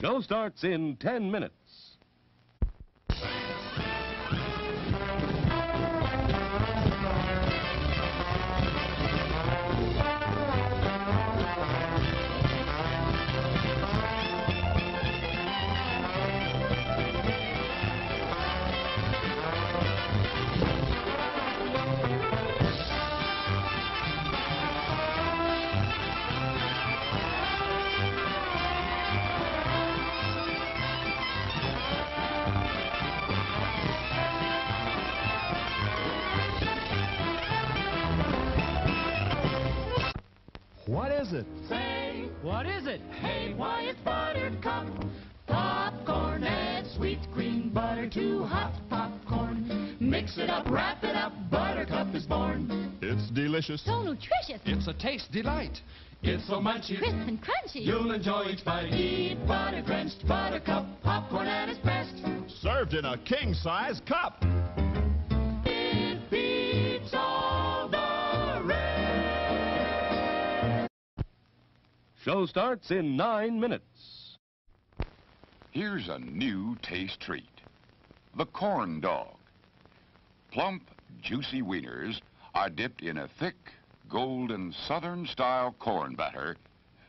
Show starts in 10 minutes. What is it? Say, what is it? Hey, why it's Buttercup. Popcorn, add sweet green butter to hot popcorn. Mix it up, wrap it up, Buttercup is born. It's delicious. So nutritious. It's a taste delight. It's so munchy, Crisp and crunchy. you'll enjoy each bite. Eat butter-drenched Buttercup popcorn at its best. Served in a king-size cup. It beats all the rest. Show starts in 9 minutes. Here's a new taste treat. The corn dog. Plump, juicy wieners are dipped in a thick, golden Southern-style corn batter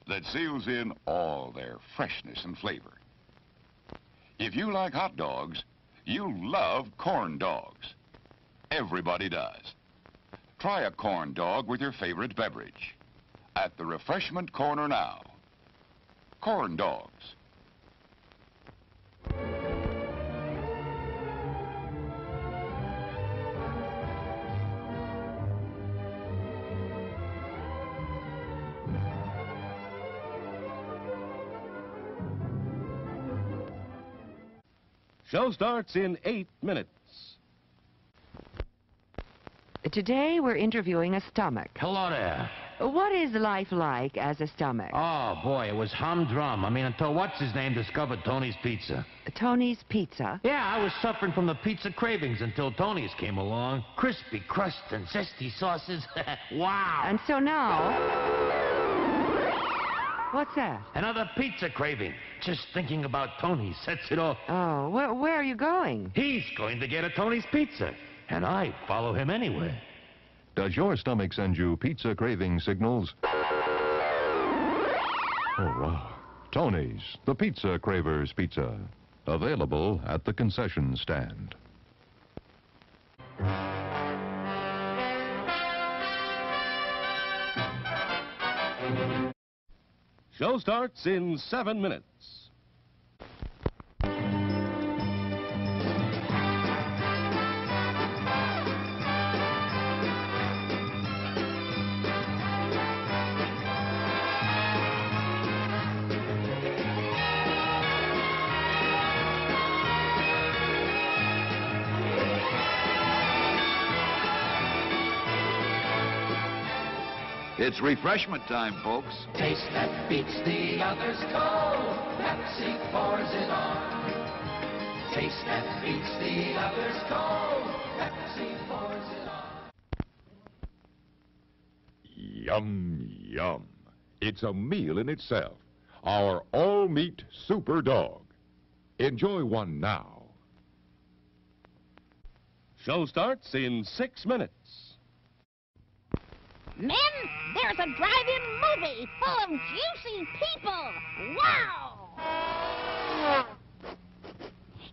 that seals in all their freshness and flavor. If you like hot dogs, you'll love corn dogs. Everybody does. Try a corn dog with your favorite beverage. At the refreshment corner now. Corn dogs. Show starts in 8 minutes. Today we're interviewing a stomach. Hello there. What is life like as a stomach? Oh, boy, it was humdrum. I mean, until what's-his-name discovered Tony's Pizza. Tony's Pizza. Yeah, I was suffering from the pizza cravings until Tony's came along. Crispy crust and zesty sauces. Wow. And so now... What's that? Another pizza craving. Just thinking about Tony sets it off. Oh, where are you going? He's going to get a Tony's Pizza, and I follow him anywhere. Does your stomach send you pizza craving signals? Oh, wow. Tony's, the Pizza Cravers Pizza. Available at the concession stand. Show starts in 7 minutes. It's refreshment time, folks. Taste that beats the others cold. Pepsi pours it on. Taste that beats the others cold. Pepsi pours it on. Yum, yum. It's a meal in itself. Our all-meat super dog. Enjoy one now. Show starts in 6 minutes. Men, there's a drive-in movie full of juicy people. Wow!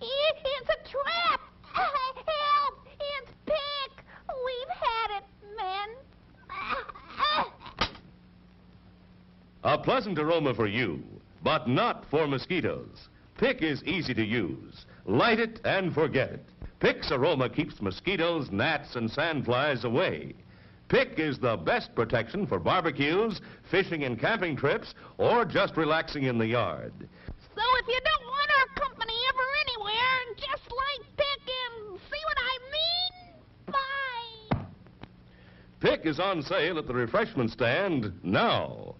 It's a trap! Help! It's Pick! We've had it, men. A pleasant aroma for you, but not for mosquitoes. Pick is easy to use. Light it and forget it. Pick's aroma keeps mosquitoes, gnats, and sandflies away. Pick is the best protection for barbecues, fishing and camping trips, or just relaxing in the yard. So if you don't want our company ever anywhere, just like Pick and see what I mean? Bye! Pick is on sale at the refreshment stand now.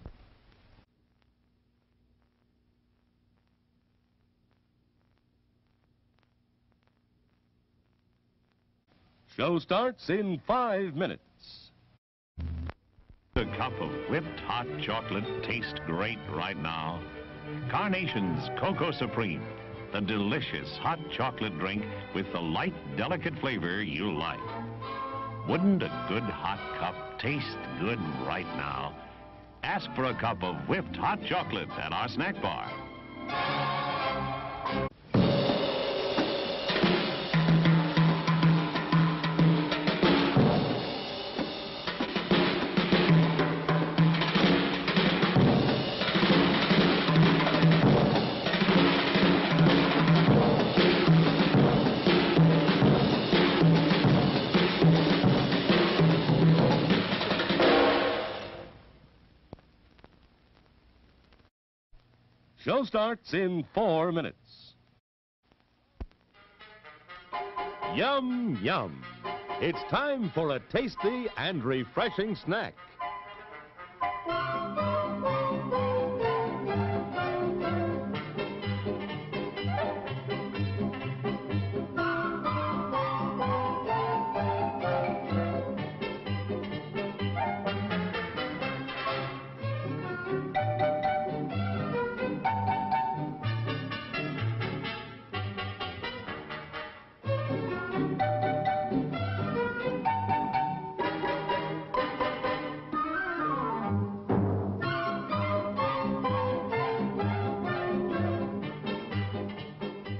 Show starts in 5 minutes. A cup of whipped hot chocolate tastes great right now. Carnation's Cocoa Supreme, the delicious hot chocolate drink with the light, delicate flavor you like. Wouldn't a good hot cup taste good right now? Ask for a cup of whipped hot chocolate at our snack bar. Show starts in 4 minutes. Yum, yum. It's time for a tasty and refreshing snack.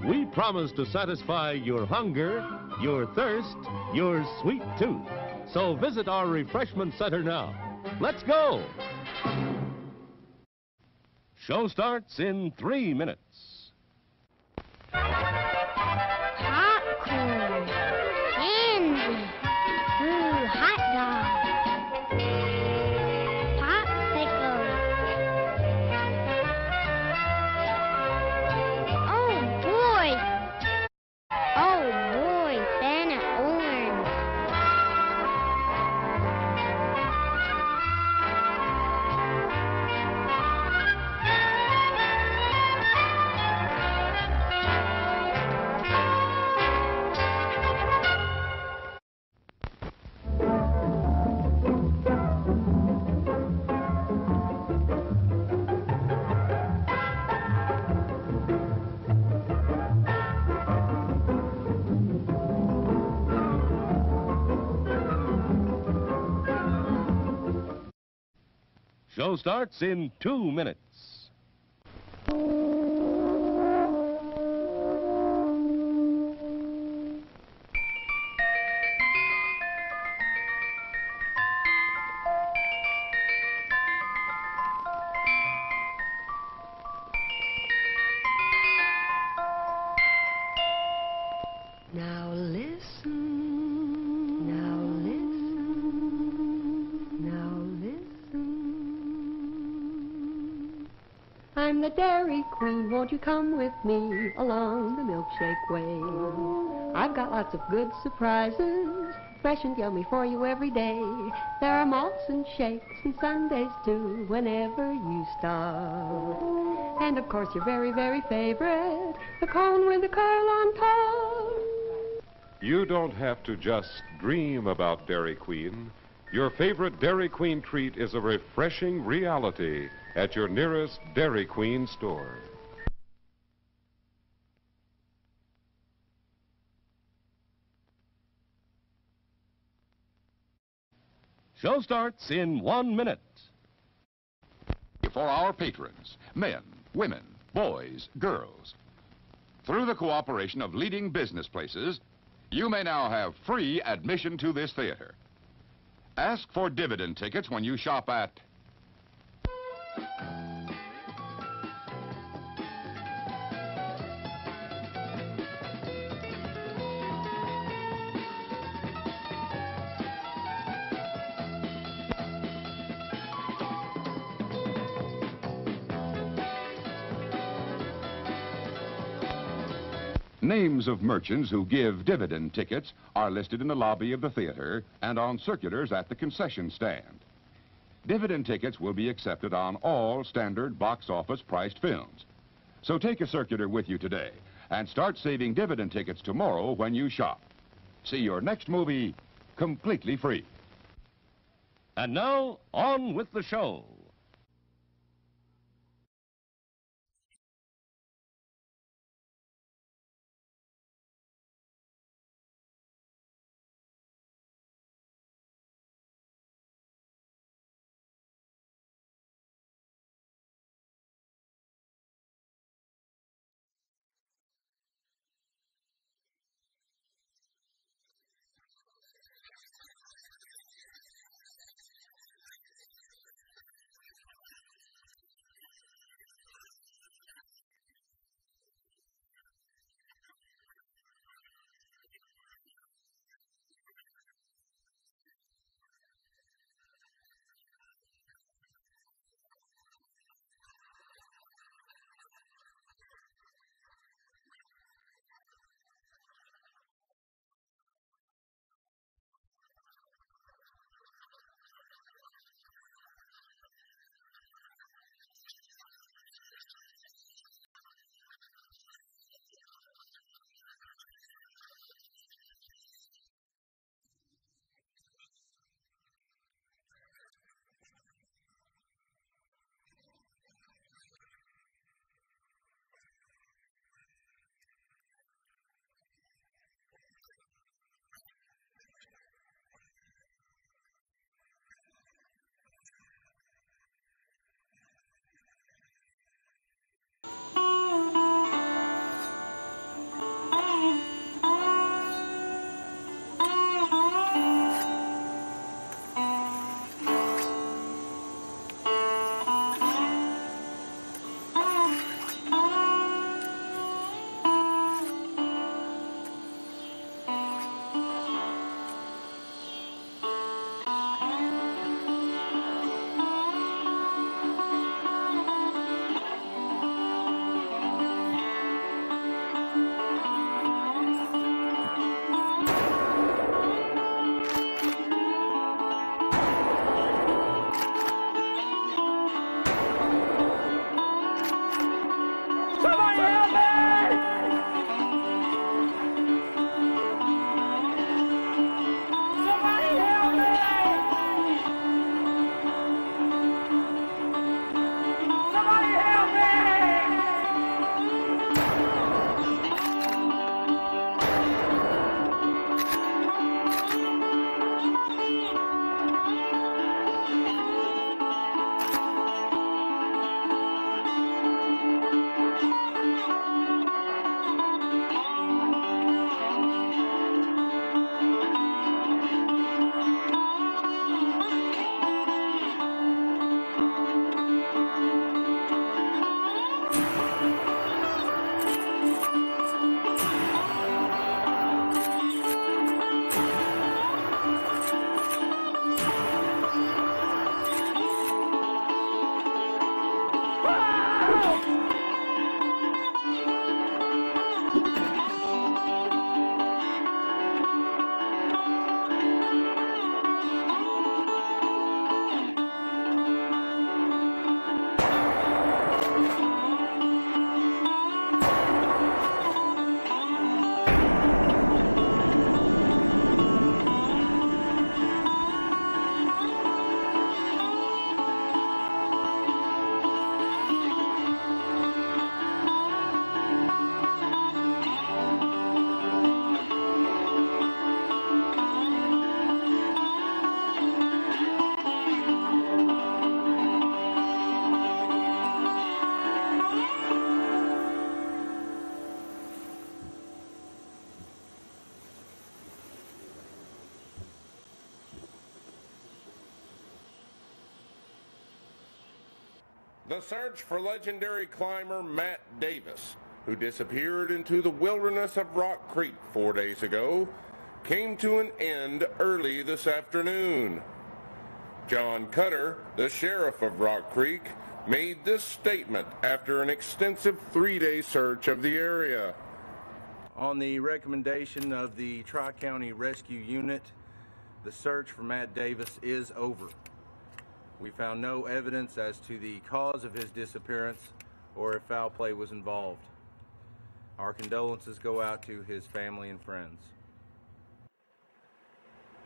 We promise to satisfy your hunger, your thirst, your sweet tooth. So visit our refreshment center now. Let's go! Show starts in 3 minutes. Popcorn, candy, ooh, hot dog, popsicle. Oh boy, banana orange. Show starts in 2 minutes. Now listen. Now listen. Now listen. I'm the Dairy Queen. Won't you come with me along the milkshake way? I've got lots of good surprises, fresh and yummy for you every day. There are malts and shakes and sundaes too, whenever you stop. And of course your very, very favorite, the cone with the curl on top. You don't have to just dream about Dairy Queen. Your favorite Dairy Queen treat is a refreshing reality at your nearest Dairy Queen store. Show starts in 1 minute. For our patrons, men, women, boys, girls. Through the cooperation of leading business places, you may now have free admission to this theater. Ask for dividend tickets when you shop at... Names of merchants who give dividend tickets are listed in the lobby of the theater and on circulars at the concession stand. Dividend tickets will be accepted on all standard box office priced films. So take a circular with you today and start saving dividend tickets tomorrow when you shop. See your next movie completely free. And now, on with the show. The search for legendary climber Matt Davis, who disappeared into the wilderness of Rock Creek 4 days ago, came to an end early this afternoon. John Cutter, the sheriff of Rock Creek, made this statement after an extensive 3-day search of the area. On the recommendation of the Tri-County Rescue Unit, the search for Matt Davis is over. We found no evidence as to the cause of his disappearance or if foul play was involved. Our condolences go out to his family and friends.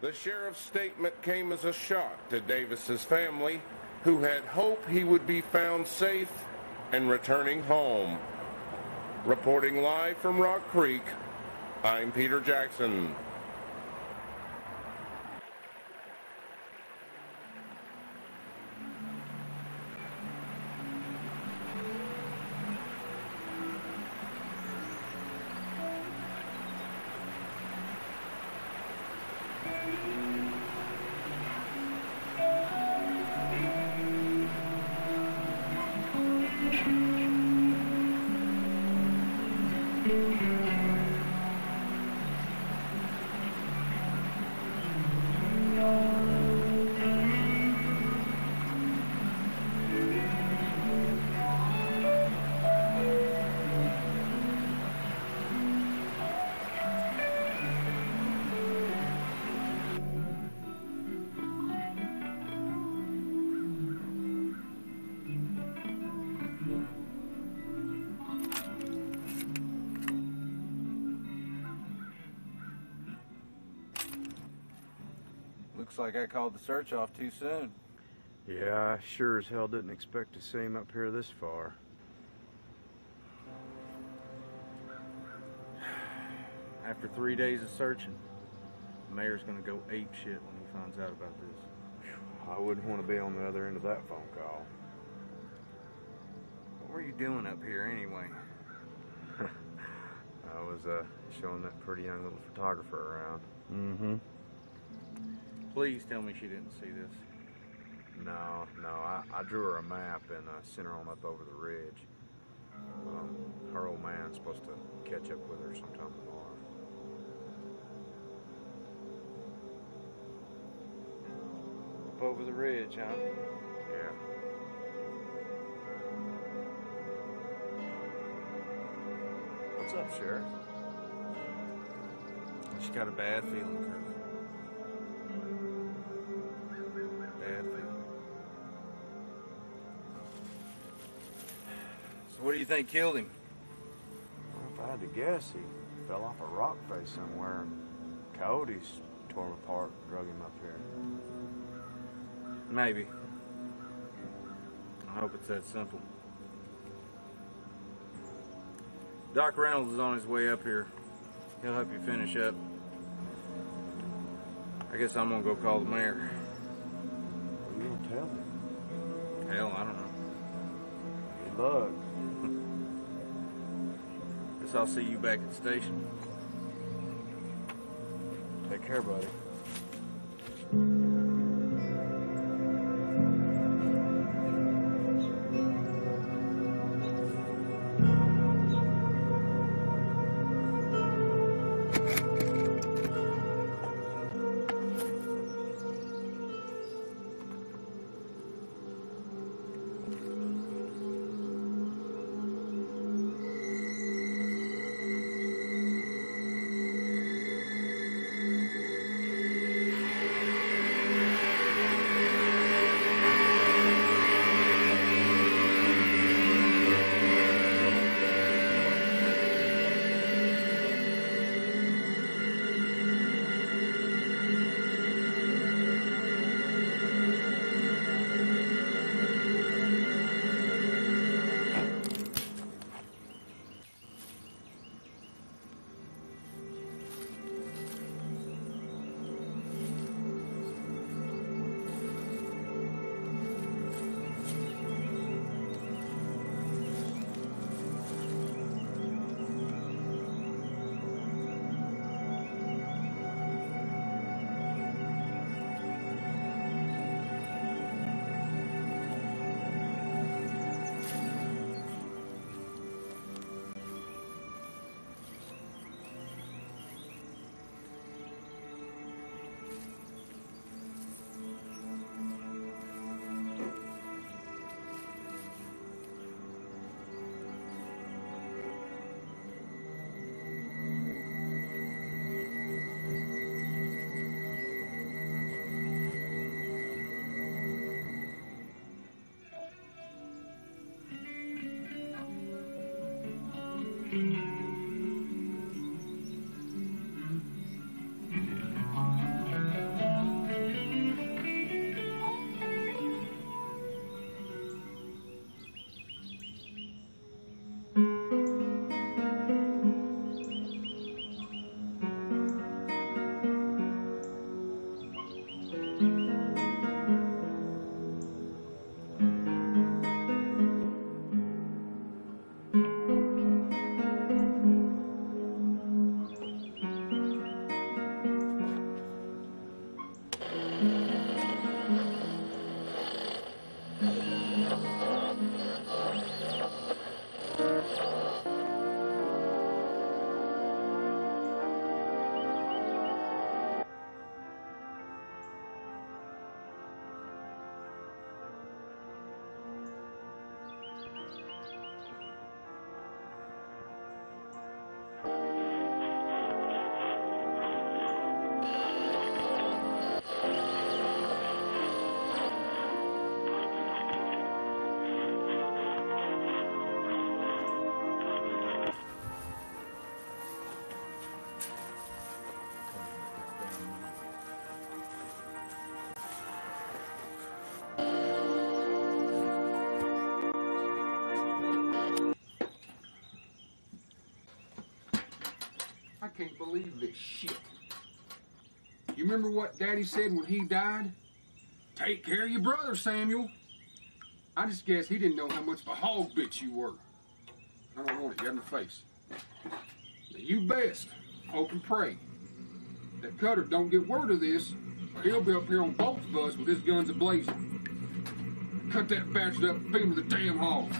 The sheriff's statement came as a shock to Davis's family, who had hoped he would be found safe and returning home. Reporting live from Rock Creek, I'm Peter Jackson. Looks like I called the search off too soon. Yeah, I sure as hell didn't expect to see him up here this far. After 3 days of searching, the mayor's gonna go ape shit when he finds out about this. I wouldn't want to be on the other end of that phone call. What were you doing up here anyway? I was showing that pretty young little photographer around. Mm-hmm. Please tell me she didn't see this. No, I drew her a map and sent her on up over the ridge. Her old man's supposed to catch up with her sometime tomorrow. Up over the ridge, huh? Yeah. What's up, Sheriff? She got a bad feeling, Kirk. Bad feeling. So what do you think killed him? Well, if I had to guess, he fell off a rock face somewhere and coyotes tore him apart and drug him up here. Maybe. I hope it's that simple. Doc Reynolds is on his way up here. He'll help you finish up. I guess I'm gonna go call the mayor. What are you gonna tell me? Hell, I don't know. Good luck. Guess I'll see you back at the station. Take care, buddy. can't believe this shit. You remember what Daddy said when he died? Take care of your brother, Samuel. I just guess he didn't know how much of a hog bitch you were. I don't want it. You got in the face. Now you best hope and pray that Cutter don't get word of this, or he'll be up here on both of us with his guns a-blazing. Cut that bastard up and feed him to the damn hogs.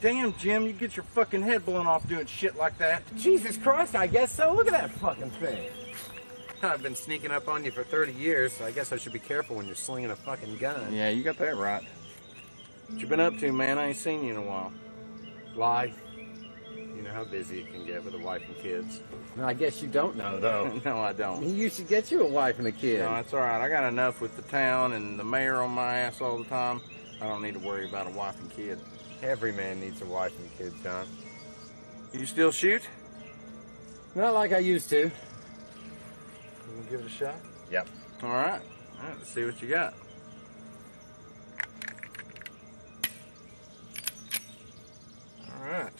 Damn, Jim, you get your fucking head blown off doing shit like that. Jesus Christ, I guess so. Look at that fucking thing. I've been sneaking up on you for 30 years, so I guess I should be careful when you're slinging a fucking gun. Yeah, you got that right. What you been up to, man? I ain't seen you in a while. Life. You know how busy it can get with a wife and kids. I guess you don't know, though. No, I don't. You should get you a wife and a kid. No, that's all right. I got enough with the town and the mayor on my ass all the time. I don't need to worry about a wife and kid. Every man needs a wife and kid, John. You still shoot? Not like I used to. You gonna give it a shot? Yep. All right. All right, let's see what you got. All right.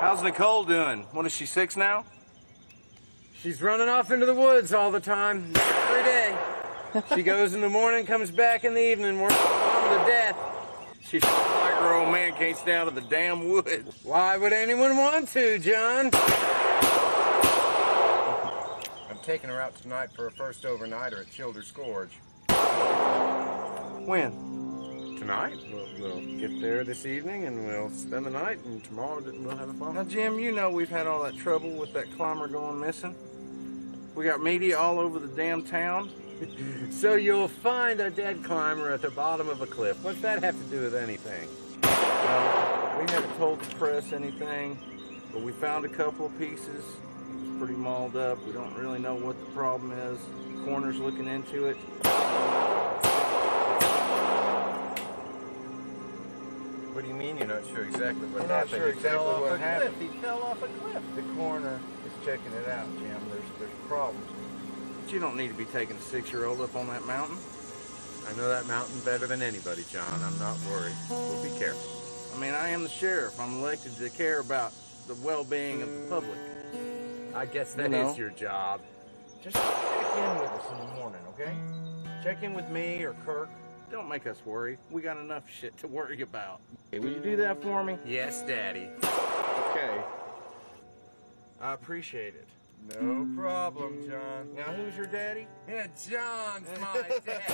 How's Nicole doing? What is she, 6 now? She's running off into the woods all the time, every day. She goes in the morning, comes back in the evening, works her mama to death. She's like her old man can't stay out of the damn woods. Why would anyone want to, John? I'm taking her out tonight for a first overnighter at Childers Gorge. When? Tonight? We'll get there this evening and we'll spend the night, and tomorrow we'll have a fun. Now, Jim, you know we've had all that trouble with that climber going missing. We got media all over the damn town. So you'll find a dead climber at the bottom of a cliff. What's that have to do with anything? Well, we haven't told the press anything, but we found a couple of pieces. It was pretty mauled up. We don't really know what the problem is. The coroner's looking into it. What do you mean you're not sure exactly what We're happened? not sure exactly what happened. He fell off a cliff. The coroner is checking it out, Jim. There's problems. But you don't need to be taking a 6-year-old up on that mountain. I know that mountain better than anybody, John. I'm not worried. We'll be careful. I mean, I am the sheriff. I'm elected to care about the well-being of the public. I guess that is your job. Just check in with us in the morning, okay? Check in with me or Kirk. Don't make us worry. We got enough shit to worry about. Hey, will you do that for me? Yes, Daddy. Okay. I appreciate it. No problem, John. Now, who's your daddy? Yeah, John's my dad.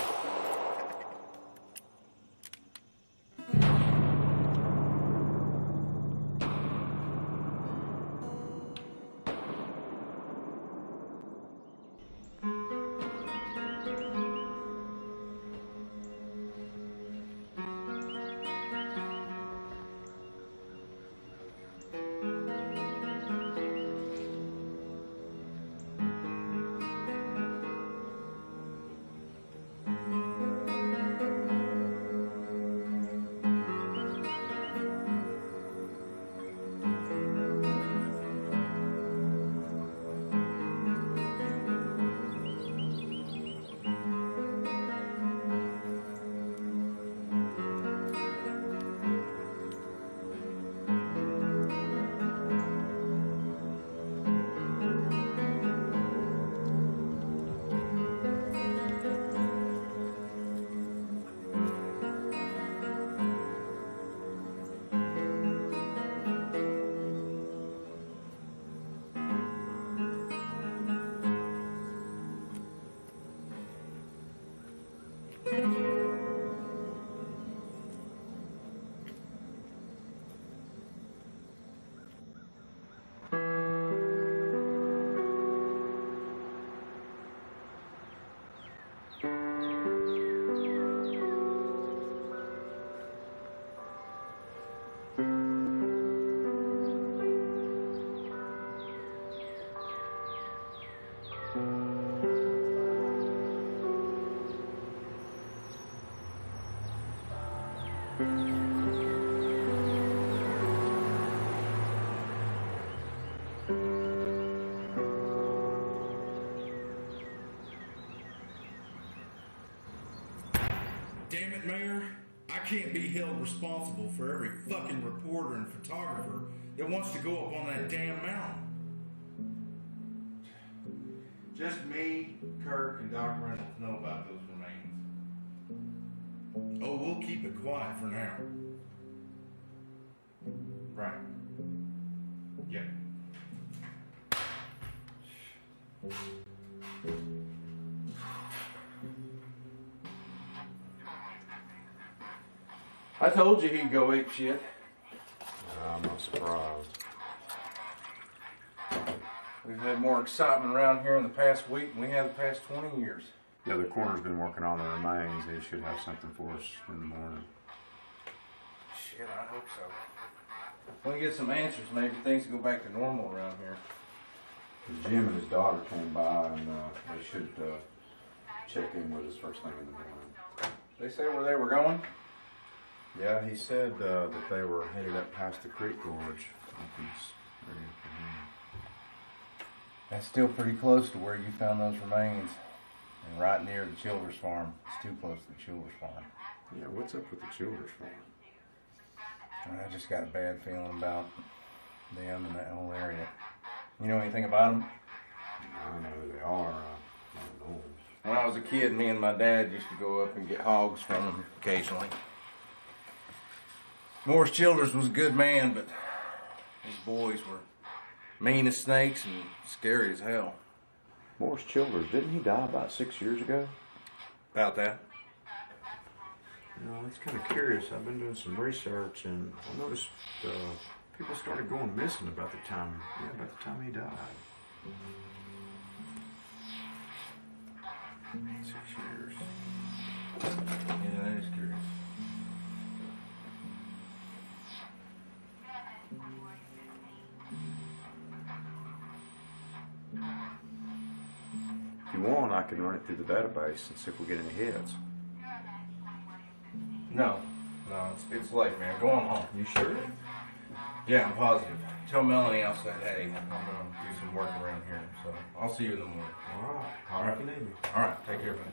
Damn it, Mayor. I can't be held responsible for every fucking reporter and photographer that wants to go up on that damn mountain. Just me, Kirk, and Dr. Reynolds know about those remains. Oh, we'll keep it quiet for now. Right. Yep. told you he'd go ape shit. I'm not surprised. We've had more excitement around here in the past week than we have the past 20 years. Yeah, the coroner's been working on the remains. They should have something for us in the morning. Shit, I hope so. When we get some answers, maybe things will go back to normal around here. Jim and his daughter came by, and they should check in with us first thing in the morning. They say where they were going? Yeah, he said that they were headed up past the creek gorge. That's still pretty close to where you found those remains. And right near the Childers farm. It's too close to the Childers farm. Yeah, what's up with the Childers farm? I just got a bad feeling about them and that whole area. You know anything about them? I don't know who they are. I don't know. When I was a kid, me and my dad used to go up and get hogs from them occasionally. Morris Childers was a good man, but his boys were mean as snakes and scary as hell. Morris Childers, didn't he die about 6 years ago? About that. You know, it's kind of curious. I've been doing some research, and I noticed people started going missing about the time he died. 6 years. Yeah, that is curious. If you want, I can run it through the database and see if we get any hits. No, it's late, man. Go on home. You sure? Yeah, I'm positive. Tell Melanie I said, hey, I'm going to do some work around here, so I'll see you in the morning. All right. If you need me. All right, take care, man.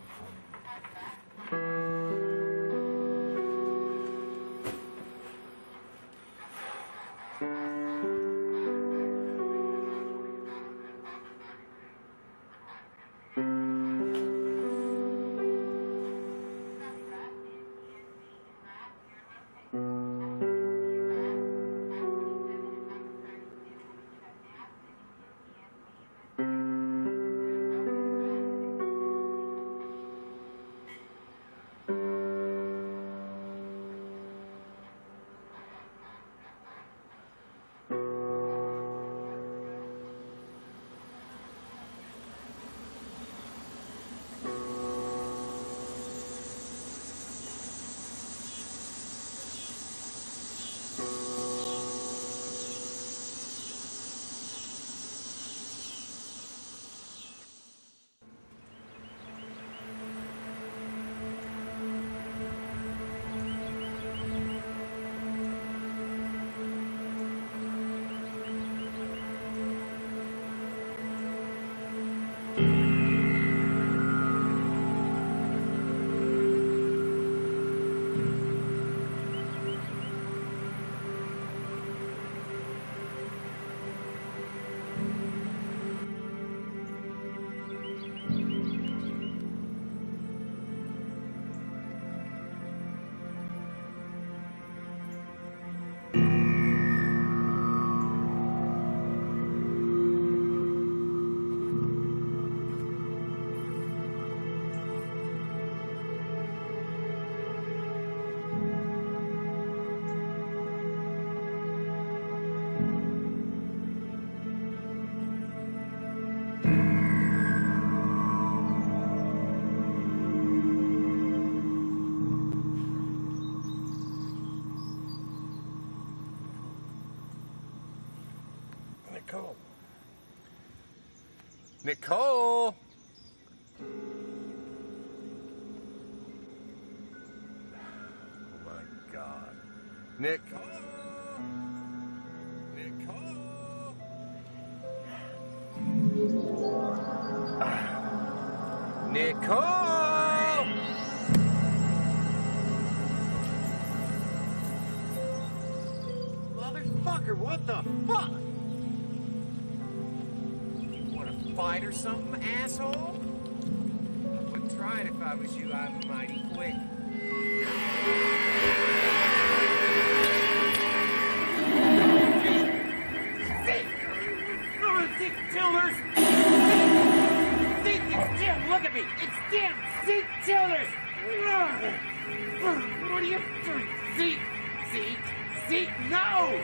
Nicole! Oh my God. Nicole! Nicole! Motherfucker, what the fuck? Fight or something, asshole? I wouldn't try it if I was you. I'm mighty quick. Zeke Childers! Zeke, it's Jim! Look at me! It's Jim! Zeke Childers! What are you doing? See, no!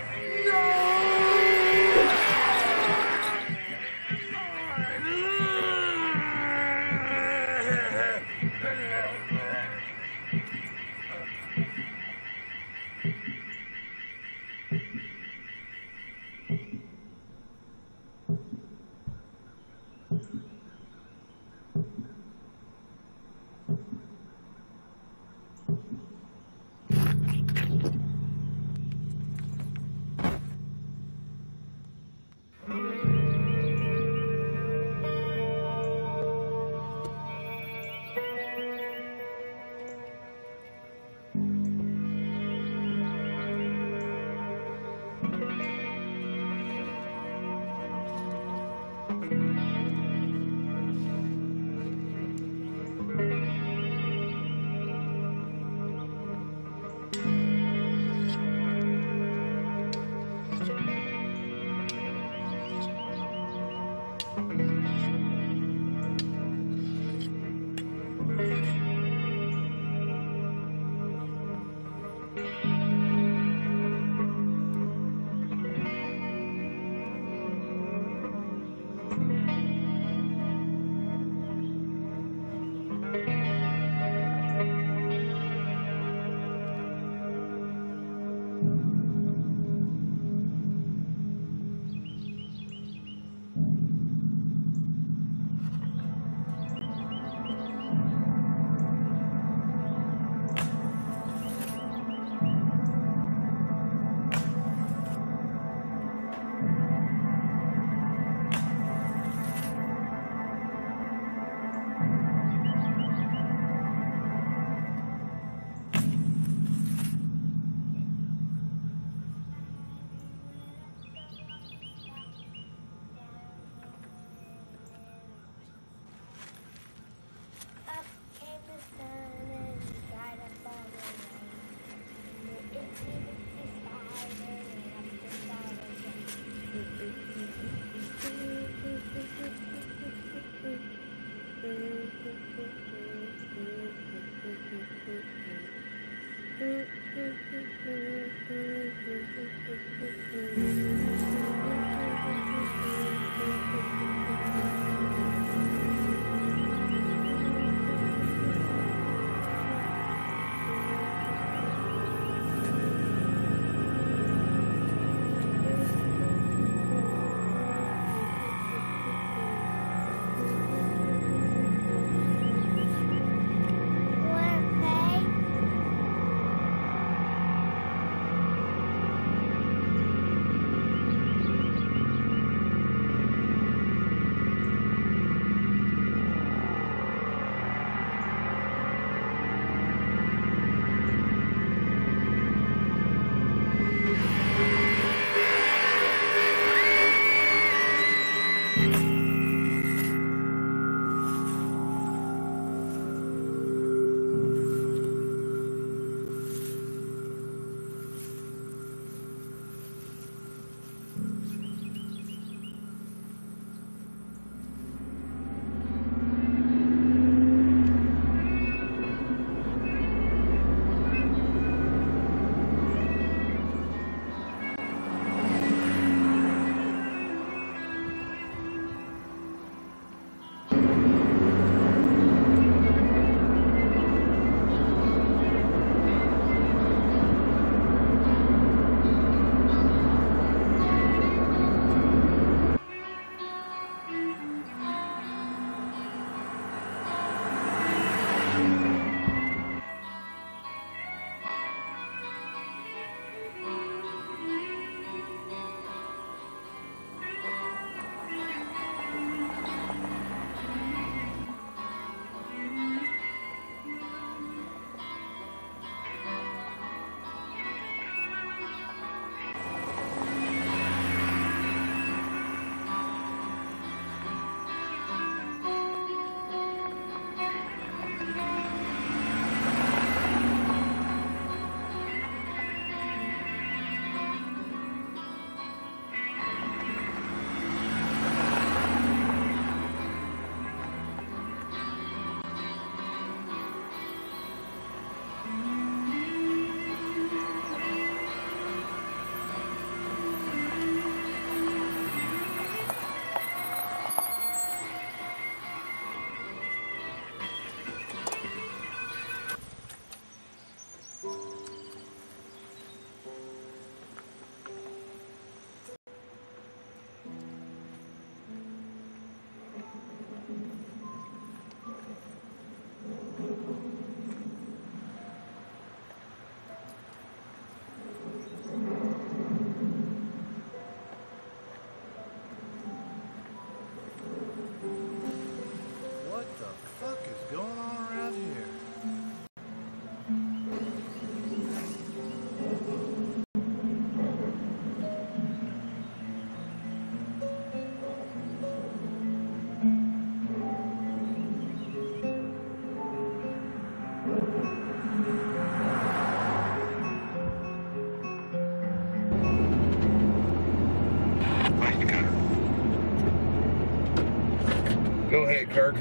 Go ahead, Kirk.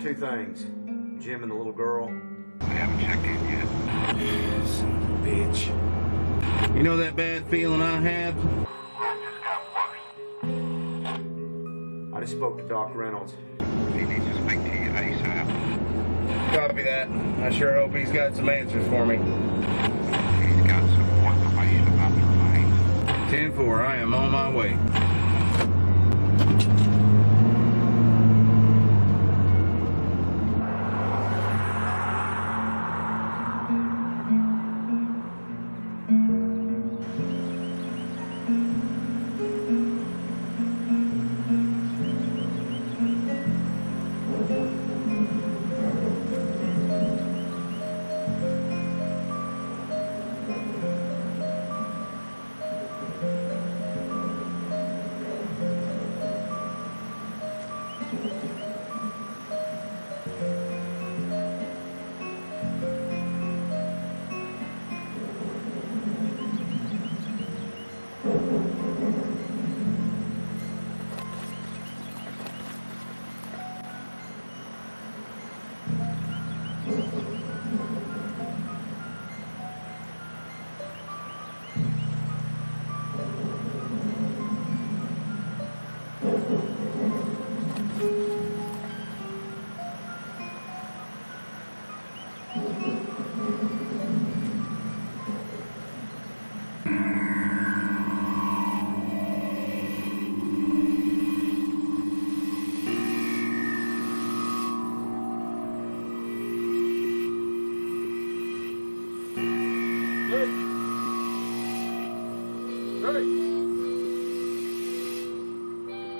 2 things. Jim and the little girl. I haven't checked in yet. Son of a bitch. You know that bad feeling I had? I just spoke to Doc Reynolds. He needs to speak to you ASAP. Copy that. I sure hope he's got some answers for me. He's got some more information about the remains. 10-4, I am on my way.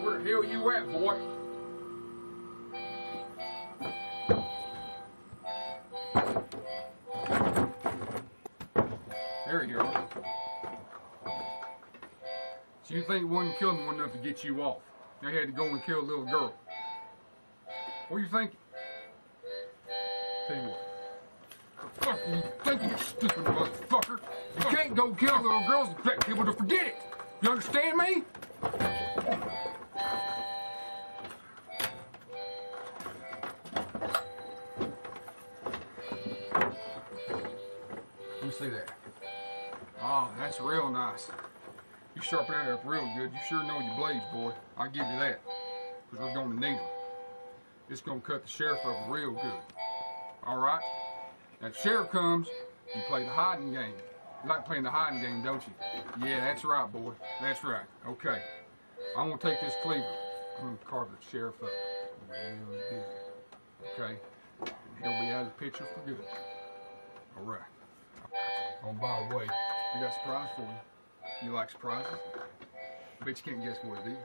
Where the hell you at, boy? There you go. So you think one killing one enough to get you off? They had to go and kill a little girl. What do you think? Tell you what. The fuck are you thinking, you stupid motherfucker? You can't go kill little girls and expect people to forget it. You understand me? Let me see that. Oh, that's real nice. You sharpen that up real good. You sure know your blades, boy. I'll give you that. Because we're going to need them. It's going to cut the sheriff up real good. All right? Now, if the sheriff comes, you play the hiding game. You like playing the hiding game, don't you? Yeah, that's right, boy. That's right. Okay. I'm going to take this cleaver. I'm going to carve the sheriff up real good. Okay? And he'll be out of the picture for good. All right. Oh, by the way, I got a surprise for you. You like surprises? I bet you can't guess what it is.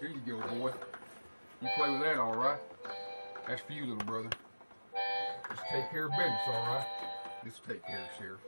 Here you go, boy. You play with that, all right? That's for you, little brother. Just take care of business, all right? Just take care of Sheriff.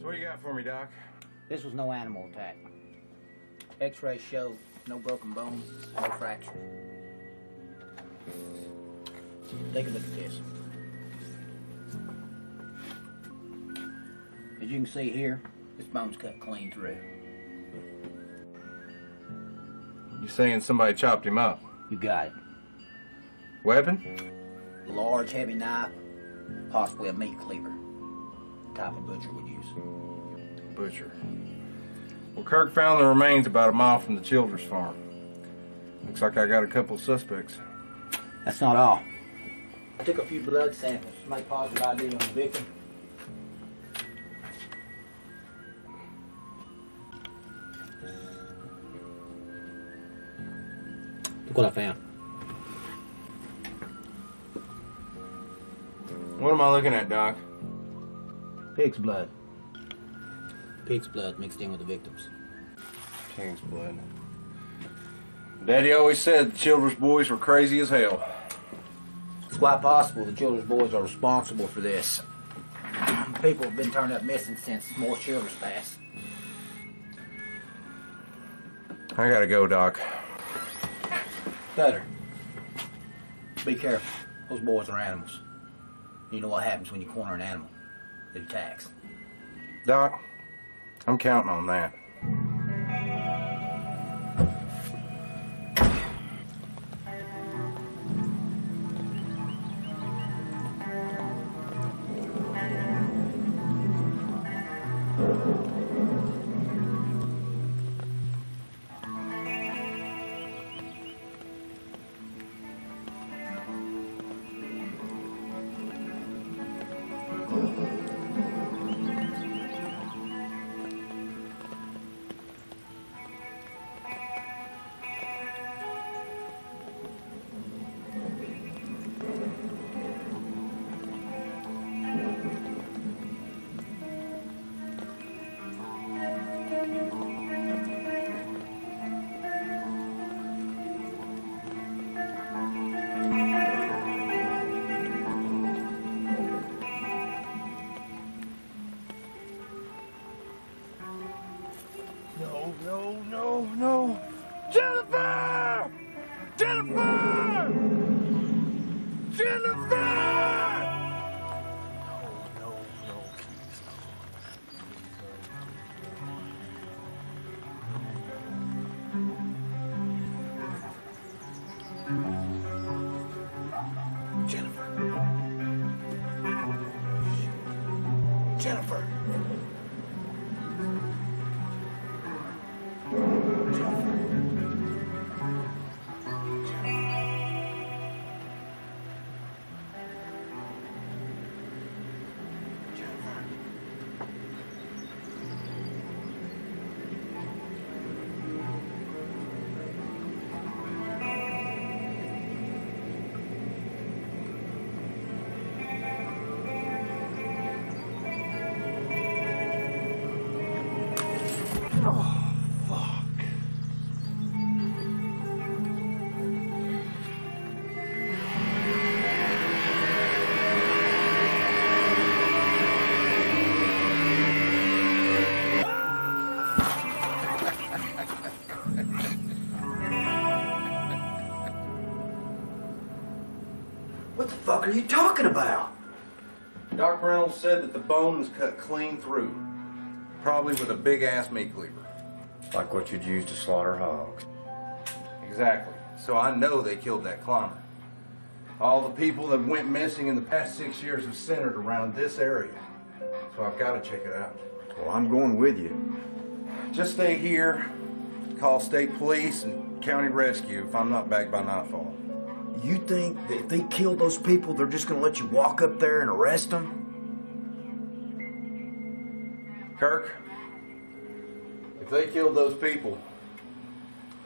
So what you got for me, Doc? This was no animal attack. X-rays show no broken bones, no fracture. Take a look at this. As you can see here, this bone's cut clean through. You saying somebody chopped him up? You got it. Weapon? A large, heavy knife, possibly a meat cleaver. The type a butcher would use. Butcher. Well, Kirk found the remains about a mile from the Childers farm. Looks like I got a couple of suspects. That's not all. I took a few blood samples to make positive ID on the victim. Look what I found. What am I looking at, Doc? Pig's blood. Pig's blood mixed in with the victims. Pig's blood. Daddy always said the Childress boys were crazy as hell. It's quite possible the Childress boys are responsible for this. People have been turned up missing since more Childress passed. I gotta go, Doc. Cutter, be careful. Those boys are animals. You know what happens when you corner an animal. It attacks. Doc, I'm counting on that. No. Jennifer! Jennifer! Jennifer! No. Jennifer. What the fuck are you talking about? Doc Reynolds said that the bone was cut clean through. Probably with a big-ass meat cleaver. Like what you'd use to slaughter hogs. Exactly. So I know they killed that climber. All the people that went missing in the past 6 years have centered around this area. So I've got to check it out. Well, I'm going with you. Just stay here, call state police and county rescue if I'm not back by nightfall. You think that if they killed those people, they're just going to let you walk up there and arrest them? Kirk, if they killed those people,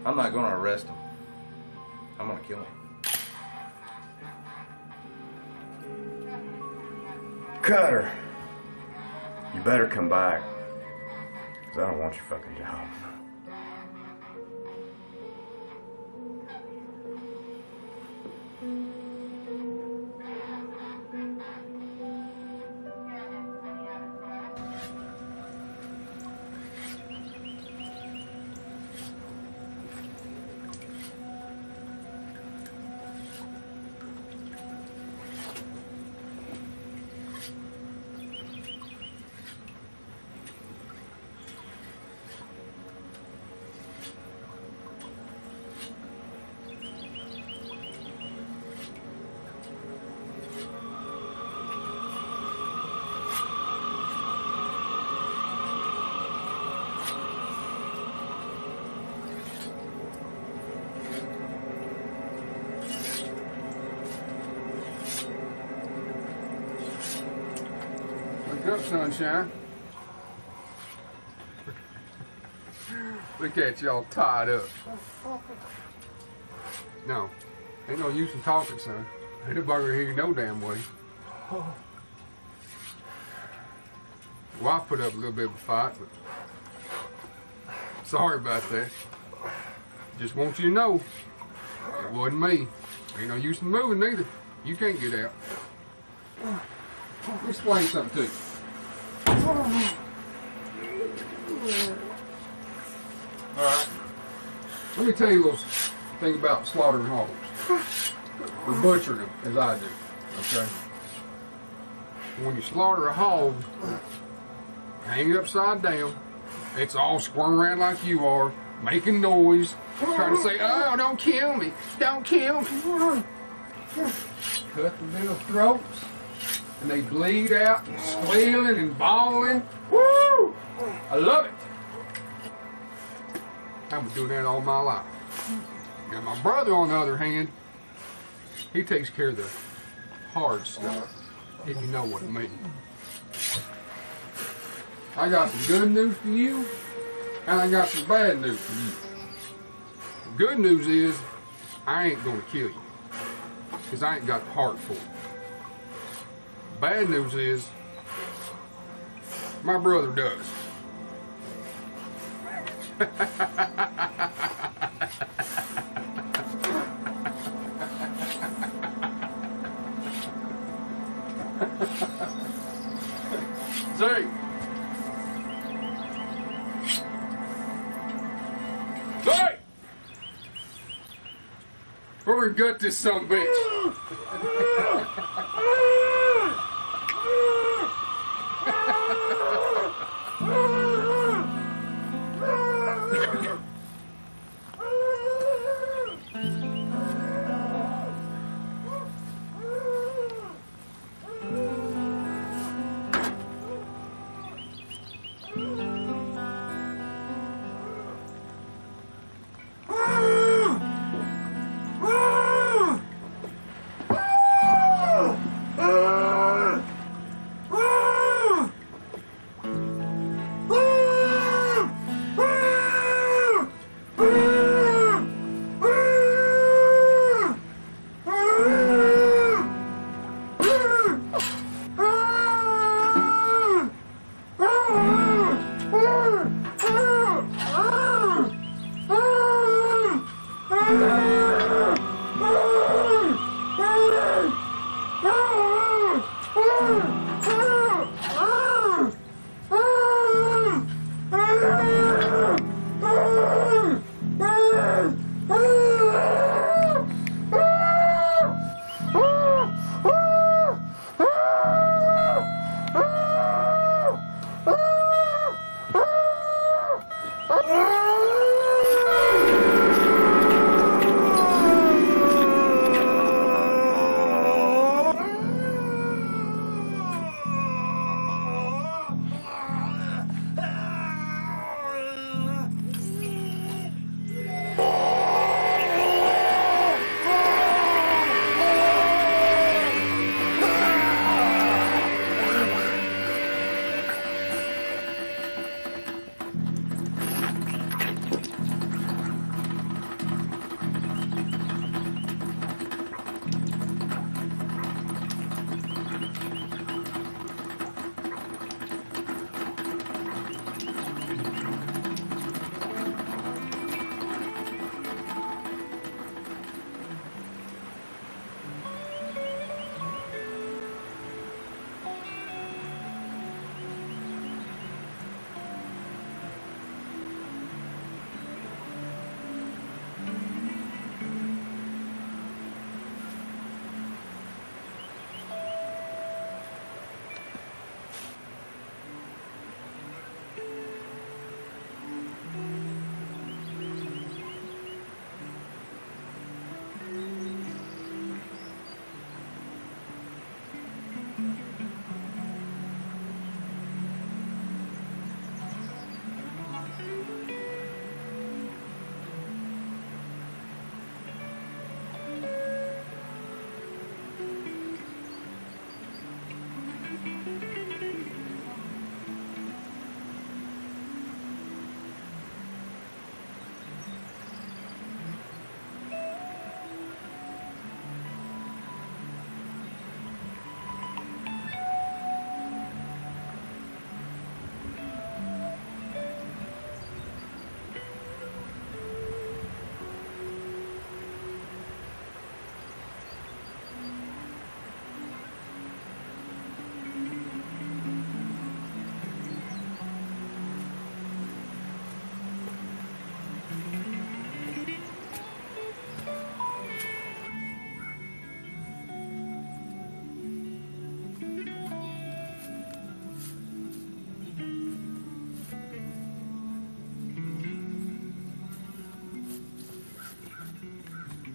I'm not going to arrest them. I'm going to kill them. Cutter, you better come back, because I don't want your fucking job. Wake up, sunshine. Look at y'all tied up. No. Ain't no use in talking, son. Ain't nobody gonna hear you no damn way. Wife put up a little bit of a fight, but sorry about that. Just want you to know, it wasn't me. Ain't no use in moving neither. You can't get out. Let me explain something to you. Alright. Let me tell you a little thing about slaughtering hogs. Or butchering them, as I do. Okay? When you slaughter a hog, hang it upside down, it's all squirming around like you are, making noise, trying to say, oh, don't kill me, don't kill me. Cut the little throats, and they bleed out, and squealing and bawling. Woo! I love it. I've been doing that all my life. Now my brother, on the other hand, he takes care of the hard stuff, if you know what I mean. I got some good news for you, and I got some bad news for you. The good news is, I ain't gonna kill you, because I ain't got the heart for it. Bad news is, my brother does. Say, we're gonna gut this son of a bitch.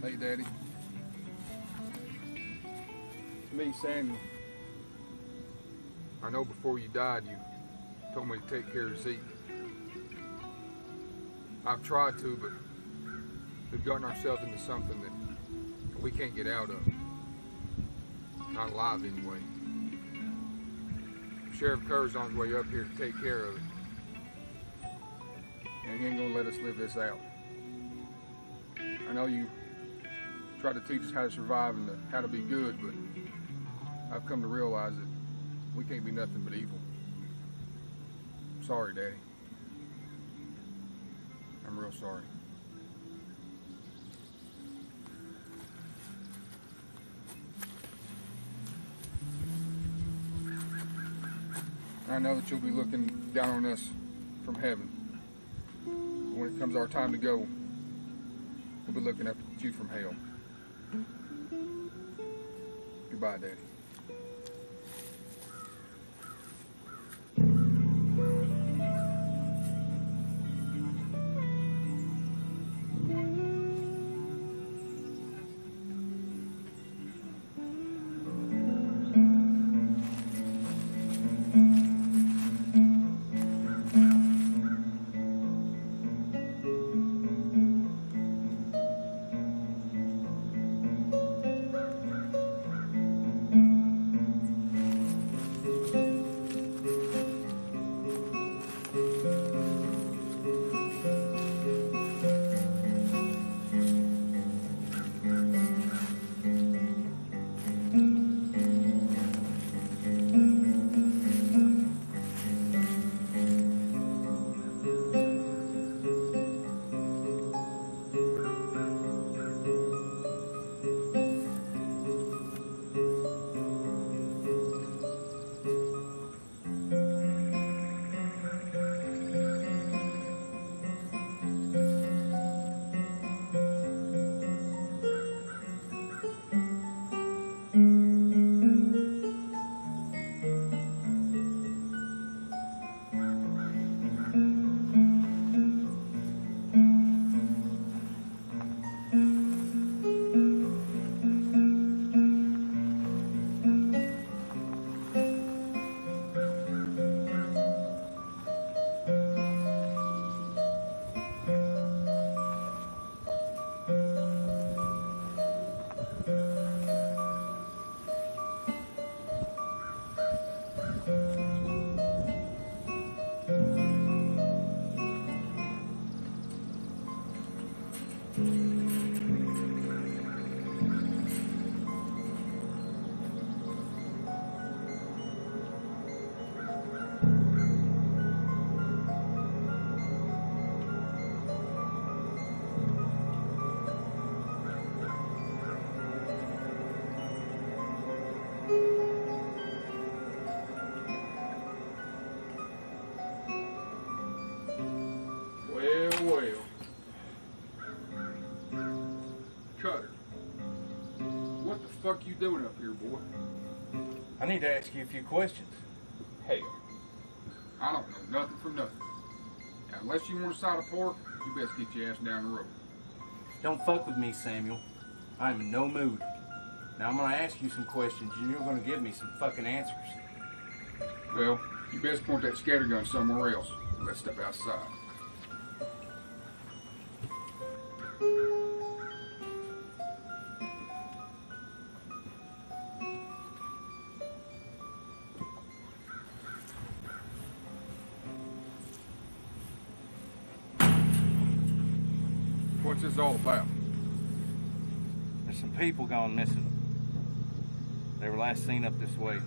Hey, Daddy. It's me, Samuel. I know before you died, you told me to take care of Zeke. I've tried to, but we've gotten ourselves into something that we can't get out of. Not alive, anyway. Sheriff Kerr's on his way up here to take care of it. And he ain't gonna let us live this out. I know you tried to teach us how to survive and how to be good, but I've come to realize that we can't be nothing but evil. Sorry, Daddy. I'm real sorry. I know that you'll be looking down on us from heaven. When it comes our time to go, we'll be looking up at you from hell. Goodbye, Daddy. What the fuck you doing up here, boy? I need to ask you a few questions. Hell, I don't know nothing from nothing. Now, unless you want a side of pork, you best get your ass down the road. Don't fuck with me, Samuel. I'm in no mood. Now I'm gonna ask you some questions and you're gonna give me some fucking answers. Well, you best point that scattergun somewhere else. Let's step outside. What's this all about? There's some people gone missing. They were last seen up this way.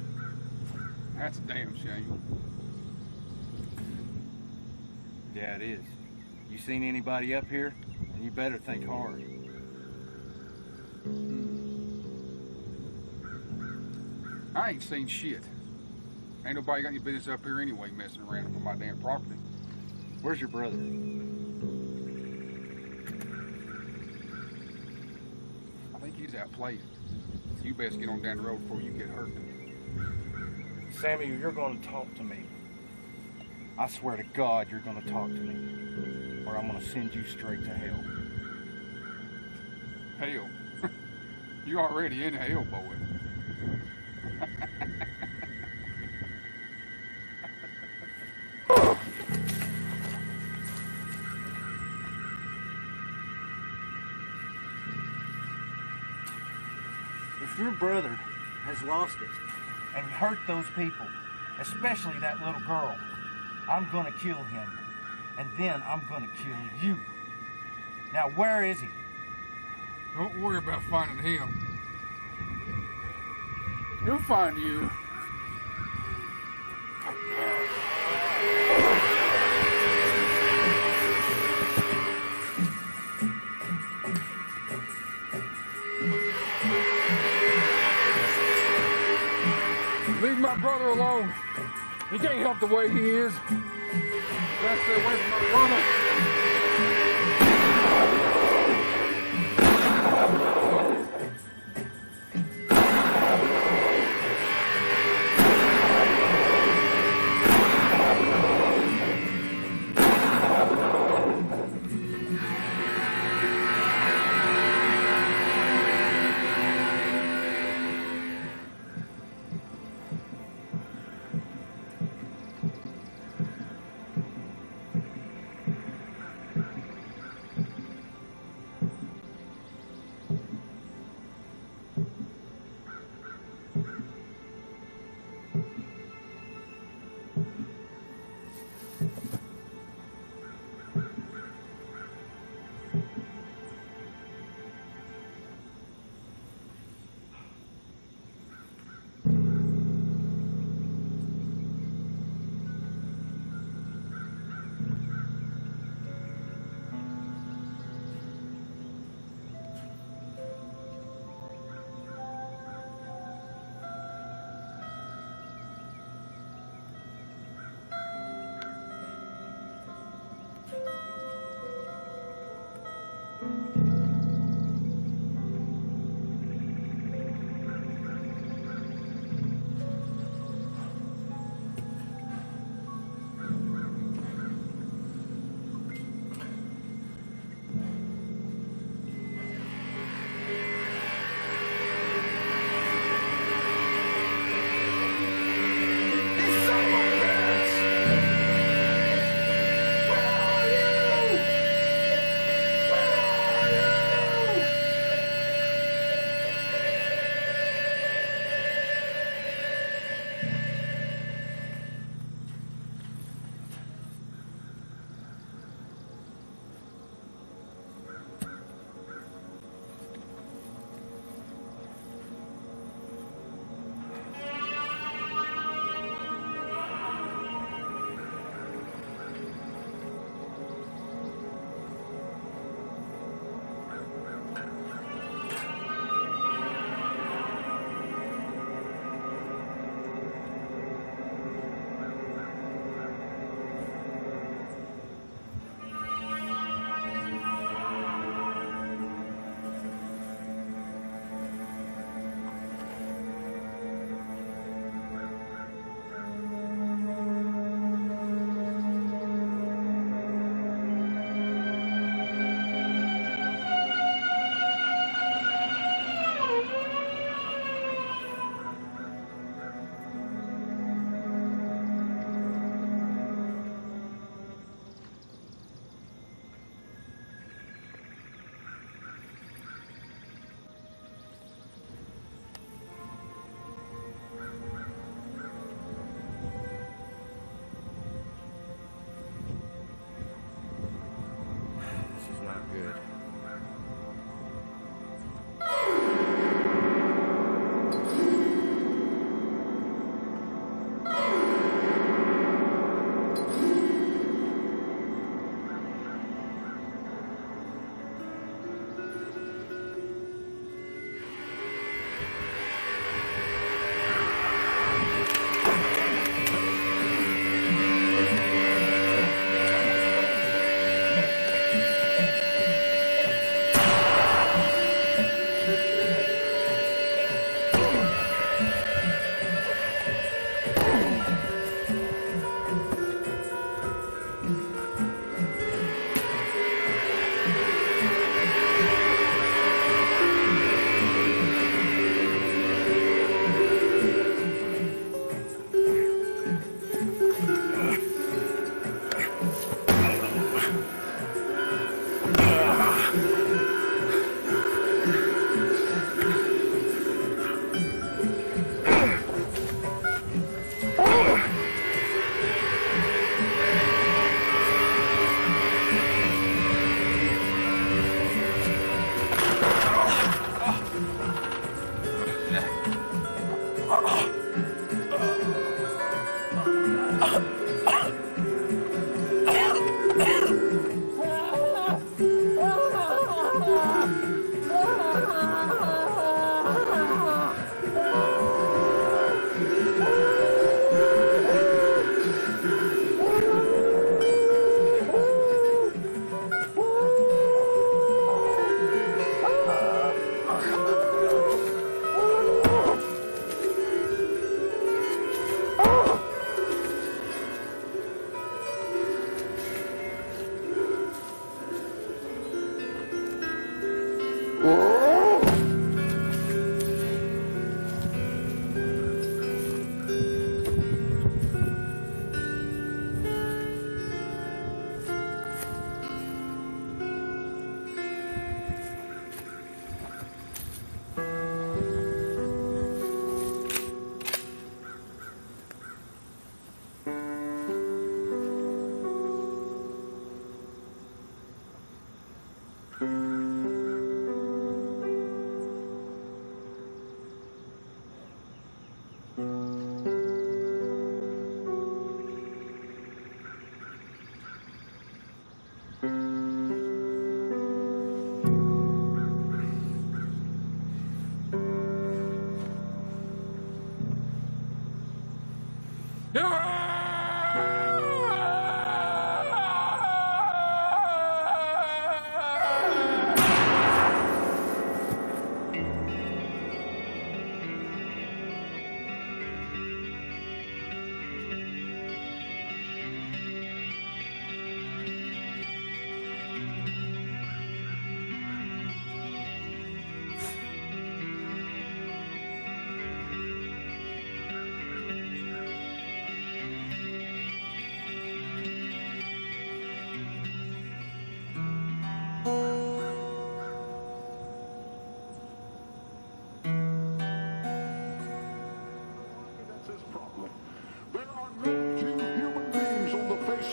That's a damn shame. Yeah, it is. You seen anybody up here? And you better think hard. I ain't seen shit. Ain't nobody got any business up here anyway messing around up on my damn property. Where's your brother? I think he's out playing. So you best get on down the road before you get hurt. Samuel, you're going to talk to me. I swear to God you're going to talk to me. Or I'm going to send you straight to hell. Hell. You're already in hell, boy. If your brother has lost it and hurt those people, especially that little girl, I'm gonna kill him. And then I'm gonna kill you. Now, where is he? Don't worry about finding him. He'll find you. Leave my brother alone. He can't help the way he is. Best stay away from my brother.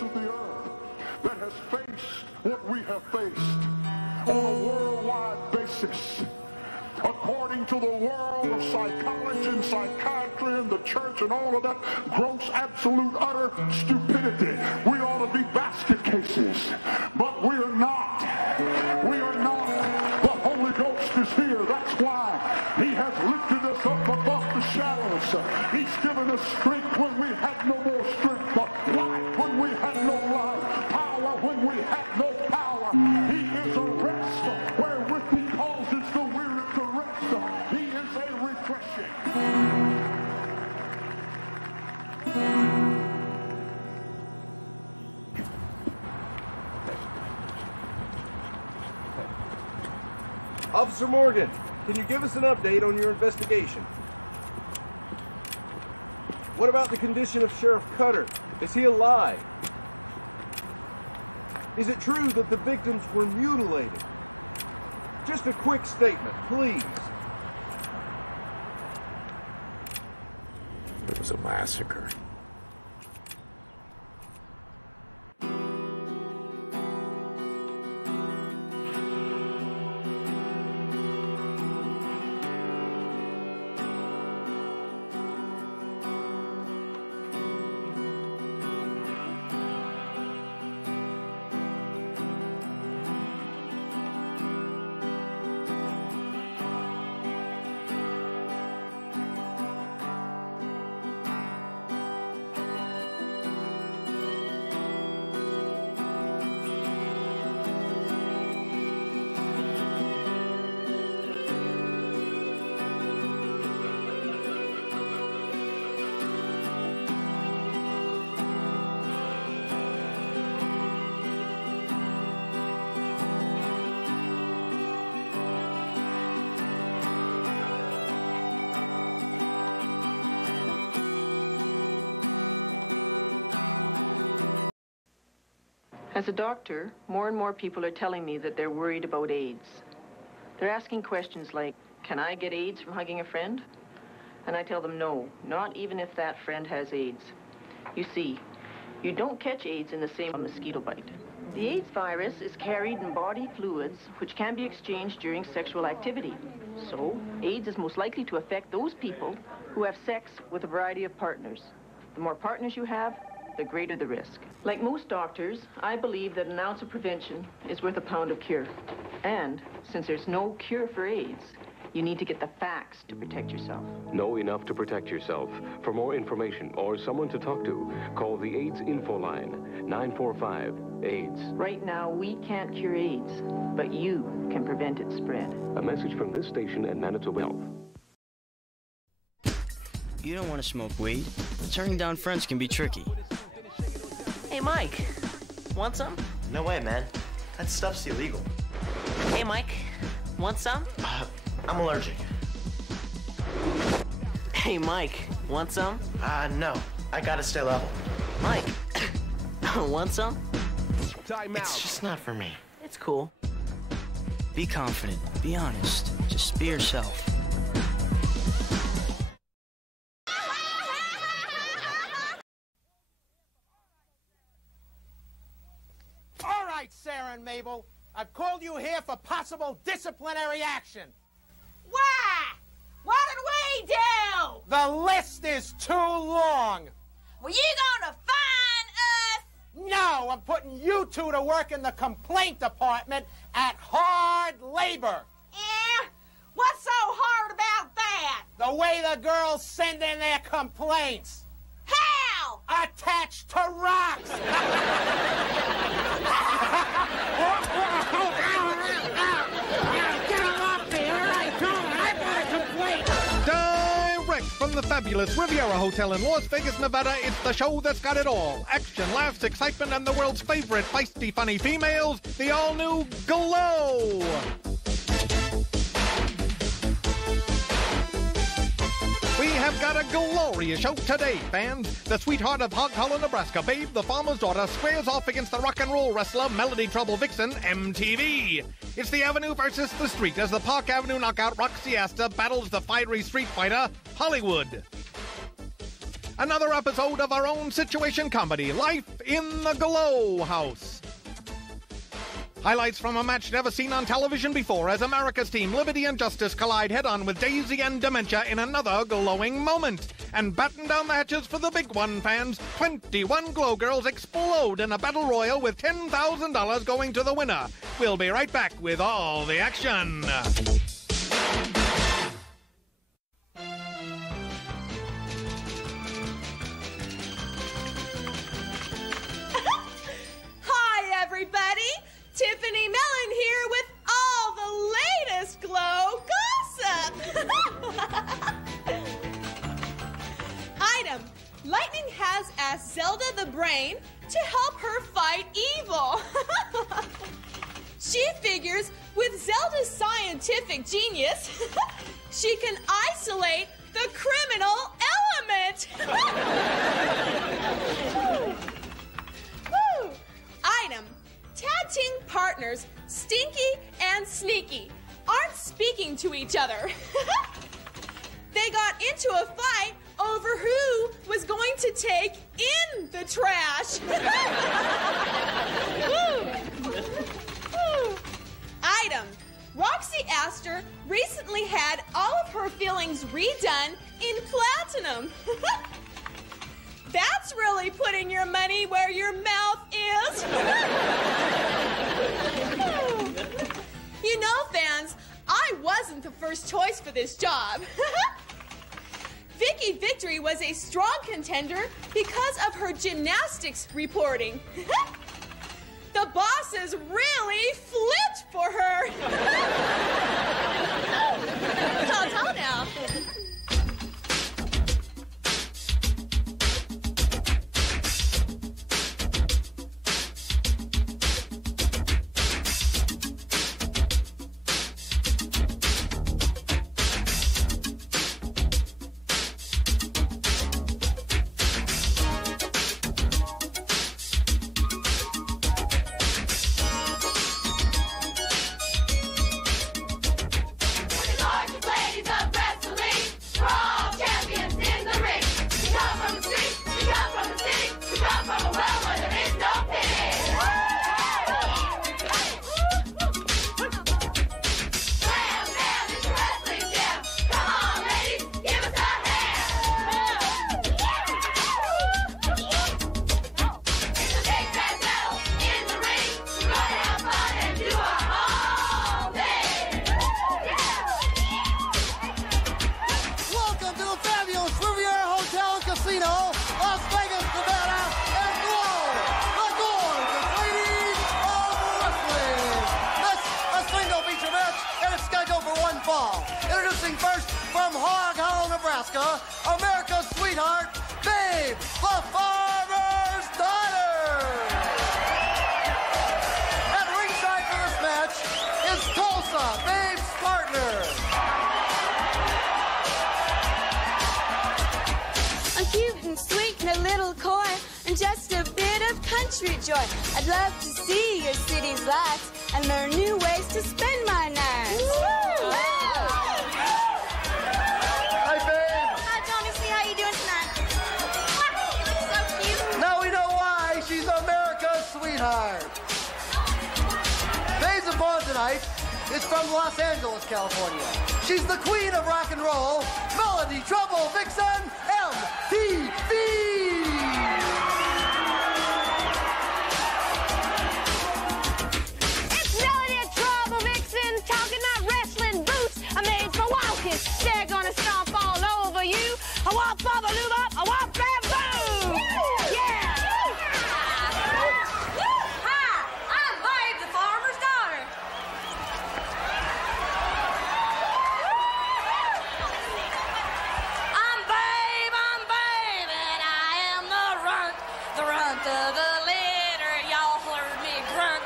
Of the earth that has faced what we have faced on a worldwide basis. According to the world of psychology and psychiatry and the church and all of that gross, absolute, utter stupidity, we ought to be basket cases. But we are not. We are not. The Holy Ghost is here. That's why He has lifted us up above the shadows. He's given us strength when we had no more strength. Life when we had no life. Power when we had no power. He is a rest wherewith He causes the weary to rest. He is a refreshing. Officer Morgan, can you give us an update on your investigation? What about the condition of Sheriff Cutter? Is he alive? Is it true that the victims were mutilated? Just a quick statement, please. It was a massacre. As a doctor, more and more people are telling me that they're worried about AIDS. They're asking questions like, can I get AIDS from hugging a friend? And I tell them no, not even if that friend has AIDS. You see, you don't catch AIDS in the same mosquito bite. The AIDS virus is carried in body fluids which can be exchanged during sexual activity. So, AIDS is most likely to affect those people who have sex with a variety of partners. The more partners you have, the greater the risk. Like most doctors, I believe that an ounce of prevention is worth a pound of cure. And since there's no cure for AIDS, you need to get the facts to protect yourself. Know enough to protect yourself. For more information or someone to talk to, call the AIDS Info Line, 945-AIDS. Right now, we can't cure AIDS, but you can prevent its spread. A message from this station and Manitoba Health. You don't want to smoke weed. Turning down friends can be tricky. Hey, Mike. Want some? No way, man. That stuff's illegal. Hey, Mike. Want some? I'm allergic. Hey, Mike. Want some? No. I gotta stay level. Mike. Want some? Time out. It's just not for me. It's cool. Be confident. Be honest. Just be yourself. All right, Sarah and Mabel. I've called you here for possible disciplinary action. Why? What did we do? The list is too long. Were you gonna fine us? No, I'm putting you two to work in the complaint department at hard labor. Yeah? What's so hard about that? The way the girls send in their complaints. How? Attached to rocks. Direct from the fabulous Riviera Hotel in Las Vegas, Nevada, it's the show that's got it all. Action, laughs, excitement, and the world's favorite feisty, funny females, the all-new G.L.O.W. We have got a glorious show today, fans. The sweetheart of Hog Hollow, Nebraska, Babe, the farmer's daughter, squares off against the rock and roll wrestler, Melody Trouble Vixen, MTV. It's the Avenue versus the Street as the Park Avenue knockout Roxy Astor battles the fiery street fighter, Hollywood. Another episode of our own situation comedy, Life in the G.L.O.W. House. Highlights from a match never seen on television before as America's team Liberty and Justice collide head-on with Daisy and Dementia in another glowing moment. And batten down the hatches for the big one, fans. 21 Glow Girls explode in a battle royal with $10,000 going to the winner. We'll be right back with all the action. Hi, everybody. Tiffany Mellon here with all the latest Glow gossip. Item: Lightning has asked Zelda the Brain to help her fight evil. She figures with Zelda's scientific genius, she can isolate the criminal element. Woo. Item: Tag team partners Stinky and Sneaky aren't speaking to each other. They got into a fight over who was going to take in the trash. Item: Roxy Astor recently had all of her fillings redone in platinum. That's really putting your money where your mouth is. You know, fans, I wasn't the first choice for this job. Vicky Victory was a strong contender because of her gymnastics reporting. The bosses really flipped for her. Ta-ta now. Hog Hollow, Nebraska, America's sweetheart, Babe, the farmer's daughter. At ringside for this match is Tulsa, Babe's partner. I'm cute and sweet and a little coy, and just a bit of country joy. I'd love to see your city's lights and learn new ways to spend my nights. Hi, Babe. Hi, Tommy. See how you doing tonight? You look so cute. Now we know why she's America's sweetheart. Babe's born tonight is from Los Angeles, California. She's the queen of rock and roll, Melody Trouble Vixen, MTV. It's Melody Trouble Vixen, talking not wrestling boots. I'm made for walking. They're gonna stomp all over you. I walk for the lube up, I walk bamboo. Yeah. Hi, I'm Babe, the farmer's daughter. I'm Babe, and I am the runt of the litter. Y'all heard me grunt.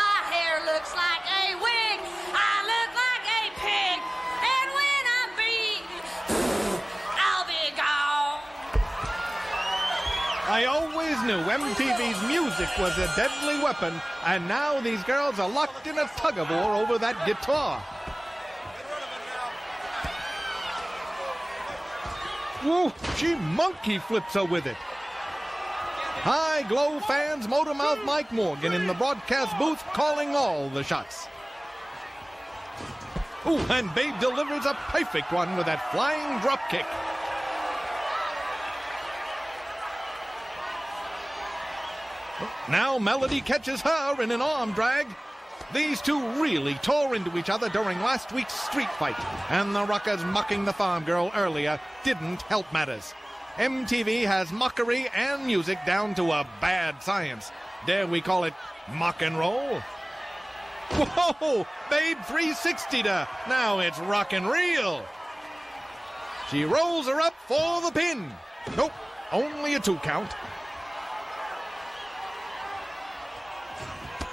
My hair looks like a wig. I look like a pig. And when I'm beaten, I'll be gone. I always knew MTV's music was a deadly weapon, and now these girls are locked in a tug-of-war over that guitar. Woo, she monkey flips her with it. Hi, G.L.O.W fans, Motormouth Mike Morgan in the broadcast booth calling all the shots. Ooh, and Babe delivers a perfect one with that flying drop kick. Now Melody catches her in an arm drag. These two really tore into each other during last week's street fight, and the rockers mocking the farm girl earlier didn't help matters. MTV has mockery and music down to a bad science. Dare we call it mock and roll? Whoa! Babe 360'd her. Now it's rock and reel. She rolls her up for the pin. Nope, only a 2 count.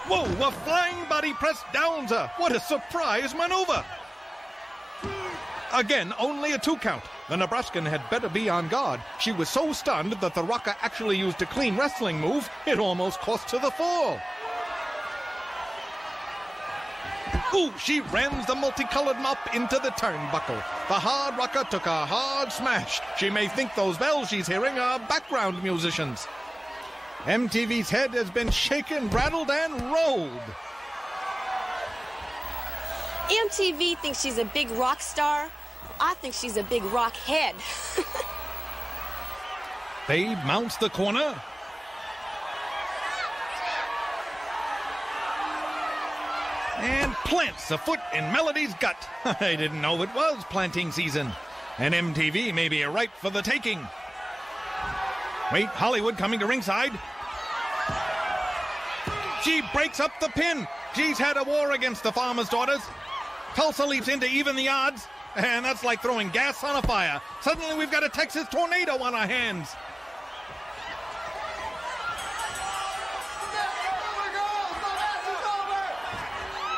Whoa, a flying body press downs her. What a surprise maneuver. Again, only a 2 count. The Nebraskan had better be on guard. She was so stunned that the rocker actually used a clean wrestling move, it almost cost her the fall. Ooh, she rams the multicolored mop into the turnbuckle. The hard rocker took a hard smash. She may think those bells she's hearing are background musicians. MTV's head has been shaken, rattled, and rolled. MTV thinks she's a big rock star. I think she's a big rock head. Babe mounts the corner. And plants a foot in Melody's gut. I didn't know it was planting season. And MTV may be ripe for the taking. Wait, Hollywood coming to ringside. She breaks up the pin. She's had a war against the farmer's daughters. Tulsa leaps in to even the odds. And that's like throwing gas on a fire. Suddenly we've got a Texas tornado on our hands.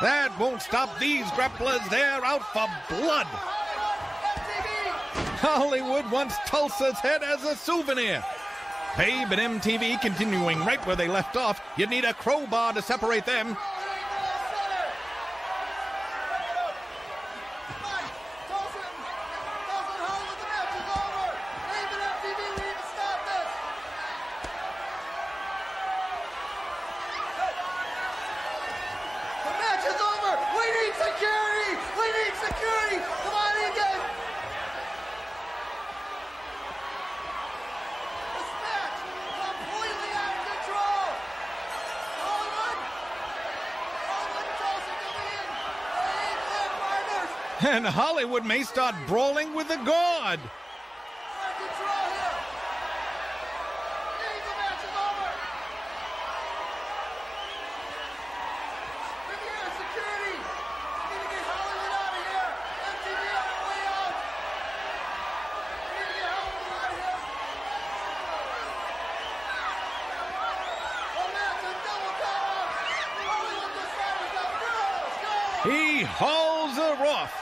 That won't stop these grapplers. They're out for blood. Hollywood wants Tulsa's head as a souvenir. Babe and MTV continuing right where they left off. You'd need a crowbar to separate them. And Hollywood may start brawling with the god. He hauls her off.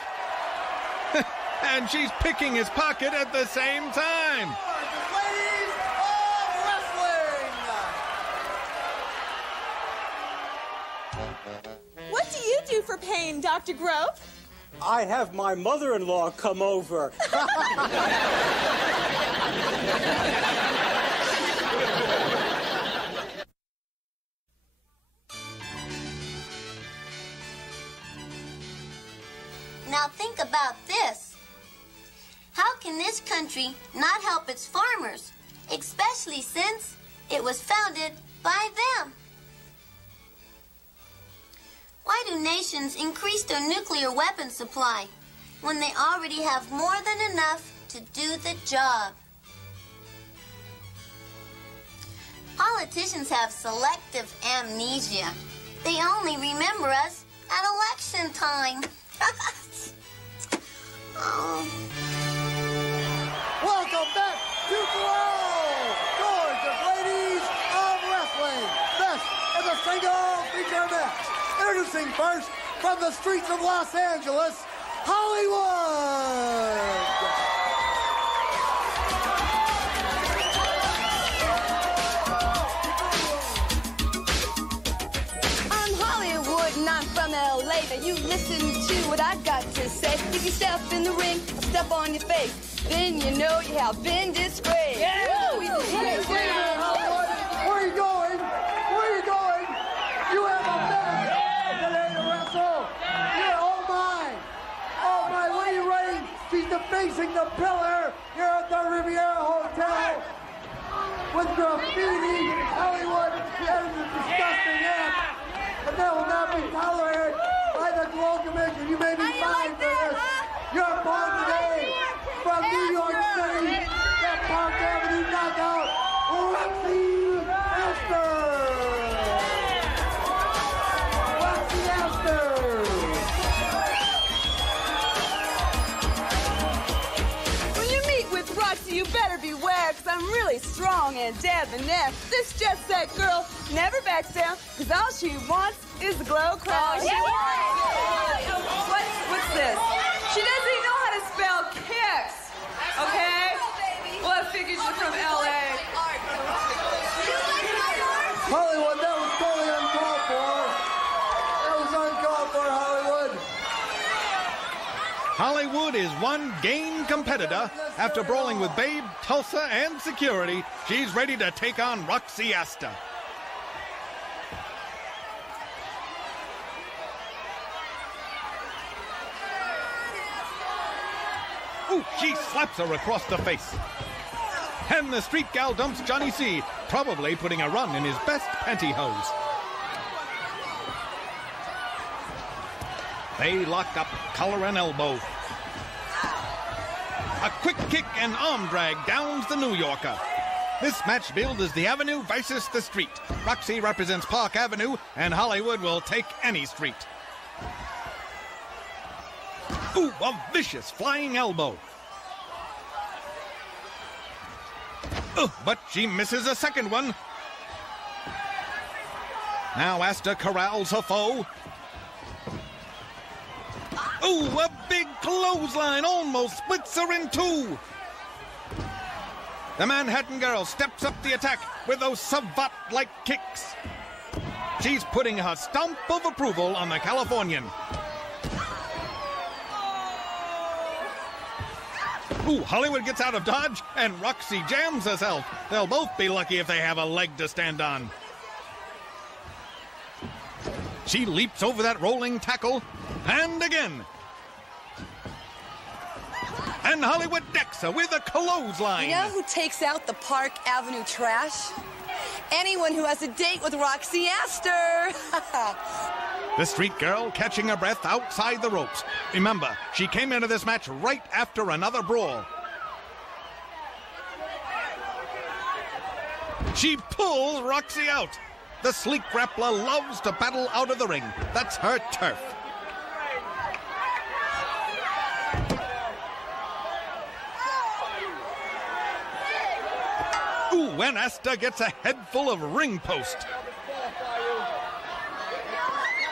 And she's picking his pocket at the same time. Ladies of wrestling! What do you do for pain, Dr. Grove? I have my mother-in-law come over. Now think about this. How can this country not help its farmers, especially since it was founded by them? Why do nations increase their nuclear weapon supply when they already have more than enough to do the job? Politicians have selective amnesia. They only remember us at election time. Oh. Welcome back to G.L.O.W, Georgia's Ladies of Wrestling. This is a single feature match. Introducing first, from the streets of Los Angeles, Hollywood. I'm Hollywood and I'm from L.A. Now you listen to what I got to say. If you step in the ring, I'll step on your face. Then you know you have been disgraced. Yeah. Woo, we disgraced. Where are you going? Where are you going? You have a minute today to wrestle. You're oh my, what are you writing? She's defacing the pillar here at the Riviera Hotel with graffiti. Hollywood, that is a disgusting act, and that will not be tolerated by the G.L.O.W Commission. You may be fined for this. You're born today from New York City, that Park Avenue knockout, Roxy Astor. Roxy Astor. When you meet with Roxy, you better beware, because I'm really strong and debonair. This jet set girl never backs down, because all she wants is the glow crown. What's this? She doesn't even know how to spell kicks, okay? Well, I figured you're from L.A. Hollywood, that was totally uncalled for. That was uncalled for, Hollywood. Hollywood is one game competitor. After brawling with Babe, Tulsa, and security, she's ready to take on Roxy Astor. Ooh, she slaps her across the face. And the street gal dumps Johnny C., probably putting a run in his best pantyhose. They lock up, collar and elbow. A quick kick and arm drag downs the New Yorker. This match billed as the Avenue versus the Street. Roxy represents Park Avenue, and Hollywood will take any street. Ooh, a vicious flying elbow. But she misses a second one. Now Astor corrals her foe. Ooh, a big clothesline almost splits her in two. The Manhattan girl steps up the attack with those savate-like kicks. She's putting her stamp of approval on the Californian. Ooh, Hollywood gets out of dodge, and Roxy jams herself. They'll both be lucky if they have a leg to stand on. She leaps over that rolling tackle, and again. And Hollywood decks her with a clothesline. You know who takes out the Park Avenue trash? Anyone who has a date with Roxy Astor. The street girl catching her breath outside the ropes. Remember, she came into this match right after another brawl. She pulls Roxy out. The sleek grappler loves to battle out of the ring. That's her turf. Ooh, when Astor gets a head full of ring post.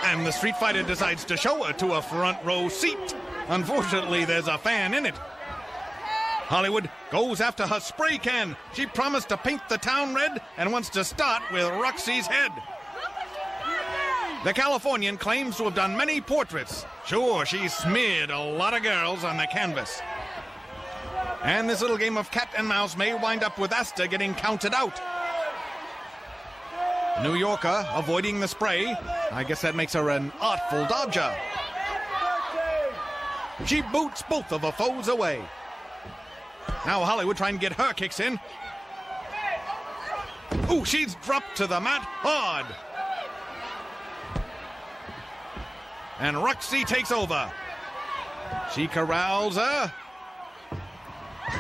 And the street fighter decides to show her to a front row seat. Unfortunately, there's a fan in it. Hollywood goes after her spray can. She promised to paint the town red and wants to start with Roxy's head. The Californian claims to have done many portraits. Sure, she smeared a lot of girls on the canvas. And this little game of cat and mouse may wind up with Asta getting counted out. New Yorker avoiding the spray. I guess that makes her an artful dodger. She boots both of her foes away. Now Hollywood trying to get her kicks in. Ooh, she's dropped to the mat hard. And Roxy takes over. She corrals her.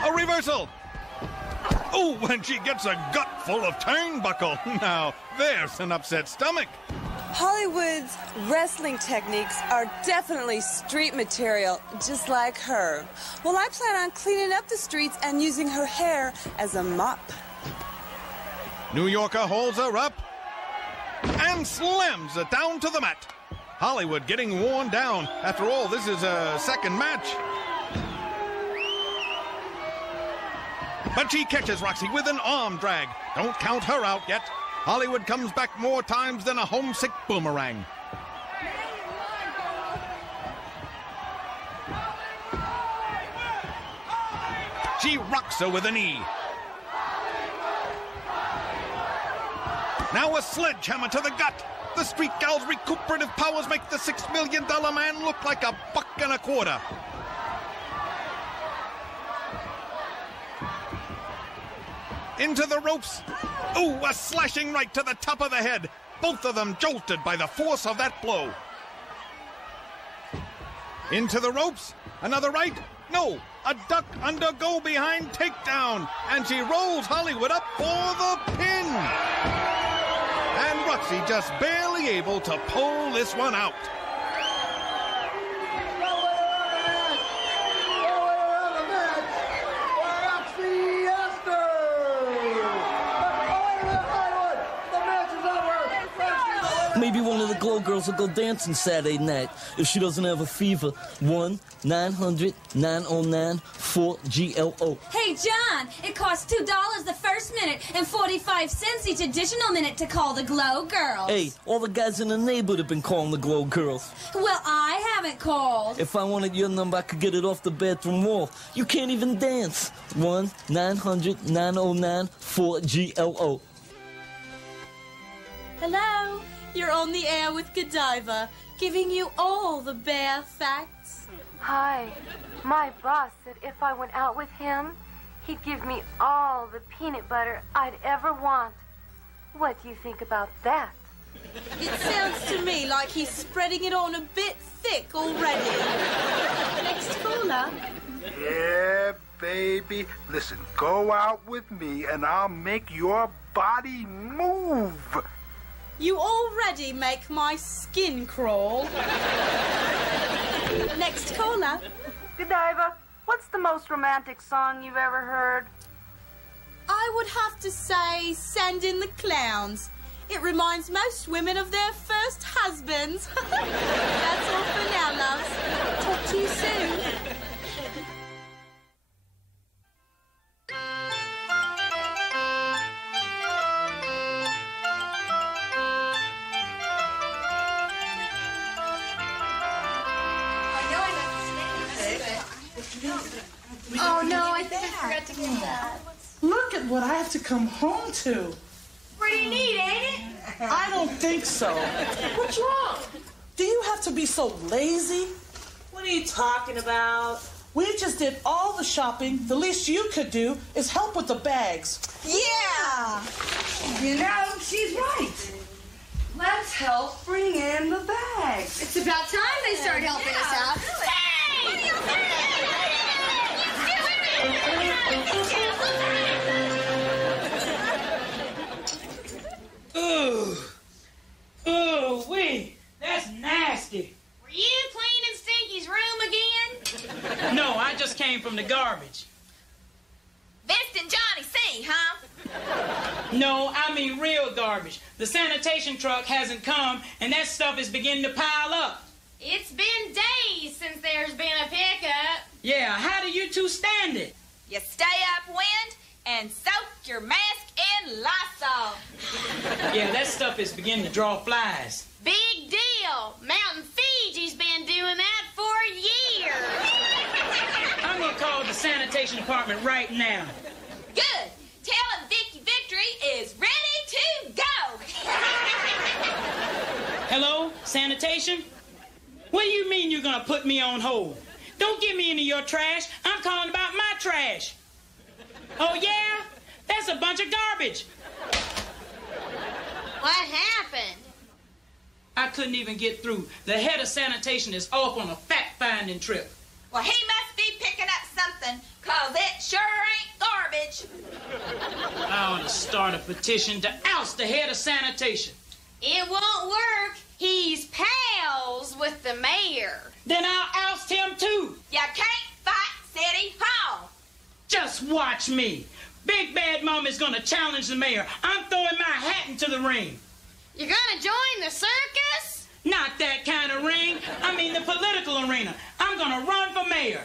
A reversal. Oh, and she gets a gut full of turnbuckle. Now, there's an upset stomach. Hollywood's wrestling techniques are definitely street material, just like her. Well, I plan on cleaning up the streets and using her hair as a mop. New Yorker holds her up and slams her down to the mat. Hollywood getting worn down. After all, this is a second match. But she catches Roxy with an arm drag. Don't count her out yet. Hollywood comes back more times than a homesick boomerang. She rocks her with a knee. Now a sledgehammer to the gut. The street gal's recuperative powers make the $6 million man look like $1.25. Into the ropes. Ooh, a slashing right to the top of the head. Both of them jolted by the force of that blow. Into the ropes. Another right. No, a duck under go behind takedown. And she rolls Hollywood up for the pin. And Roxy just barely able to pull this one out. Maybe one of the Glow girls will go dancing Saturday night if she doesn't have a fever. 1-900-909-4-G.L.O. Hey, John, it costs $2 the first minute and 45 cents each additional minute to call the Glow girls. Hey, all the guys in the neighborhood have been calling the Glow girls. Well, I haven't called. If I wanted your number, I could get it off the bathroom wall. You can't even dance. 1-900-909-4-G.L.O. Hello? You're on the air with Godiva, giving you all the bare facts. Hi. My boss said if I went out with him, he'd give me all the peanut butter I'd ever want. What do you think about that? It sounds to me like he's spreading it on a bit thick already. Next caller. Yeah, baby. Listen, go out with me and I'll make your body move. You already make my skin crawl. Next caller. Godiva, what's the most romantic song you've ever heard? I would have to say Send in the Clowns. It reminds most women of their first husbands. That's all for now, loves. Talk to you soon. Oh no, I think I forgot to get that. Look at what I have to come home to. Pretty neat, ain't it? I don't think so. What's wrong? Do you have to be so lazy? What are you talking about? We just did all the shopping. The least you could do is help with the bags. Yeah! You know, she's right. Let's help bring in the bags. It's about time they start helping us out. Hey! What do you think? Ooh, wee, that's nasty. Were you cleaning Stinky's room again? No, I just came from the garbage. Vincent Johnny C, huh? No, I mean real garbage. The sanitation truck hasn't come, and that stuff is beginning to pile up. It's been days since there's been a pickup. Yeah, how do you two stand it? You stay upwind and soak your mask in Lysol. Yeah, that stuff is beginning to draw flies. Big deal. Mountain Fiji's been doing that for years. I'm gonna call the sanitation department right now. Good. Tell him Victory is ready to go. Hello, sanitation? What do you mean you're gonna put me on hold? Don't get me into your trash. I'm calling about my trash. Oh, yeah? That's a bunch of garbage. What happened? I couldn't even get through. The head of sanitation is off on a fact-finding trip. Well, he must be picking up something, 'cause it sure ain't garbage. I ought to start a petition to oust the head of sanitation. It won't work. He's pals with the mayor. Then I'll oust him too. You can't fight City Hall. Just watch me. Big Bad Mom is gonna challenge the mayor. I'm throwing my hat into the ring. You're gonna join the circus? Not that kind of ring. I mean the political arena. I'm gonna run for mayor.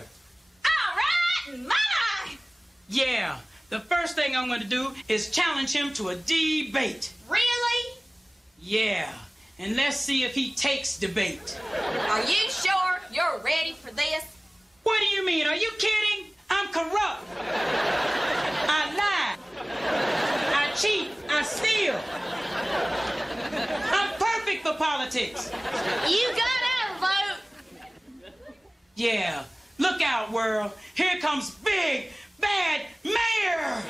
All right, Mama! Yeah, the first thing I'm gonna do is challenge him to a debate. Really? Yeah, and let's see if he takes debate. Are you sure you're ready for this? What do you mean? Are you kidding? I'm corrupt. I lie. I cheat. I steal. I'm perfect for politics. You gotta vote. Yeah, look out, world. Here comes Big Bad Mayor.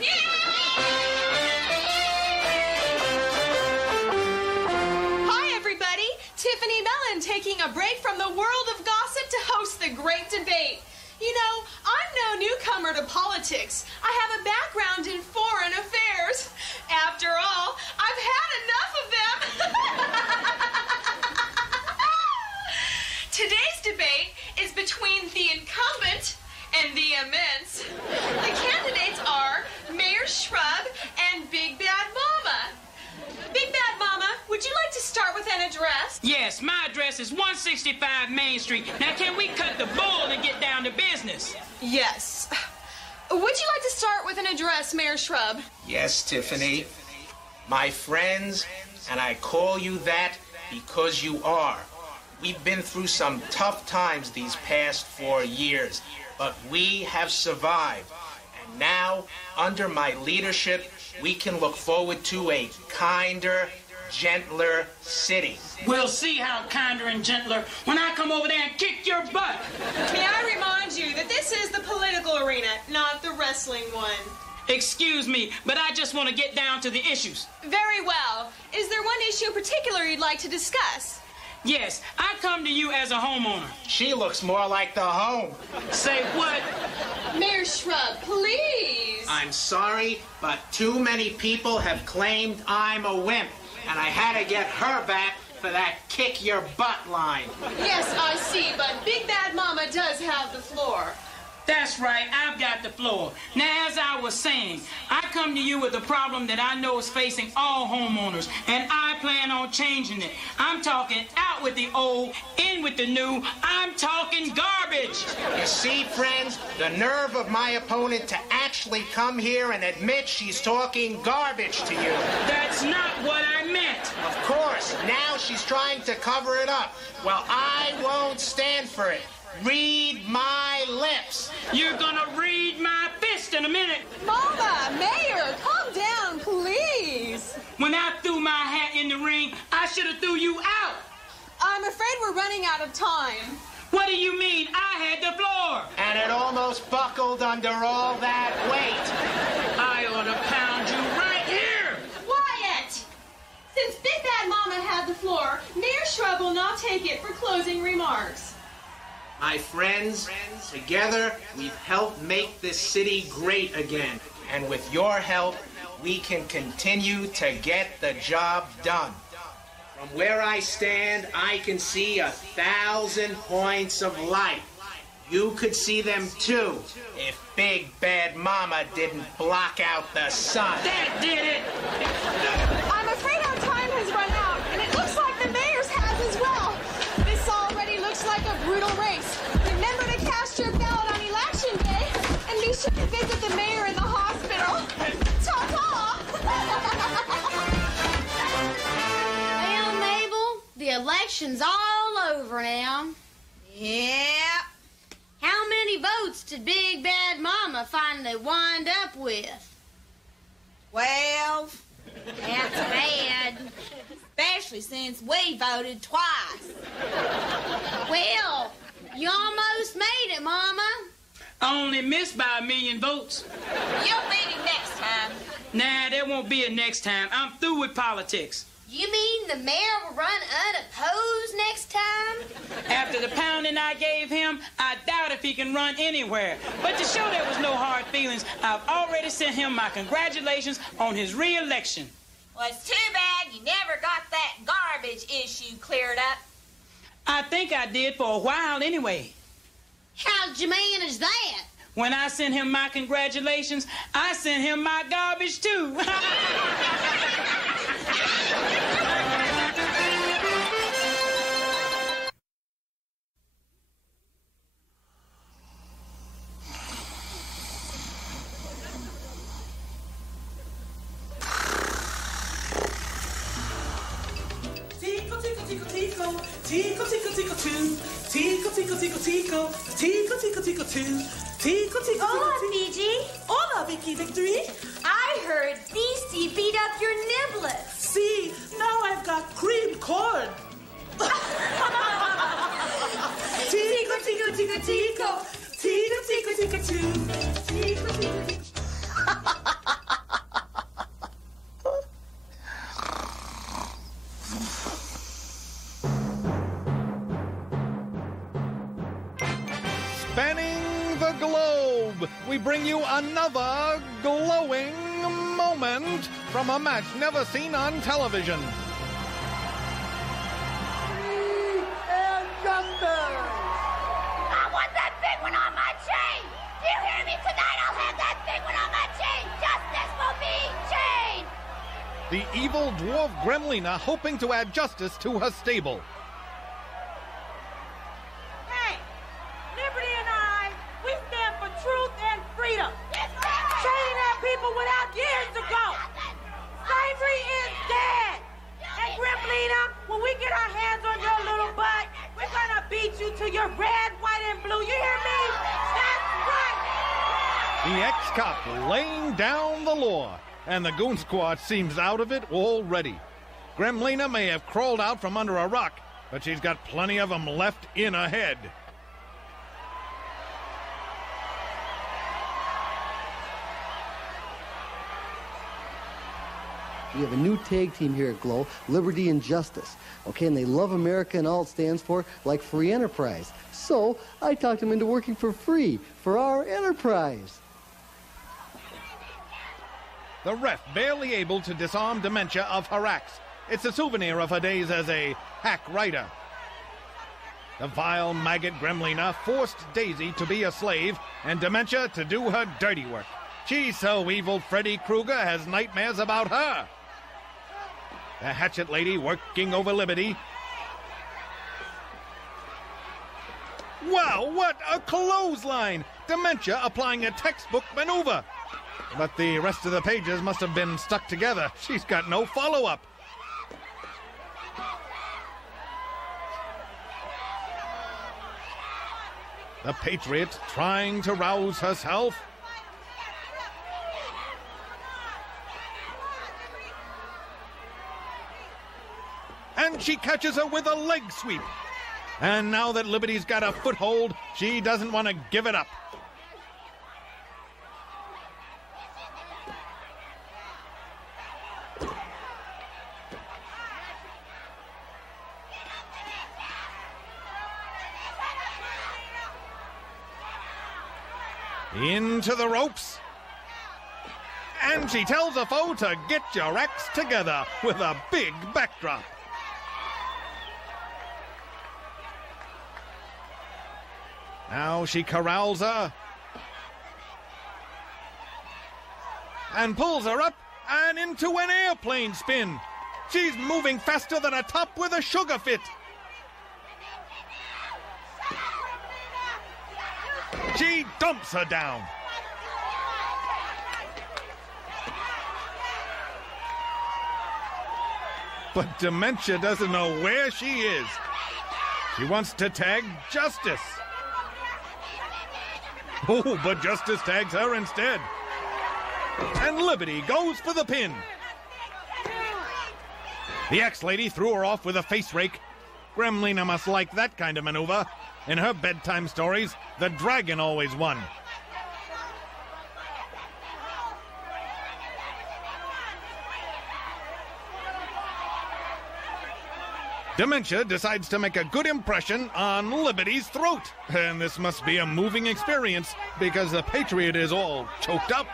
Hi, everybody. Tiffany Mellon taking a break from the world of gossip to host the great debate. You know, I'm no newcomer to politics. I have a background in foreign affairs. After all, I've had enough of them. Today's debate is between the incumbent and the immense. The candidates are Mayor Shrub and Big Bad Mama. Big Bad Mama, would you like to start with an address? Yes, my address is 165 Main Street. Now, can we cut the bull and get down to business? Yes. Would you like to start with an address, Mayor Shrub? Yes, Tiffany. My friends, and I call you that because you are. We've been through some tough times these past 4 years, but we have survived. And now, under my leadership, we can look forward to a kinder, gentler city. We'll see how kinder and gentler when I come over there and kick your butt. May I remind you that this is the political arena, not the wrestling one. Excuse me, but I just want to get down to the issues. Very well. Is there one issue in particular you'd like to discuss? Yes, I come to you as a homeowner. She looks more like the home. Say what? Mayor Shrub, please. I'm sorry, but too many people have claimed I'm a wimp, and I had to get her back for that kick your butt line. Yes, I see, but Big Bad Mama does have the floor. That's right, I've got the floor. Now, as I was saying, I come to you with a problem that I know is facing all homeowners, and I plan on changing it. I'm talking out with the old, in with the new. I'm talking garbage. You see, friends, the nerve of my opponent to actually come here and admit she's talking garbage to you. That's not what I meant. Of course, now she's trying to cover it up. Well, I won't stand for it. Read my lips. You're gonna read my fist in a minute. Mama, Mayor, calm down, please. When I threw my hat in the ring, I should have threw you out. I'm afraid we're running out of time. What do you mean? I had the floor. And it almost buckled under all that weight. I ought to pound you right here. Quiet! Since Big Bad Mama had the floor, Mayor Shrub will now take it for closing remarks. My friends, together we've helped make this city great again. And with your help, we can continue to get the job done. From where I stand, I can see 1,000 points of light. You could see them too if Big Bad Mama didn't block out the sun. That did it! I'm afraid our time has run out, and it looks like the mayor's has as well. This already looks like a brutal race. Remember to cast your ballot on election day, and be sure to visit the mayor in the hospital. Ta-ta! Well, Mabel, the election's all over now. Yeah. How many votes did Big Bad Mama finally wind up with? 12. That's bad. Especially since we voted twice. Well, you almost made it, Mama. Only missed by 1 million votes. You'll beat him next time. Nah, there won't be a next time. I'm through with politics. You mean the mayor will run unopposed next time? After the pounding I gave him, I doubt if he can run anywhere. But to show there was no hard feelings, I've already sent him my congratulations on his re-election. Well, it's too bad you never got that garbage issue cleared up. I think I did for a while anyway. How'd you manage that? When I sent him my congratulations, I sent him my garbage too. Tickle, tickle, tickle, two. Tickle, tickle, tickle, tickle. Tickle, tickle, tickle, two. Tickle, tickle, Hola, tickle, Fiji. Hola, Vicky Victory. I heard Beastie beat up your niblets. See, now I've got cream corn. Tickle, tickle, tickle, tickle. Tickle, tickle, tickle, two. Tickle, tickle, tickle. Spanning the globe, we bring you another glowing moment from a match never seen on television. Free and justice! I want that big one on my chain! Do you hear me? Tonight I'll have that big one on my chain! Justice for me, chain! The evil dwarf Gremlina hoping to add justice to her stable. Hey, Liberty and I, we stand for truth and freedom. Trading our people without years to go. Slavery is dead. And Gremlina, when we get our hands on your little butt, we're gonna beat you to your red, white, and blue. You hear me? That's right. The ex-cop laying down the law, and the goon squad seems out of it already. Gremlina may have crawled out from under a rock, but she's got plenty of them left in her head. We have a new tag team here at G.L.O.W, Liberty and Justice. Okay, and they love America, and all it stands for, like free enterprise. So I talked them into working for free for our enterprise. The ref barely able to disarm dementia of her axe. It's a souvenir of her days as a hack writer. The vile maggot Gremlina forced Daisy to be a slave and Dementia to do her dirty work. She's so evil Freddy Krueger has nightmares about her. The hatchet lady working over Liberty. Wow, what a clothesline! Dementia applying a textbook maneuver. But the rest of the pages must have been stuck together. She's got no follow-up. The Patriot trying to rouse herself. And she catches her with a leg sweep. And now that Liberty's got a foothold, she doesn't want to give it up. Into the ropes. And she tells a foe to get your acts together with a big backdrop. Now she corrals her. And pulls her up and into an airplane spin. She's moving faster than a top with a sugar fit. She dumps her down. But Dementia doesn't know where she is. She wants to tag Justice. Oh, but Justice tags her instead. And Liberty goes for the pin. The ex-lady threw her off with a face rake. Gremlina must like that kind of maneuver. In her bedtime stories, the dragon always won. Dementia decides to make a good impression on Liberty's throat. And this must be a moving experience because the Patriot is all choked up.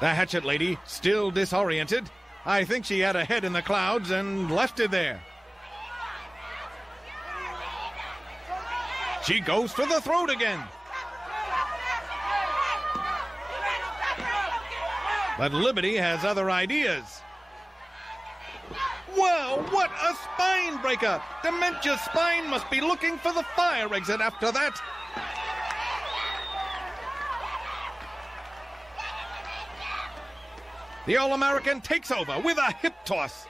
The Hatchet Lady, still disoriented. I think she had a head in the clouds and left it there. She goes for the throat again. But Liberty has other ideas. Wow, what a spine breaker! Dementia's spine must be looking for the fire exit after that. The All-American takes over with a hip toss.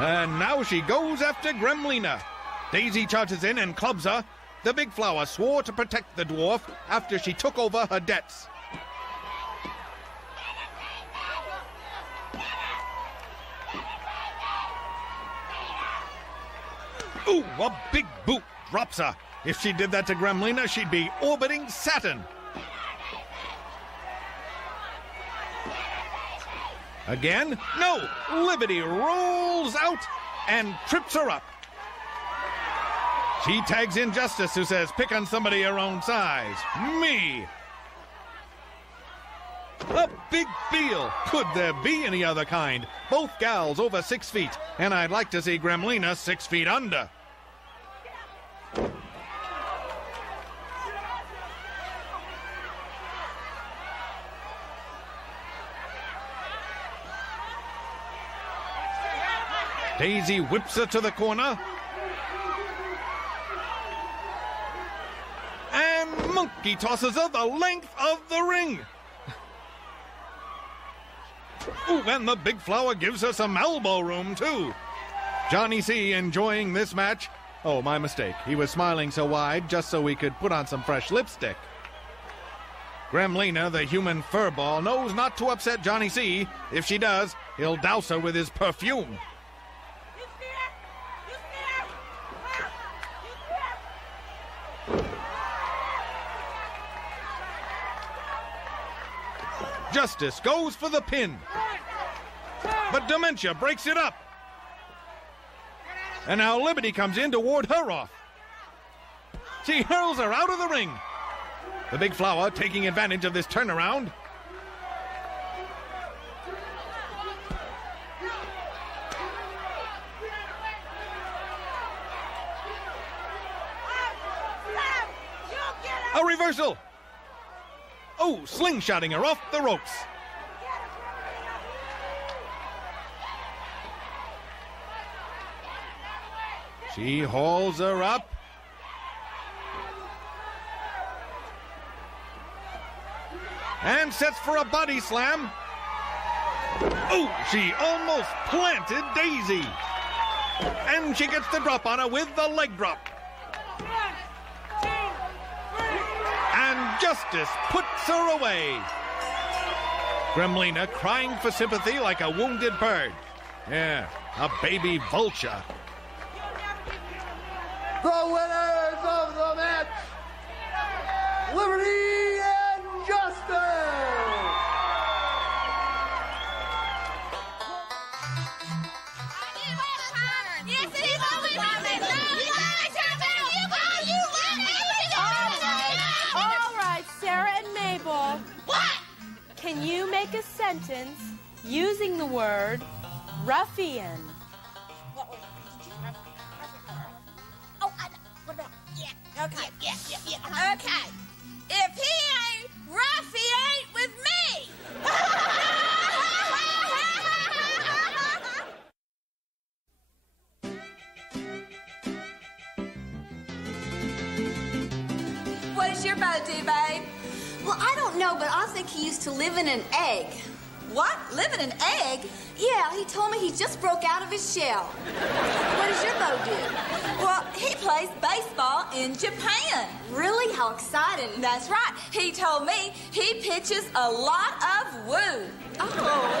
And now she goes after Gremlina. Daisy charges in and clubs her. The Big Flower swore to protect the dwarf after she took over her debts. Ooh, a big boot drops her. If she did that to Gremlina, she'd be orbiting Saturn. Again? No! Liberty rolls out and trips her up. She tags in Justice, who says, pick on somebody your own size. Me! A big deal. Could there be any other kind? Both gals over 6 feet, and I'd like to see Gremlina 6 feet under. Daisy whips her to the corner. And Monkey tosses her the length of the ring. Ooh, and the Big Flower gives her some elbow room, too. Johnny C. enjoying this match. Oh, my mistake. He was smiling so wide just so we could put on some fresh lipstick. Gremlina, the human furball, knows not to upset Johnny C. If she does, he'll douse her with his perfume. Justice goes for the pin. But Dementia breaks it up. And now Liberty comes in to ward her off. She hurls her out of the ring. The Big Flower taking advantage of this turnaround. A reversal. Oh, slingshotting her off the ropes. She hauls her up. And sets for a body slam. Oh, she almost planted Daisy. And she gets the drop on her with the leg drop. And Justice puts her away. Gremlina crying for sympathy like a wounded bird. Yeah, a baby vulture. The winners of the match, Liberty and Justice! All right, Sarah and Mabel. What? Can you make a sentence using the word Ruffian. Oh, what about? Yeah. Okay. Yeah. Okay. If he ain't rough, he ain't with me. What's your boat do, babe? Well, I don't know, but I think he used to live in an egg. What? Live in an egg? Yeah, he told me he just broke out of his shell. What does your boat do? Well, he plays baseball in Japan. Really? How exciting. That's right. He told me he pitches a lot of woo. Oh.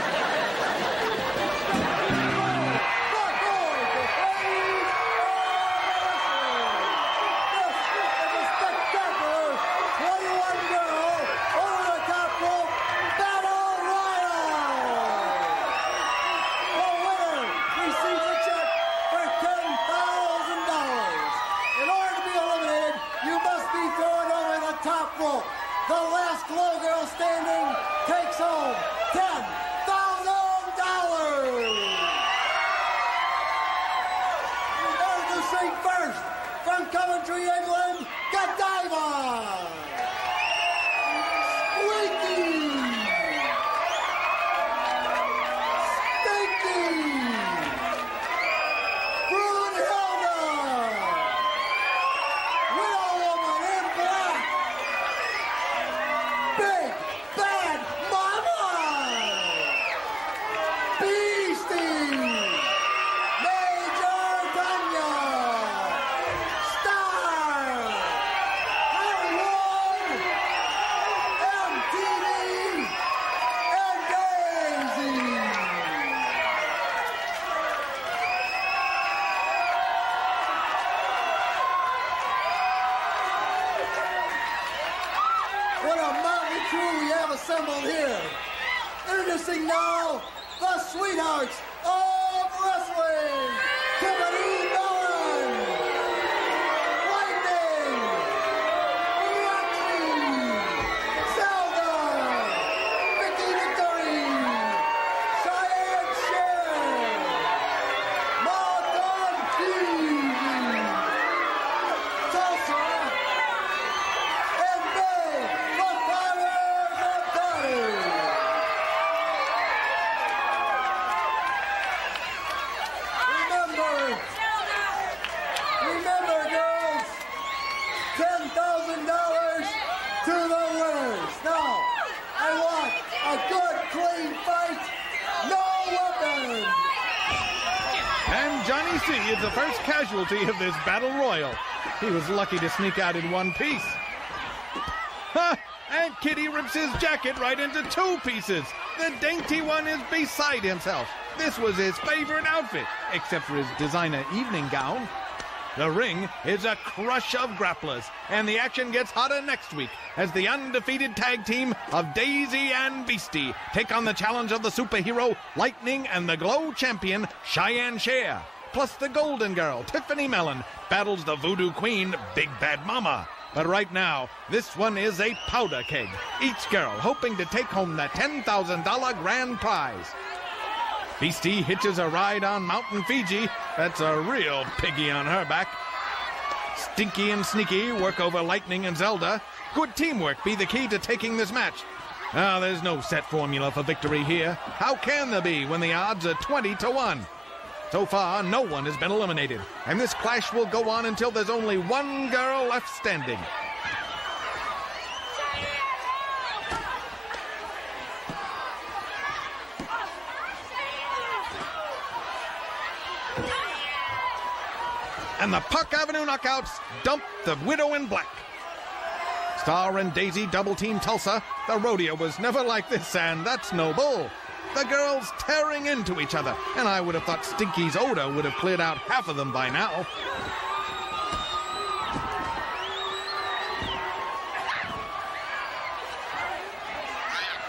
The last G.L.O.W girl standing takes home $10,000. Introducing first from Coventry, England, Godiva. Squeaky. Stinky. Brunhilde. Widow woman in black. Big Bad Mama! Beastie! Major Tanya! Star! Hollywood! MTV! And Daisy! What a motley crew we have assembled here. Introducing now the sweethearts of wrestling. Tiffany Mellon, Lightning, Roxy, Zelda, Vicky Victory, Cheyenne Cher, Morgan Phoebe, Tulsa, and Bill, the Fathers of Daughters. Remember, girls, $10,000 to the winners. Now, I want a good, clean fight, no weapons. And Johnny C is the first casualty of this battle royal. He was lucky to sneak out in one piece. Ha! And Kitty rips his jacket right into two pieces. The dainty one is beside himself. This was his favorite outfit, except for his designer evening gown. The ring is a crush of grapplers, and the action gets hotter next week as the undefeated tag team of Daisy and Beastie take on the challenge of the superhero Lightning and the G.L.O.W champion Cheyenne Cher. Plus the Golden Girl, Tiffany Mellon, battles the Voodoo Queen, Big Bad Mama. But right now, this one is a powder keg, each girl hoping to take home the $10,000 grand prize. Beastie hitches a ride on Mountain Fiji. That's a real piggy on her back. Stinky and Sneaky work over Lightning and Zelda. Good teamwork be the key to taking this match. There's no set formula for victory here. How can there be when the odds are 20-1? So far, no one has been eliminated, and this clash will go on until there's only one girl left standing. And the Park Avenue Knockouts dump the Widow in Black. Star and Daisy double-team Tulsa. The rodeo was never like this, and that's no bull. The girls tearing into each other, and I would have thought Stinky's odor would have cleared out half of them by now.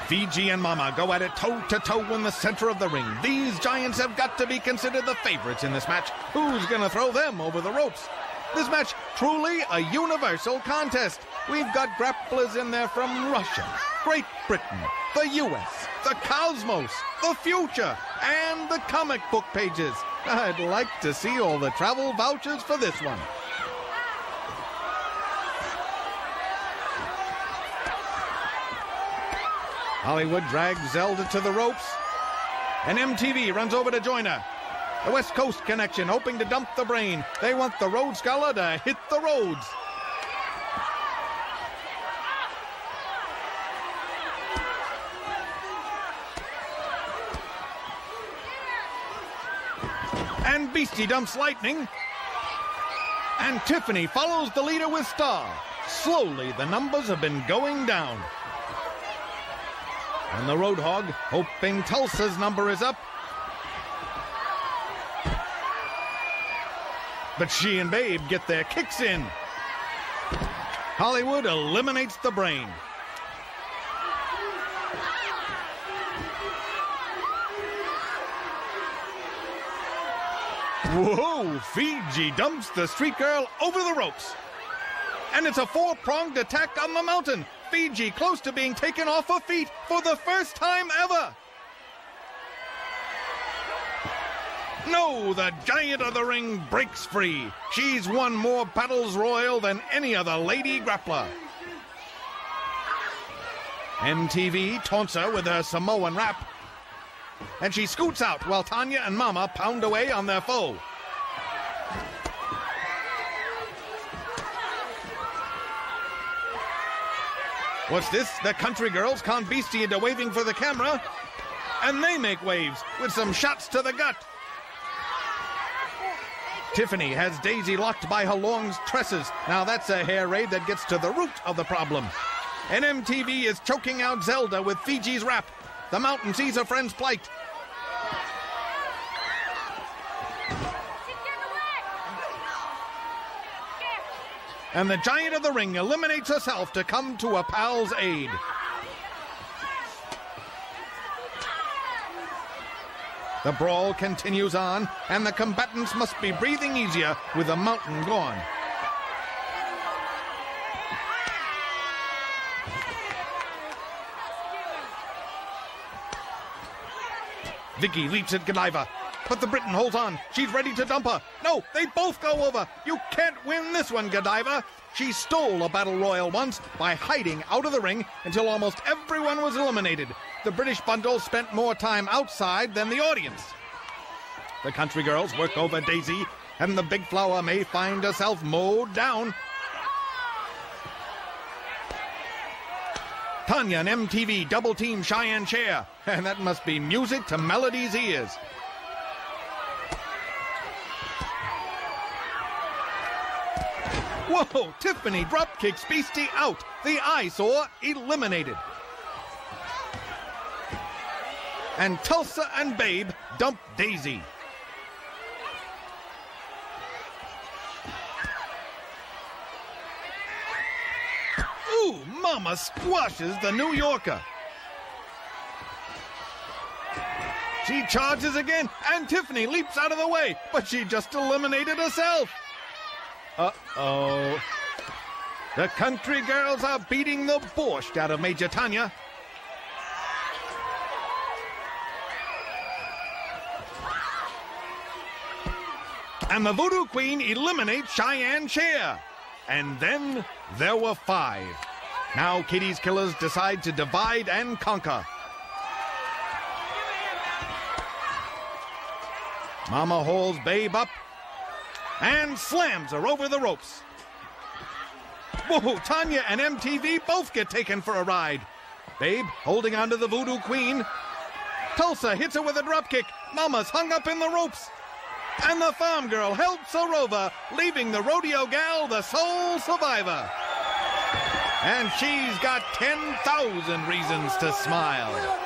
Fiji and Mama go at it toe-to-toe in the center of the ring. These giants have got to be considered the favorites in this match. Who's gonna throw them over the ropes? This match, truly a universal contest. We've got grapplers in there from Russia, Great Britain, the U.S., the cosmos, the future, and the comic book pages. I'd like to see all the travel vouchers for this one. Hollywood drags Zelda to the ropes, and MTV runs over to join her. The West Coast connection hoping to dump the brain. They want the road scholar to hit the roads. And Beastie dumps Lightning. And Tiffany follows the leader with Star. Slowly, the numbers have been going down. And the Roadhog, hoping Tulsa's number is up. But she and Babe get their kicks in. Hollywood eliminates the brain. Whoa! Fiji dumps the street girl over the ropes. And it's a four-pronged attack on the mountain. Fiji close to being taken off her feet for the first time ever. No, the giant of the ring breaks free. She's won more battles royal than any other lady grappler. MTV taunts her with her Samoan rap. And she scoots out while Tanya and Mama pound away on their foe. What's this? The country girls con Beastie into waving for the camera. And they make waves with some shots to the gut. Tiffany has Daisy locked by her long tresses. Now that's a hair raid that gets to the root of the problem. And MTV is choking out Zelda with Fiji's rap. The mountain sees her friend's plight. And the giant of the ring eliminates herself to come to a pal's aid. The brawl continues on, and the combatants must be breathing easier with the mountain gone. Vicky leaps at Godiva, but the Briton holds on. She's ready to dump her. No, they both go over. You can't win this one, Godiva. She stole a battle royal once by hiding out of the ring until almost everyone was eliminated. The British bundle spent more time outside than the audience. The country girls work over Daisy, and the big flower may find herself mowed down. Tanya and MTV double-team Cheyenne Cher, and that must be music to Melody's ears. Whoa! Tiffany drop-kicks Beastie out. The eyesore eliminated. And Tulsa and Babe dump Daisy. Ooh, Mama squashes the New Yorker. She charges again, and Tiffany leaps out of the way, but she just eliminated herself. Uh-oh. The country girls are beating the borscht out of Major Tanya. And the Voodoo Queen eliminates Cheyenne Cher. And then there were 5. Now Katie's killers decide to divide and conquer. Mama hauls Babe up and slams her over the ropes. Whoa, Tanya and MTV both get taken for a ride. Babe holding onto the Voodoo Queen. Tulsa hits her with a dropkick. Mama's hung up in the ropes. And the farm girl helps her over, leaving the rodeo gal the sole survivor. And she's got 10,000 reasons to smile.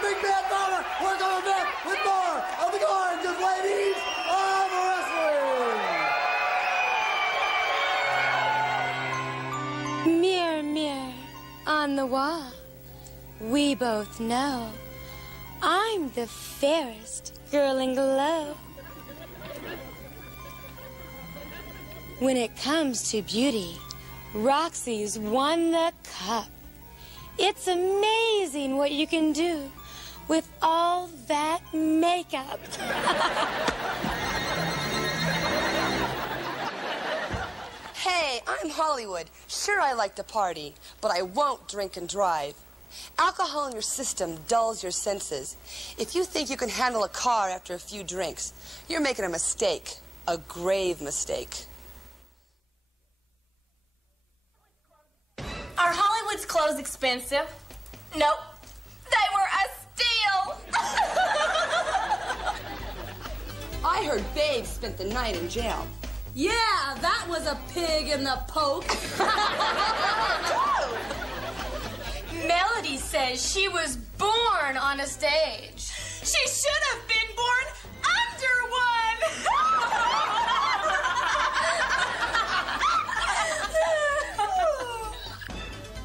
Big Bad Mama, we're going back with more of the gorgeous ladies of wrestling. Mirror, mirror on the wall, we both know I'm I'm the fairest girl in G.L.O.W. When it comes to beauty, Roxy's won the cup. It's amazing what you can do with all that makeup. Hey, I'm Hollywood. Sure, I like to party, but I won't drink and drive. Alcohol in your system dulls your senses. If you think you can handle a car after a few drinks, you're making a mistake, a grave mistake. Are Hollywood's clothes expensive? Nope. They were a steal! I heard Babe spent the night in jail. Yeah, that was a pig in the poke. Melody says she was born on a stage. She should have been born under one!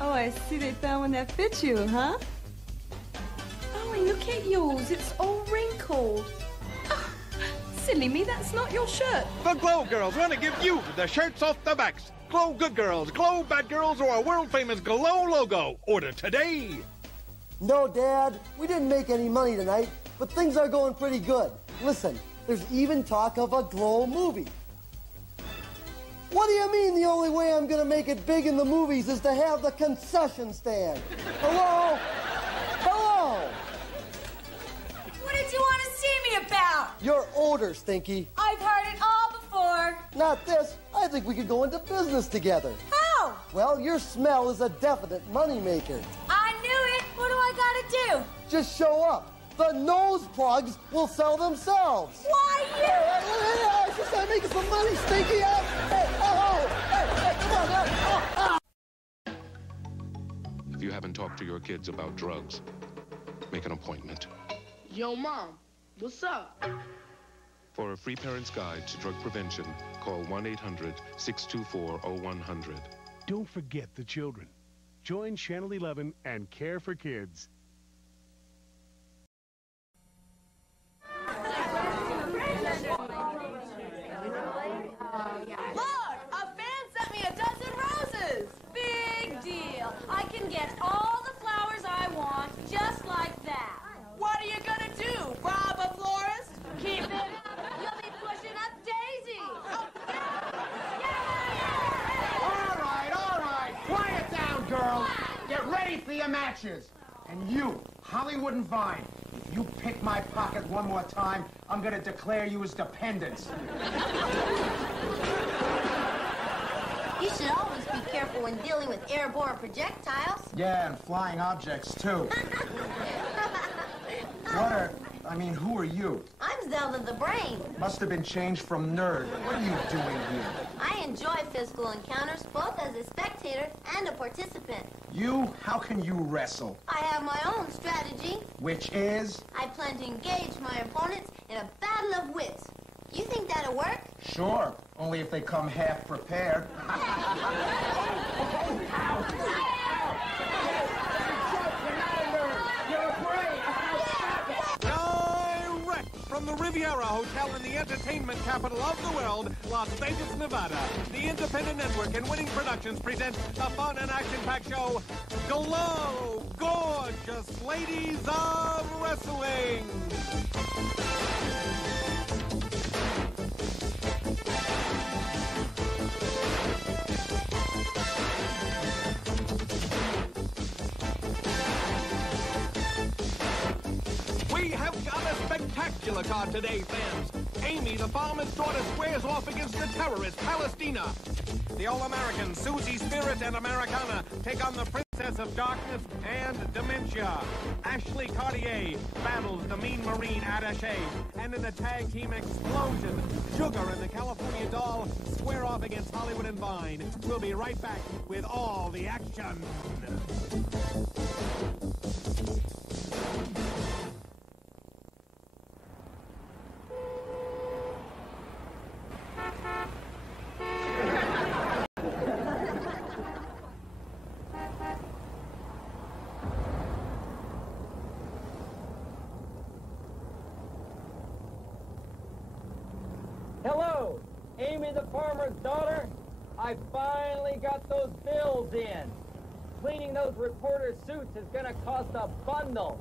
Oh, I see they found one that fits you, huh? Oh, and look at yours. It's all wrinkled. Oh, silly me, that's not your shirt. The G.L.O.W girls want to give you the shirts off the backs. G.L.O.W good girls, G.L.O.W bad girls, or a world-famous G.L.O.W logo. Order today. No, Dad, we didn't make any money tonight, but things are going pretty good. Listen, there's even talk of a G.L.O.W movie. What do you mean the only way I'm gonna make it big in the movies is to have the concession stand? Hello? Hello? What did you want to see me about? Your odor, Stinky. I've heard it all before. Not this. I think we could go into business together. How? Well, your smell is a definite moneymaker. I knew it. What do I gotta do? Just show up. The nose plugs will sell themselves. Why you? Hey, I just gotta make some money, Stinky. Hey, come on. If you haven't talked to your kids about drugs, make an appointment. Yo, Mom, what's up? For a free parent's guide to drug prevention, call 1-800-624-0100. Don't forget the children. Join Channel 11 and Care for Kids. Look, a fan sent me a dozen roses. Big deal. I can get all the flowers I want just like that. What are you gonna do, rob a florist? Keep it up. You'll be pushing up Daisy. All right. Quiet down, girls. Get ready for your matches. And you, Hollywood and Vine, if you pick my pocket one more time, I'm gonna declare you as dependents. You should always be careful when dealing with airborne projectiles. Yeah, and flying objects, too. Who are you? I'm Zelda the Brain. Must have been changed from nerd. What are you doing here? I enjoy physical encounters both as a spectator and a participant. You? How can you wrestle? I have my own strategy. Which is? I plan to engage my opponents in a battle of wits. You think that'll work? Sure, only if they come half prepared. Direct from the Riviera Hotel in the entertainment capital of the world, Las Vegas, Nevada, the Independent Network and Winning Productions present the fun and action-packed show, G.L.O.W, Gorgeous Ladies of Wrestling. We have got a spectacular card today, fans. Amy, the farmer's daughter, squares off against the terrorist, Palestina. The All-American Susie Spirit and Americana take on the Princess of Darkness and Dementia. Ashley Cartier battles the Mean Marine Attaché. And in a tag team explosion, Sugar and the California Doll square off against Hollywood and Vine. We'll be right back with all the action. farmer's daughter, I finally got those bills in. Cleaning those reporter suits is gonna cost a bundle.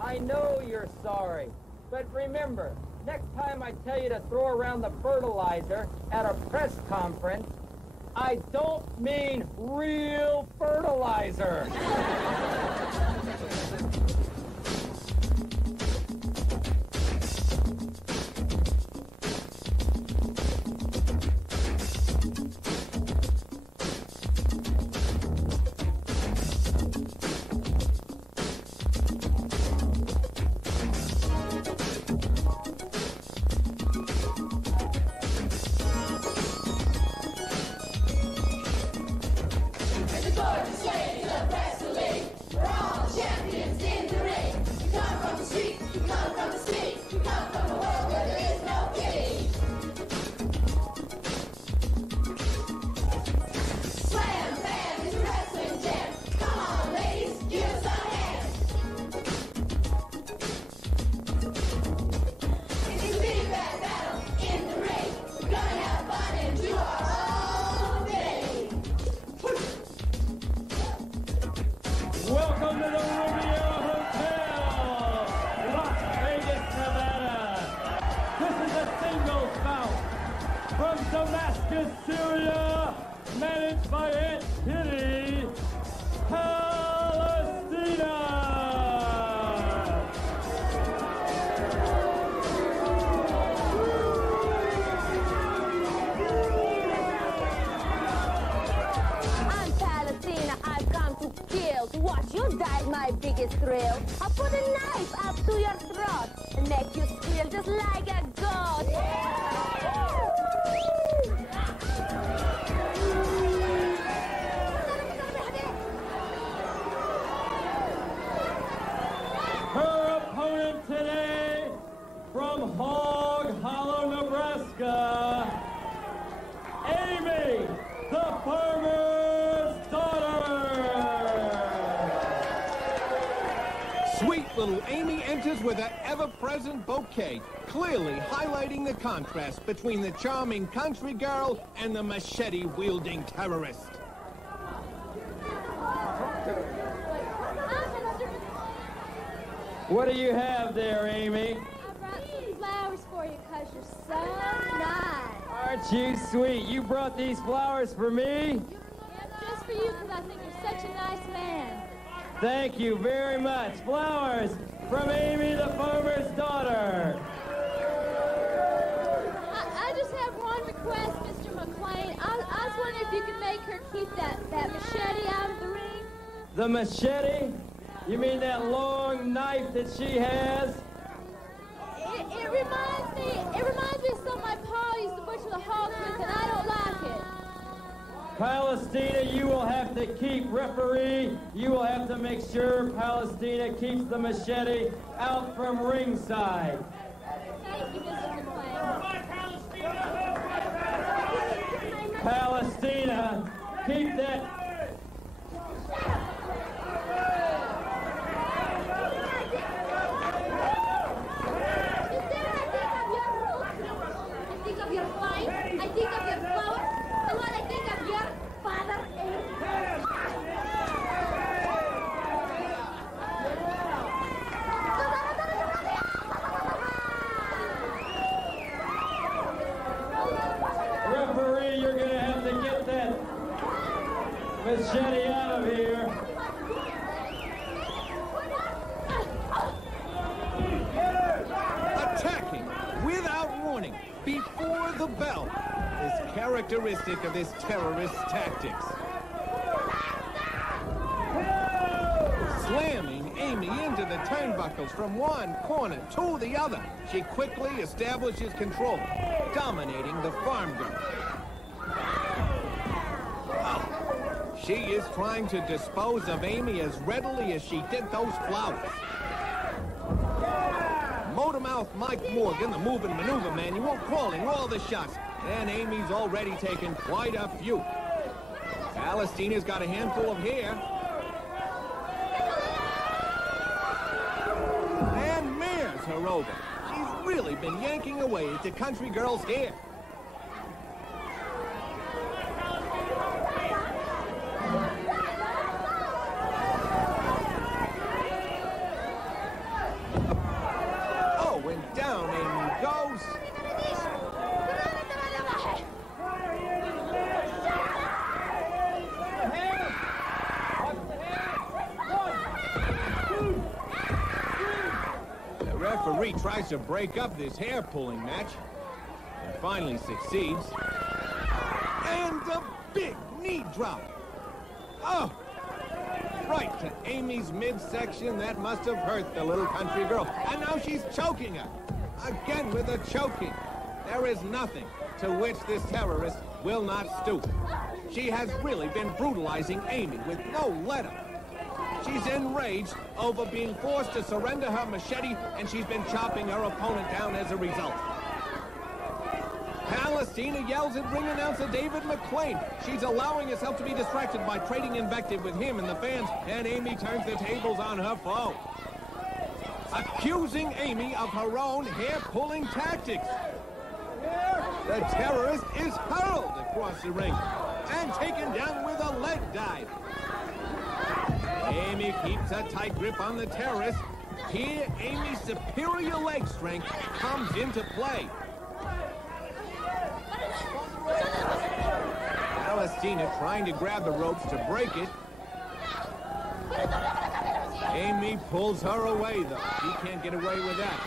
I know you're sorry, but remember, next time I tell you to throw around the fertilizer at a press conference, I don't mean real fertilizer. With an ever-present bouquet, clearly highlighting the contrast between the charming country girl and the machete-wielding terrorist. What do you have there, Amy? I brought some flowers for you because you're so nice. Aren't you sweet? You brought these flowers for me? Yeah, just for you because I think you're such a nice man. Thank you very much. Flowers from Amy, the farmer's daughter. I just have one request, Mr. McLean. I was wondering if you could make her keep that machete out of the ring. The machete? You mean that long knife that she has? It reminds me of something my pa used to butcher the hogs with, and I don't like it. Palestina, you will have to keep, referee, you will have to make sure Palestina keeps the machete out from ringside. Thank you, Mr. McLean. Palestina, keep that... I think of your flying, I think of your flowers, and when I think of your father and... Referee, you're going to have to get that machete out of here. Attacking without warning before the bell is characteristic of this terrorist's tactics. Slamming Amy into the turnbuckles from one corner to the other, she quickly establishes control, dominating the farm girl. Oh, she is trying to dispose of Amy as readily as she did those flowers. Motormouth Mike Morgan, the moving maneuver manual, calling all the shots. And Amy's already taken quite a few. Palestina's got a handful of hair. And Mare's her over. She's really been yanking away at the country girl's hair. tries to break up this hair-pulling match and finally succeeds. And a big knee drop. Oh! Right to Amy's midsection. That must have hurt the little country girl. And now she's choking her. Again with a choking. There is nothing to which this terrorist will not stoop. She has really been brutalizing Amy with no letup. She's enraged over being forced to surrender her machete, and she's been chopping her opponent down as a result. Palestina yells at ring announcer David McLean. She's allowing herself to be distracted by trading invective with him and the fans, and Amy turns the tables on her foe, accusing Amy of her own hair-pulling tactics. The terrorist is hurled across the ring and taken down with a leg dive. Amy keeps a tight grip on the terrorist. Here, Amy's superior leg strength comes into play. Palestina trying to grab the ropes to break it. Amy pulls her away, though. She can't get away with that.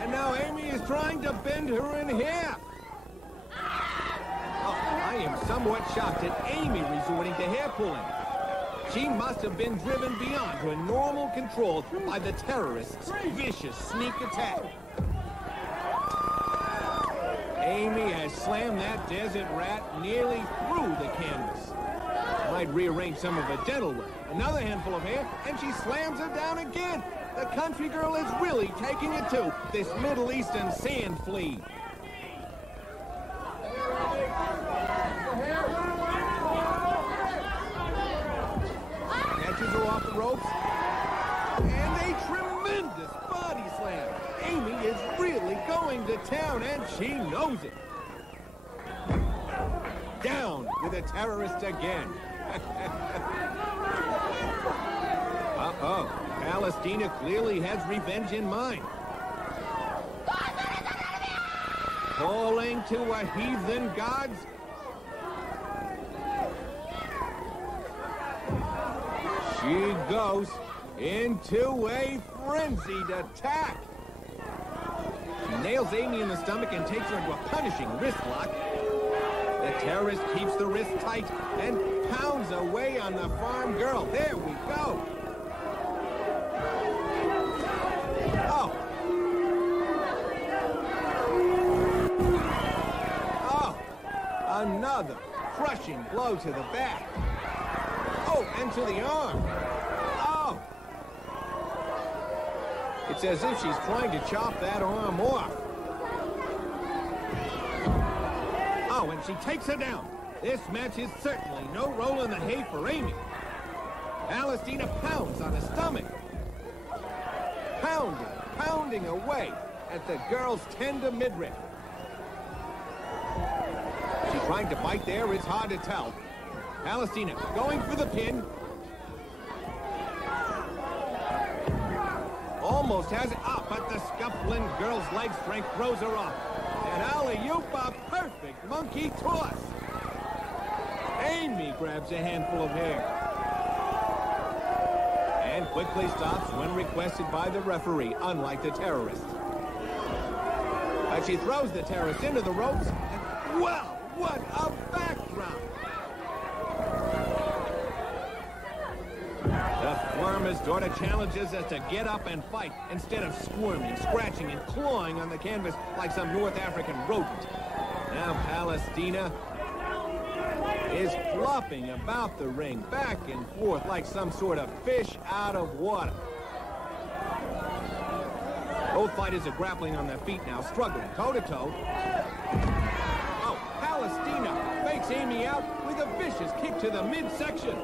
And now Amy is trying to bend her in half. Oh, I am somewhat shocked at Amy resorting to hair pulling. She must have been driven beyond her normal control by the terrorist's vicious sneak attack. Amy has slammed that desert rat nearly through the canvas. Might rearrange some of her dental work. Another handful of hair, and she slams her down again. The country girl is really taking it to this Middle Eastern sand flea. Catches her off the ropes. And a tremendous body slam. Amy is really going to town, and she knows it. Down with the terrorist again. Uh-oh. Palestina clearly has revenge in mind. Calling to a heathen gods? She goes into a frenzied attack. She nails Amy in the stomach and takes her into a punishing wrist lock. The terrorist keeps the wrist tight and pounds away on the farm girl. There we go. Oh. Oh. Another crushing blow to the back. Oh, and to the arm. Oh. It's as if she's trying to chop that arm off. Oh, and she takes her down. This match is certainly no roll in the hay for Amy. Palestina pounds on her stomach. Pounding away at the girl's tender midriff. She's trying to bite there, it's hard to tell. Palestina going for the pin. Almost has it up, but the scuffling girl's leg strength throws her off. And alley-oop, a perfect monkey toss. Amy grabs a handful of hair. And quickly stops when requested by the referee, unlike the terrorist. As she throws the terrorist into the ropes, and wow, what a backdrop! The farmer's daughter challenges us to get up and fight instead of squirming, scratching, and clawing on the canvas like some North African rodent. Now Palestina is flopping about the ring, back and forth like some sort of fish out of water. Both fighters are grappling on their feet now, struggling toe-to-toe. Oh, Palestina fakes Amy out with a vicious kick to the midsection.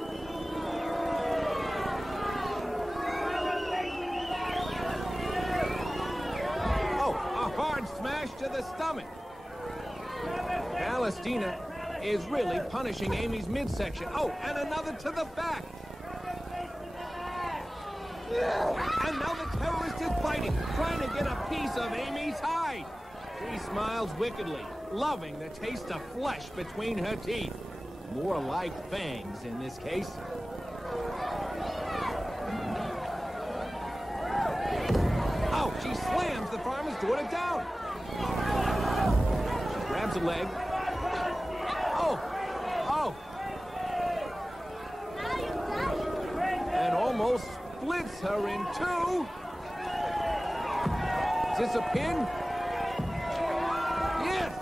Hard smash to the stomach. Palestina is really punishing Amy's midsection. Oh, and another to the back. And now the terrorist is biting, trying to get a piece of Amy's hide. She smiles wickedly, loving the taste of flesh between her teeth. More like fangs in this case. Oh, she slams the farmer's daughter down. She grabs a leg. Oh! And almost splits her in two. Is this a pin? Yes!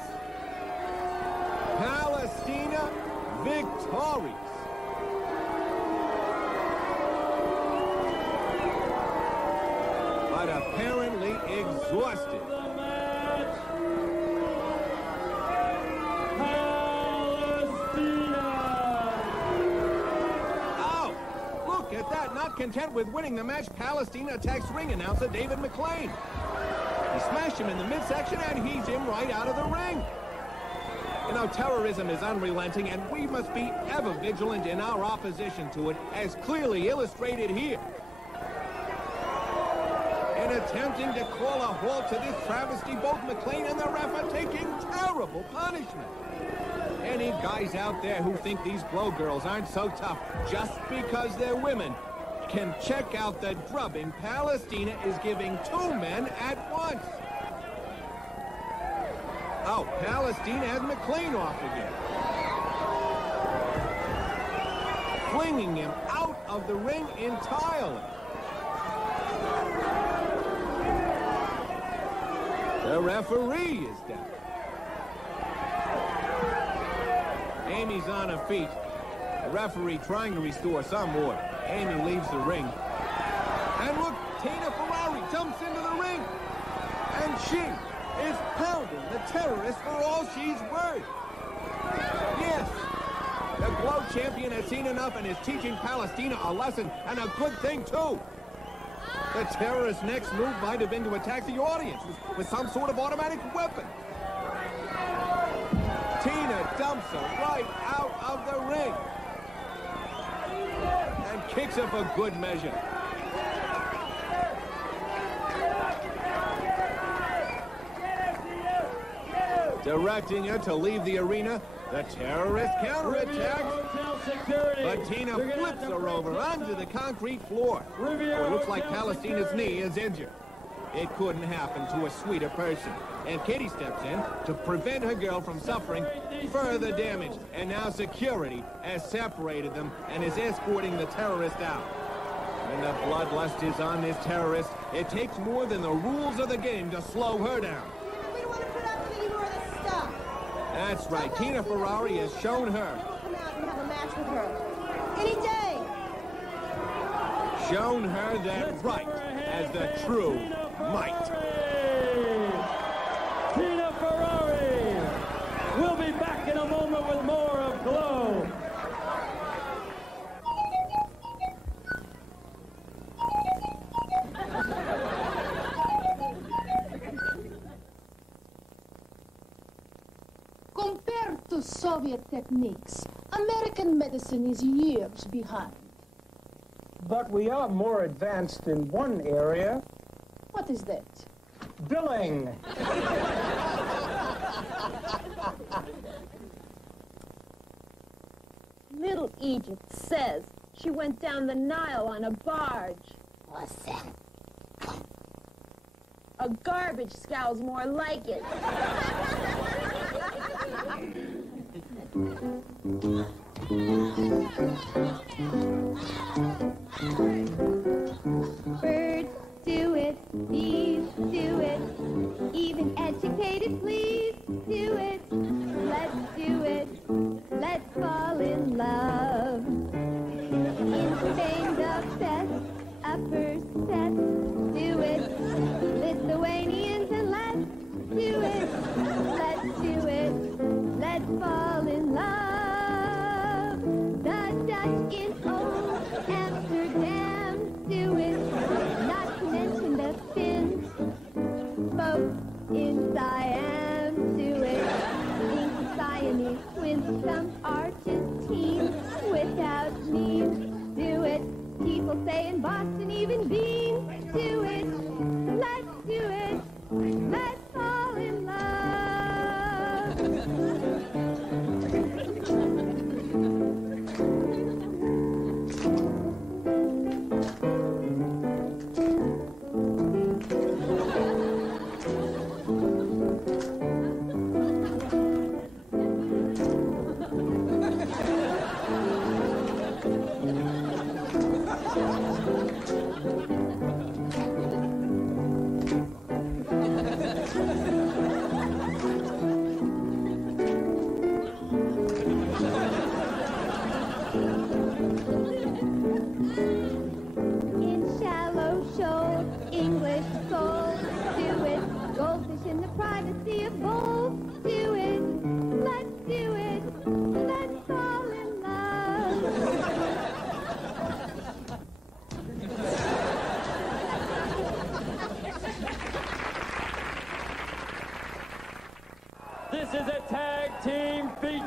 Palestina victorious. But apparently exhausted. Oh, look at that. Not content with winning the match, Palestina attacks ring announcer David McLean. He smashed him in the midsection and he's him right out of the ring. You know, terrorism is unrelenting, and we must be ever vigilant in our opposition to it, as clearly illustrated here. In attempting to call a halt to this travesty, both McLean and the ref are taking terrible punishment. Any guys out there who think these G.L.O.W girls aren't so tough just because they're women can check out the drubbing Palestina is giving two men at once. Oh, Palestina has McLean off again. Flinging him out of the ring entirely. The referee is down. Amy's on her feet. The referee trying to restore some order. Amy leaves the ring. And look, Tina Ferrari jumps into the ring. And she is pounding the terrorist for all she's worth. Yes, the G.L.O.W champion has seen enough and is teaching Palestina a lesson, and a good thing, too. The terrorist's next move might have been to attack the audience with some sort of automatic weapon. Tina dumps her right out of the ring and kicks her for good measure. Directing her to leave the arena, the terrorist counterattacks. But Tina flips her over onto the concrete floor. It looks like Palestina's knee is injured. It couldn't happen to a sweeter person. And Katie steps in to prevent her girl from suffering further damage. And now security has separated them and is escorting the terrorist out. When the bloodlust is on this terrorist, it takes more than the rules of the game to slow her down. We don't want to put up with any more of this stuff. That's right. Tina Ferrari has shown her. Come out and have a match with her. Any day. Shown her that right as the true might. Tina Ferrari. We'll be back in a moment with more of G.L.O.W. Compared to Soviet techniques, American medicine is years behind. But we are more advanced in one area. What is that? Billing. Little Egypt says she went down the Nile on a barge. What's that? A garbage scow's more like it. Birds, do it, bees, do it, even educated, please, do it. Let's do it, let's fall in love. In Spain, the best, upper set, do it. Lithuanians, and let's do it, let's do it, let's fall in love. The Dutch in old Amsterdam, do it, not to mention the Finns. Folks in Siam, do it, think Siamese with some Argentine, without means, do it. People say in Boston, even beans, do it, let's do it, let's fall in love.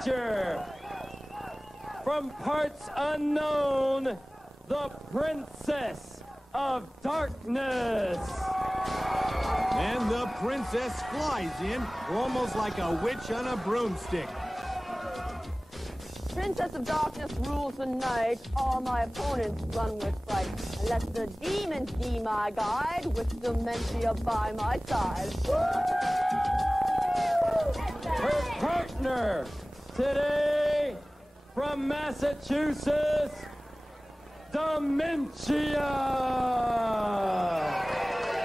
danger. From parts unknown, the Princess of Darkness. And the princess flies in, almost like a witch on a broomstick. Princess of Darkness rules the night. All my opponents run with fright. Unless the demons be my guide, with dementia by my side. Her partner today from Massachusetts, Dementia.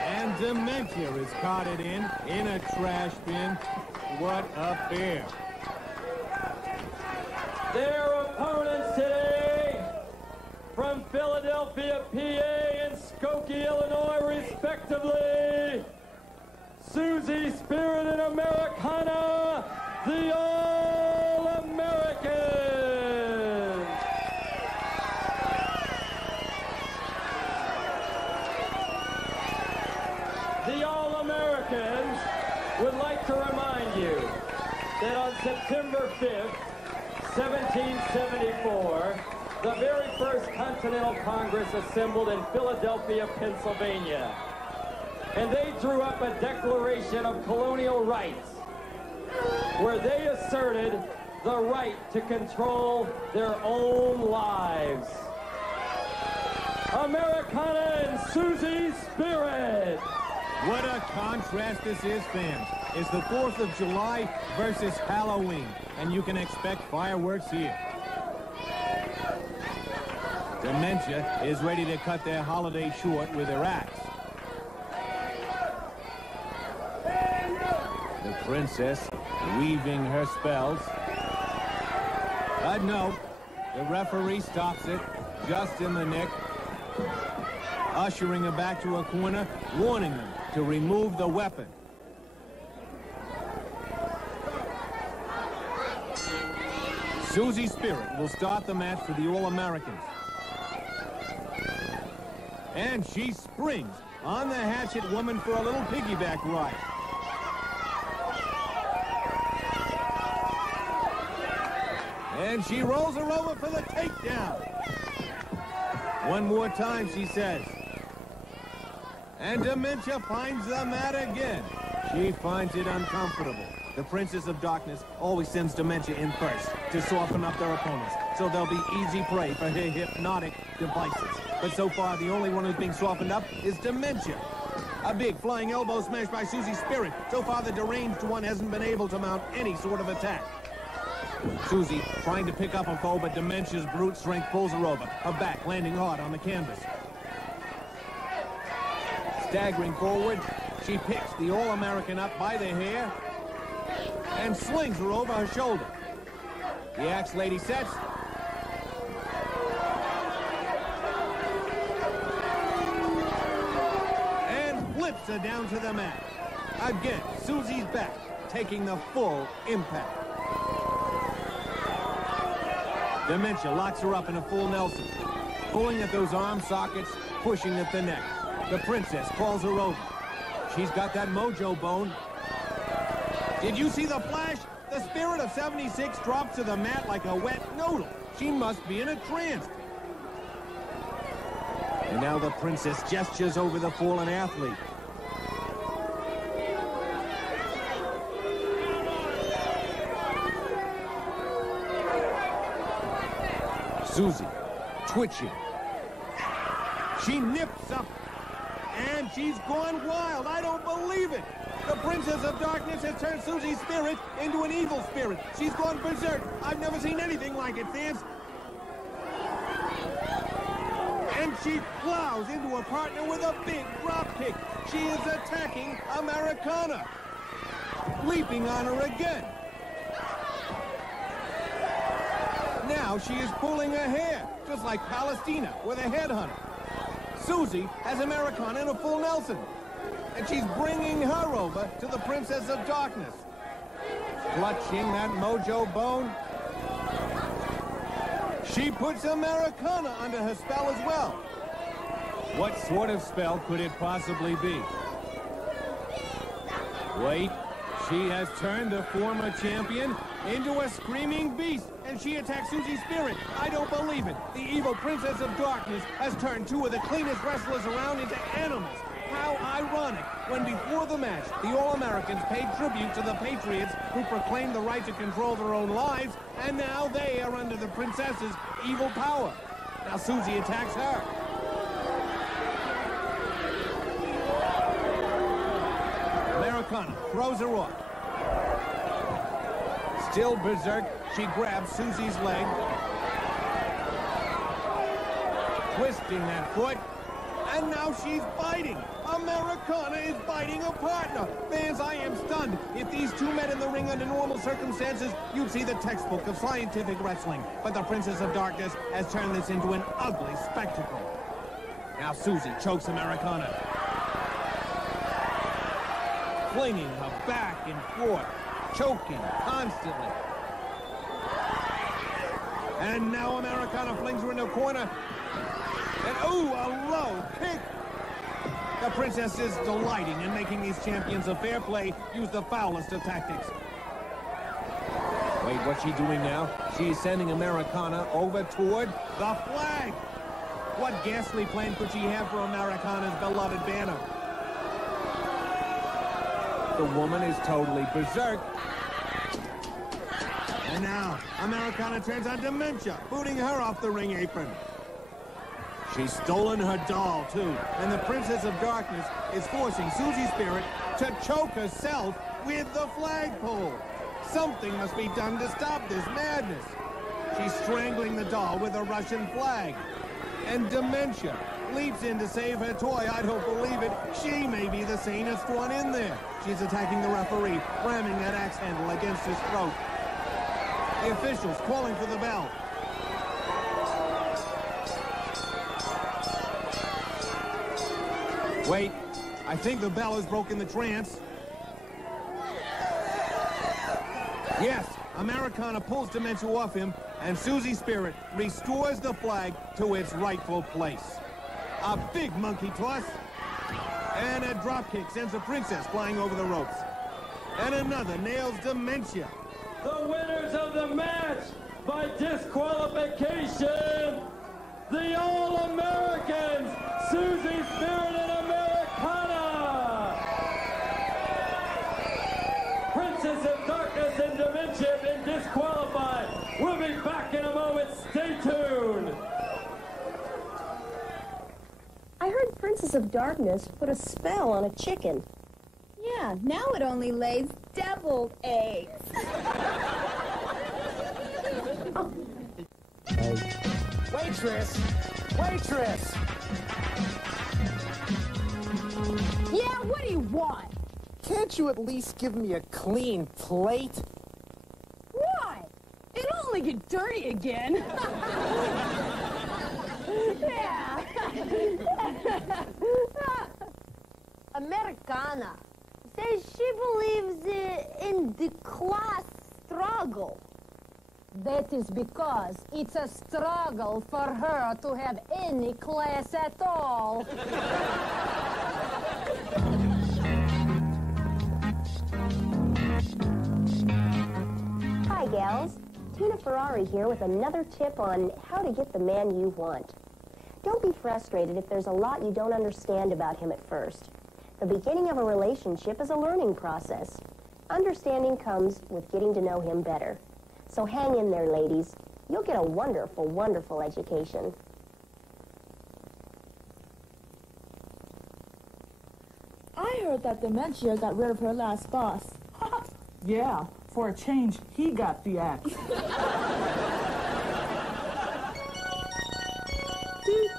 And Dementia is carted in a trash bin. What a pair. Their opponents today from Philadelphia, PA and Skokie, Illinois, respectively, Susie Spirit and Americana, the All-Americans. The All-Americans would like to remind you that on September 5th, 1774, the very first Continental Congress assembled in Philadelphia, Pennsylvania. And they drew up a declaration of colonial rights where they asserted the right to control their own lives. Americana and Susie Spirit. What a contrast this is, fans. It's the 4th of July versus Halloween, and you can expect fireworks here. Dementia is ready to cut their holiday short with her axe. The princess weaving her spells. But no, the referee stops it just in the nick, ushering her back to a corner, warning them to remove the weapon. Susie Spirit will start the match for the All-Americans. And she springs on the hatchet woman for a little piggyback ride. And she rolls her over for the takedown. One more time, she says. And Dementia finds the mat again. She finds it uncomfortable. The Princess of Darkness always sends Dementia in first to soften up their opponents, so they'll be easy prey for her hypnotic devices. But so far, the only one who's being softened up is Dementia. A big flying elbow smash by Susie Spirit. So far, the deranged one hasn't been able to mount any sort of attack. Susie trying to pick up a foe, but Dementia's brute strength pulls her over, her back landing hard on the canvas. Staggering forward, she picks the All-American up by the hair and slings her over her shoulder. The axe lady sets. And flips her down to the mat. Again, Susie's back, taking the full impact. Dementia locks her up in a full Nelson, pulling at those arm sockets, pushing at the neck. The princess calls her over. She's got that mojo bone. Did you see the flash? The Spirit of 76 drops to the mat like a wet noodle. She must be in a trance. And now the princess gestures over the fallen athlete. Susie, twitching. She nips up, and she's gone wild. I don't believe it. The Princess of Darkness has turned Susie's spirit into an evil spirit. She's gone berserk. I've never seen anything like it, fans. And she plows into her partner with a big drop kick. She is attacking Americana. Leaping on her again. Now she is pulling her hair, just like Palestina with a headhunter. Susie has Americana in a full Nelson, and she's bringing her over to the Princess of Darkness. Clutching that mojo bone, she puts Americana under her spell as well. What sort of spell could it possibly be? Wait, she has turned the former champion into a screaming beast, and she attacks Susie's spirit. I don't believe it. The evil Princess of Darkness has turned two of the cleanest wrestlers around into animals. How ironic, when before the match, the All-Americans paid tribute to the Patriots who proclaimed the right to control their own lives, and now they are under the Princess's evil power. Now Susie attacks her. Americana throws her off. Still berserk, she grabs Susie's leg, twisting that foot, and now she's biting. Americana is biting a partner. Fans, I am stunned. If these two met in the ring under normal circumstances, you'd see the textbook of scientific wrestling. But the Princess of Darkness has turned this into an ugly spectacle. Now Susie chokes Americana, flinging her back and forth, choking constantly. And now Americana flings her into a corner. And ooh, a low kick. The Princess is delighting in making these champions of fair play use the foulest of tactics. Wait, what's she doing now? She's sending Americana over toward the flag. What ghastly plan could she have for Americana's beloved banner? The woman is totally berserk. And now, Americana turns on Dementia, booting her off the ring apron. She's stolen her doll, too, and the Princess of Darkness is forcing Susie Spirit to choke herself with the flagpole. Something must be done to stop this madness. She's strangling the doll with a Russian flag. And Dementia leaps in to save her toy. I don't believe it. She may be the sanest one in there. She's attacking the referee, ramming that axe handle against his throat. The officials calling for the bell. Wait, I think the bell has broken the trance. Yes, Americana pulls Dementia off him, and Susie Spirit restores the flag to its rightful place. A big monkey toss, and a dropkick sends the Princess flying over the ropes. And another nails Dementia. The winners of the match by disqualification, the All-Americans, Susie Spirit and Americana. Princess of Darkness and Dementia have been disqualified. We'll be back in a moment. Stay tuned. I heard Princess of Darkness put a spell on a chicken. Yeah, now it only lays deviled eggs. Waitress! Waitress! Yeah, what do you want? Can't you at least give me a clean plate? Why? It'll only get dirty again. Yeah. Americana says she believes in the class struggle. That is because it's a struggle for her to have any class at all. Hi, gals. Tina Ferrari here with another tip on how to get the man you want. Don't be frustrated if there's a lot you don't understand about him at first. The beginning of a relationship is a learning process. Understanding comes with getting to know him better. So hang in there, ladies. You'll get a wonderful, wonderful education. I heard that Dementia got rid of her last boss. Yeah, for a change, he got the axe.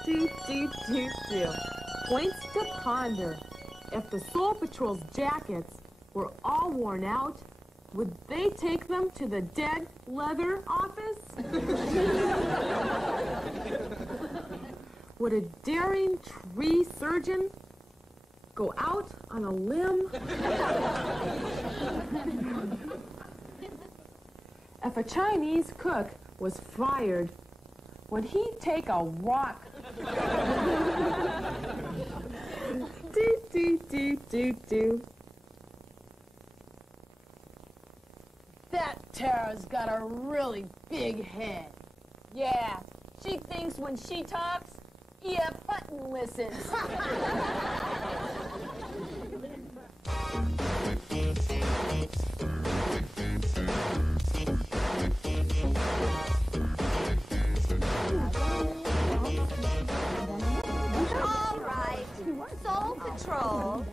Do. Points to ponder. If the Soul Patrol's jackets were all worn out, would they take them to the dead leather office? Would a daring tree surgeon go out on a limb? If a Chinese cook was fired, would he take a walk? Do. That Tara's got a really big head. Yeah, she thinks when she talks, yeah, Putton listens. All right, Soul Patrol.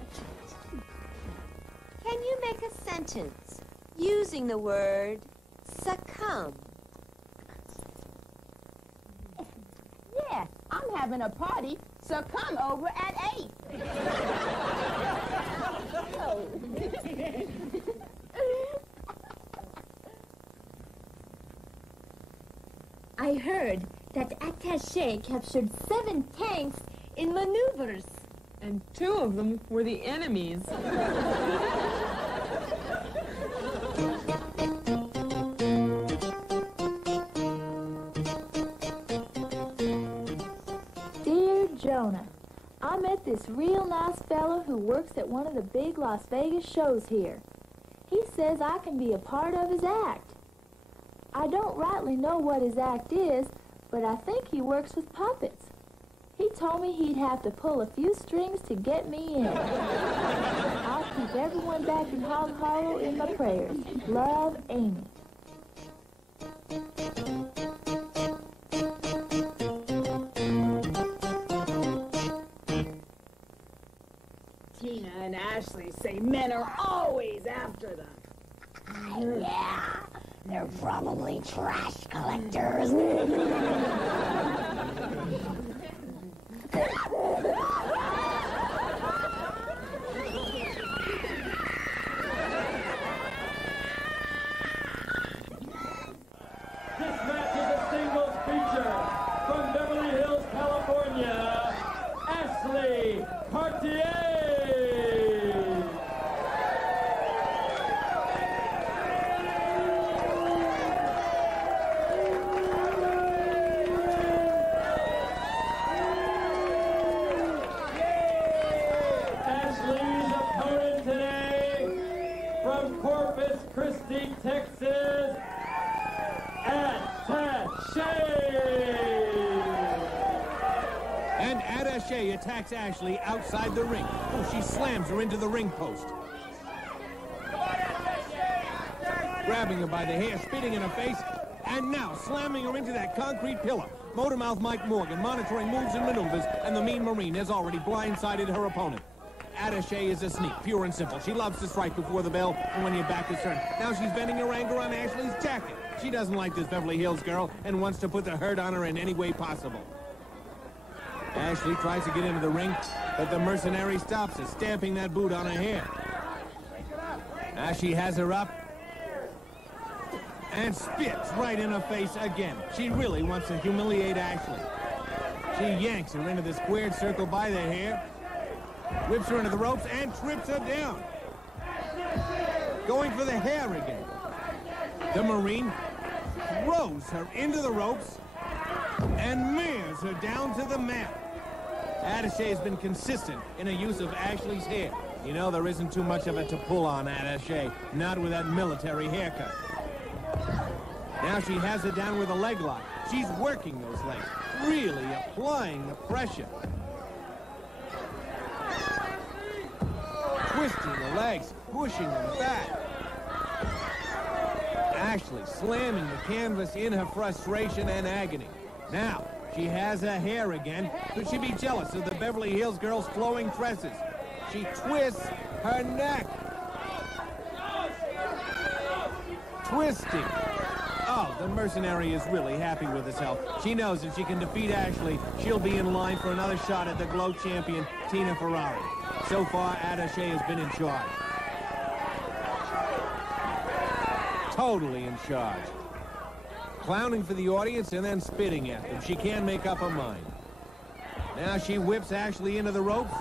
Can you make a sentence using the word succumb? Yeah, I'm having a party, so come over at 8. I heard that Attaché captured 7 tanks in maneuvers. And 2 of them were the enemies. Dear Jonah, I met this real nice fellow who works at one of the big Las Vegas shows here. He says I can be a part of his act. I don't rightly know what his act is, but I think he works with puppets. He told me he'd have to pull a few strings to get me in. I'll keep everyone back in Hog Hollow in my prayers. Love, Amy. Tina and Ashley say men are always after them. Yeah, they're probably trash collectors. This match is a singles feature from Beverly Hills, California, Ashley Cartier. Ashley's opponent today from Corpus Christi, Texas, Attaché! And Attaché attacks Ashley outside the ring. Oh, she slams her into the ring post. Grabbing her by the hair, spitting in her face, and now slamming her into that concrete pillar. Motormouth Mike Morgan monitoring moves and maneuvers, and the Mean Marine has already blindsided her opponent. Attaché is a sneak, pure and simple. She loves to strike before the bell and when your back is turned. Now she's venting her anger on Ashley's jacket. She doesn't like this Beverly Hills girl and wants to put the hurt on her in any way possible. Ashley tries to get into the ring, but the mercenary stops her, stamping that boot on her hair. Now she has her up and spits right in her face again. She really wants to humiliate Ashley. She yanks her into the squared circle by the hair, whips her into the ropes, and trips her down. Going for the hair again. The Marine throws her into the ropes and mirrors her down to the mat. Attaché has been consistent in her use of Ashley's hair. You know, there isn't too much of it to pull on Attaché, not with that military haircut. Now she has her down with a leg lock. She's working those legs, really applying the pressure. Twisting the legs, pushing them back. Ashley slamming the canvas in her frustration and agony. Now, she has her hair again. Could she be jealous of the Beverly Hills girl's flowing tresses? She twists her neck. Twisting. Oh, the mercenary is really happy with herself. She knows if she can defeat Ashley, she'll be in line for another shot at the Glow champion, Tina Ferrari. So far, Attaché has been in charge. Totally in charge. Clowning for the audience and then spitting at them. She can't make up her mind. Now she whips Ashley into the ropes,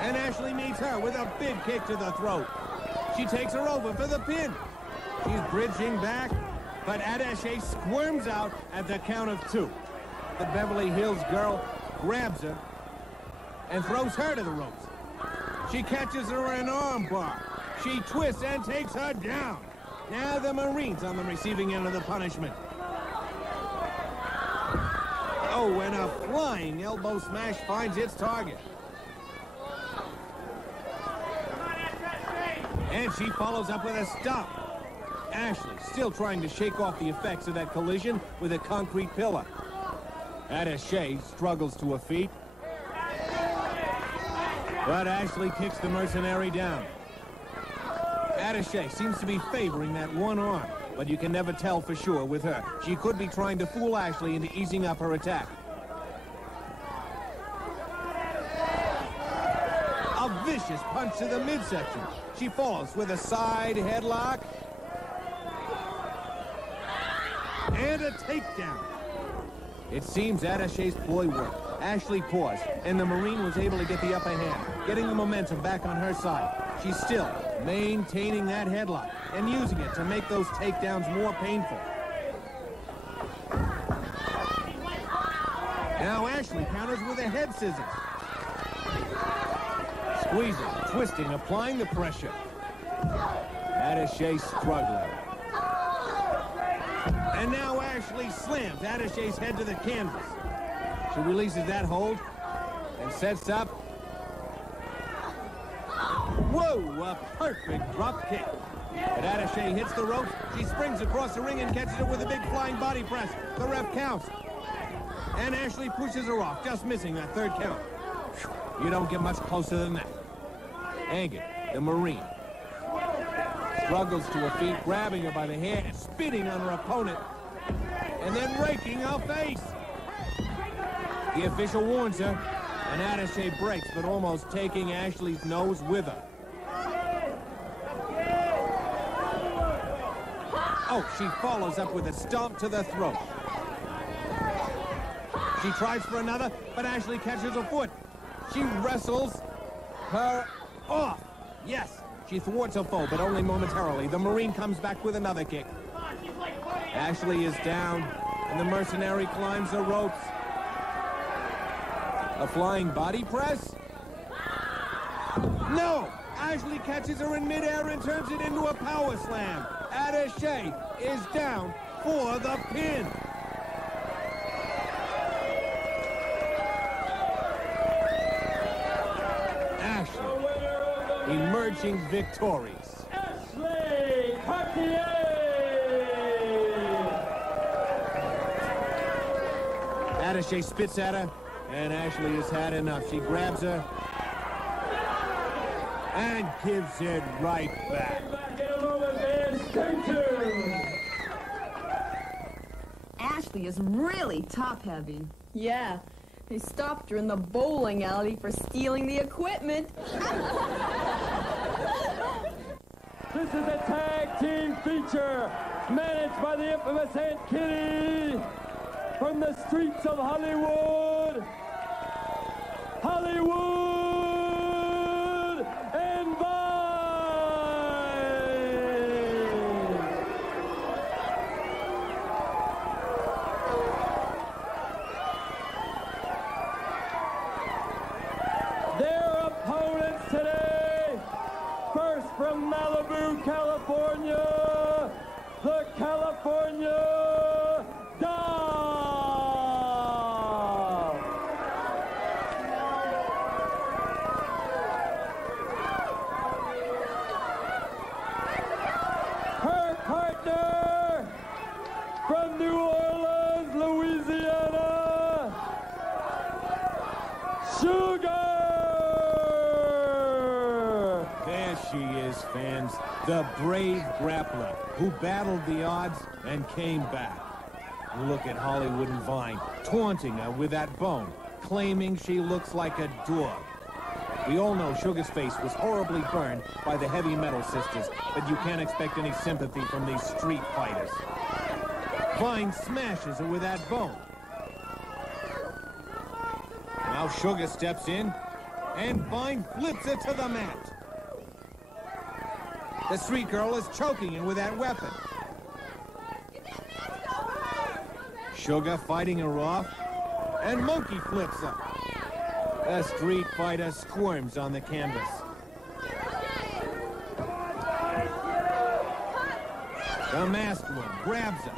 and Ashley meets her with a big kick to the throat. She takes her over for the pin. She's bridging back, but Attaché squirms out at the count of 2. The Beverly Hills girl grabs her and throws her to the ropes. She catches her in an arm bar. She twists and takes her down. Now the Marine's on the receiving end of the punishment. Oh, and a flying elbow smash finds its target. And she follows up with a stop. Ashley still trying to shake off the effects of that collision with a concrete pillar. Attaché struggles to her feet. But Ashley kicks the mercenary down. Attaché seems to be favoring that one arm, but you can never tell for sure with her. She could be trying to fool Ashley into easing up her attack. A vicious punch to the midsection. She follows with a side headlock. And a takedown. It seems Attaché's ploy worked. Ashley paused, and the Marine was able to get the upper hand, getting the momentum back on her side. She's still maintaining that headlock and using it to make those takedowns more painful. Now Ashley counters with a head scissors. Squeezing, twisting, applying the pressure. Attaché struggling. And now Ashley slams Attaché's head to the canvas. She releases that hold and sets up. Whoa, a perfect drop kick. But Attaché hits the ropes. She springs across the ring and catches it with a big flying body press. The ref counts. And Ashley pushes her off, just missing that third count. You don't get much closer than that. Angered, the Marine struggles to her feet, grabbing her by the hair and spitting on her opponent, and then raking her face. The official warns her, and Attaché breaks, but almost taking Ashley's nose with her. Oh, she follows up with a stomp to the throat. She tries for another, but Ashley catches her foot. She wrestles her off. Yes, she thwarts her foe, but only momentarily. The Marine comes back with another kick. Ashley is down, and the mercenary climbs the ropes. A flying body press? No! Ashley catches her in midair and turns it into a power slam. Attaché is down for the pin. Ashley emerging victorious. Ashley Cartier! Attaché spits at her, and Ashley has had enough. She grabs her and gives it right back. Ashley is really top-heavy. Yeah, they stopped her in the bowling alley for stealing the equipment. This is a tag team feature managed by the infamous Aunt Kitty from the streets of Hollywood. Hollywood and from Malibu, California, the California Doll. Her partner from New Orleans, Louisiana, Sugar. There she is, fans. The brave grappler who battled the odds and came back. Look at Hollywood and Vine taunting her with that bone, claiming she looks like a dog. We all know Sugar's face was horribly burned by the heavy metal sisters, but you can't expect any sympathy from these street fighters. Vine smashes her with that bone. Now Sugar steps in, and Vine flips her to the mat. The street girl is choking him with that weapon. Sugar fighting her off, and Monkey flips her. The street fighter squirms on the canvas. The masked one grabs her.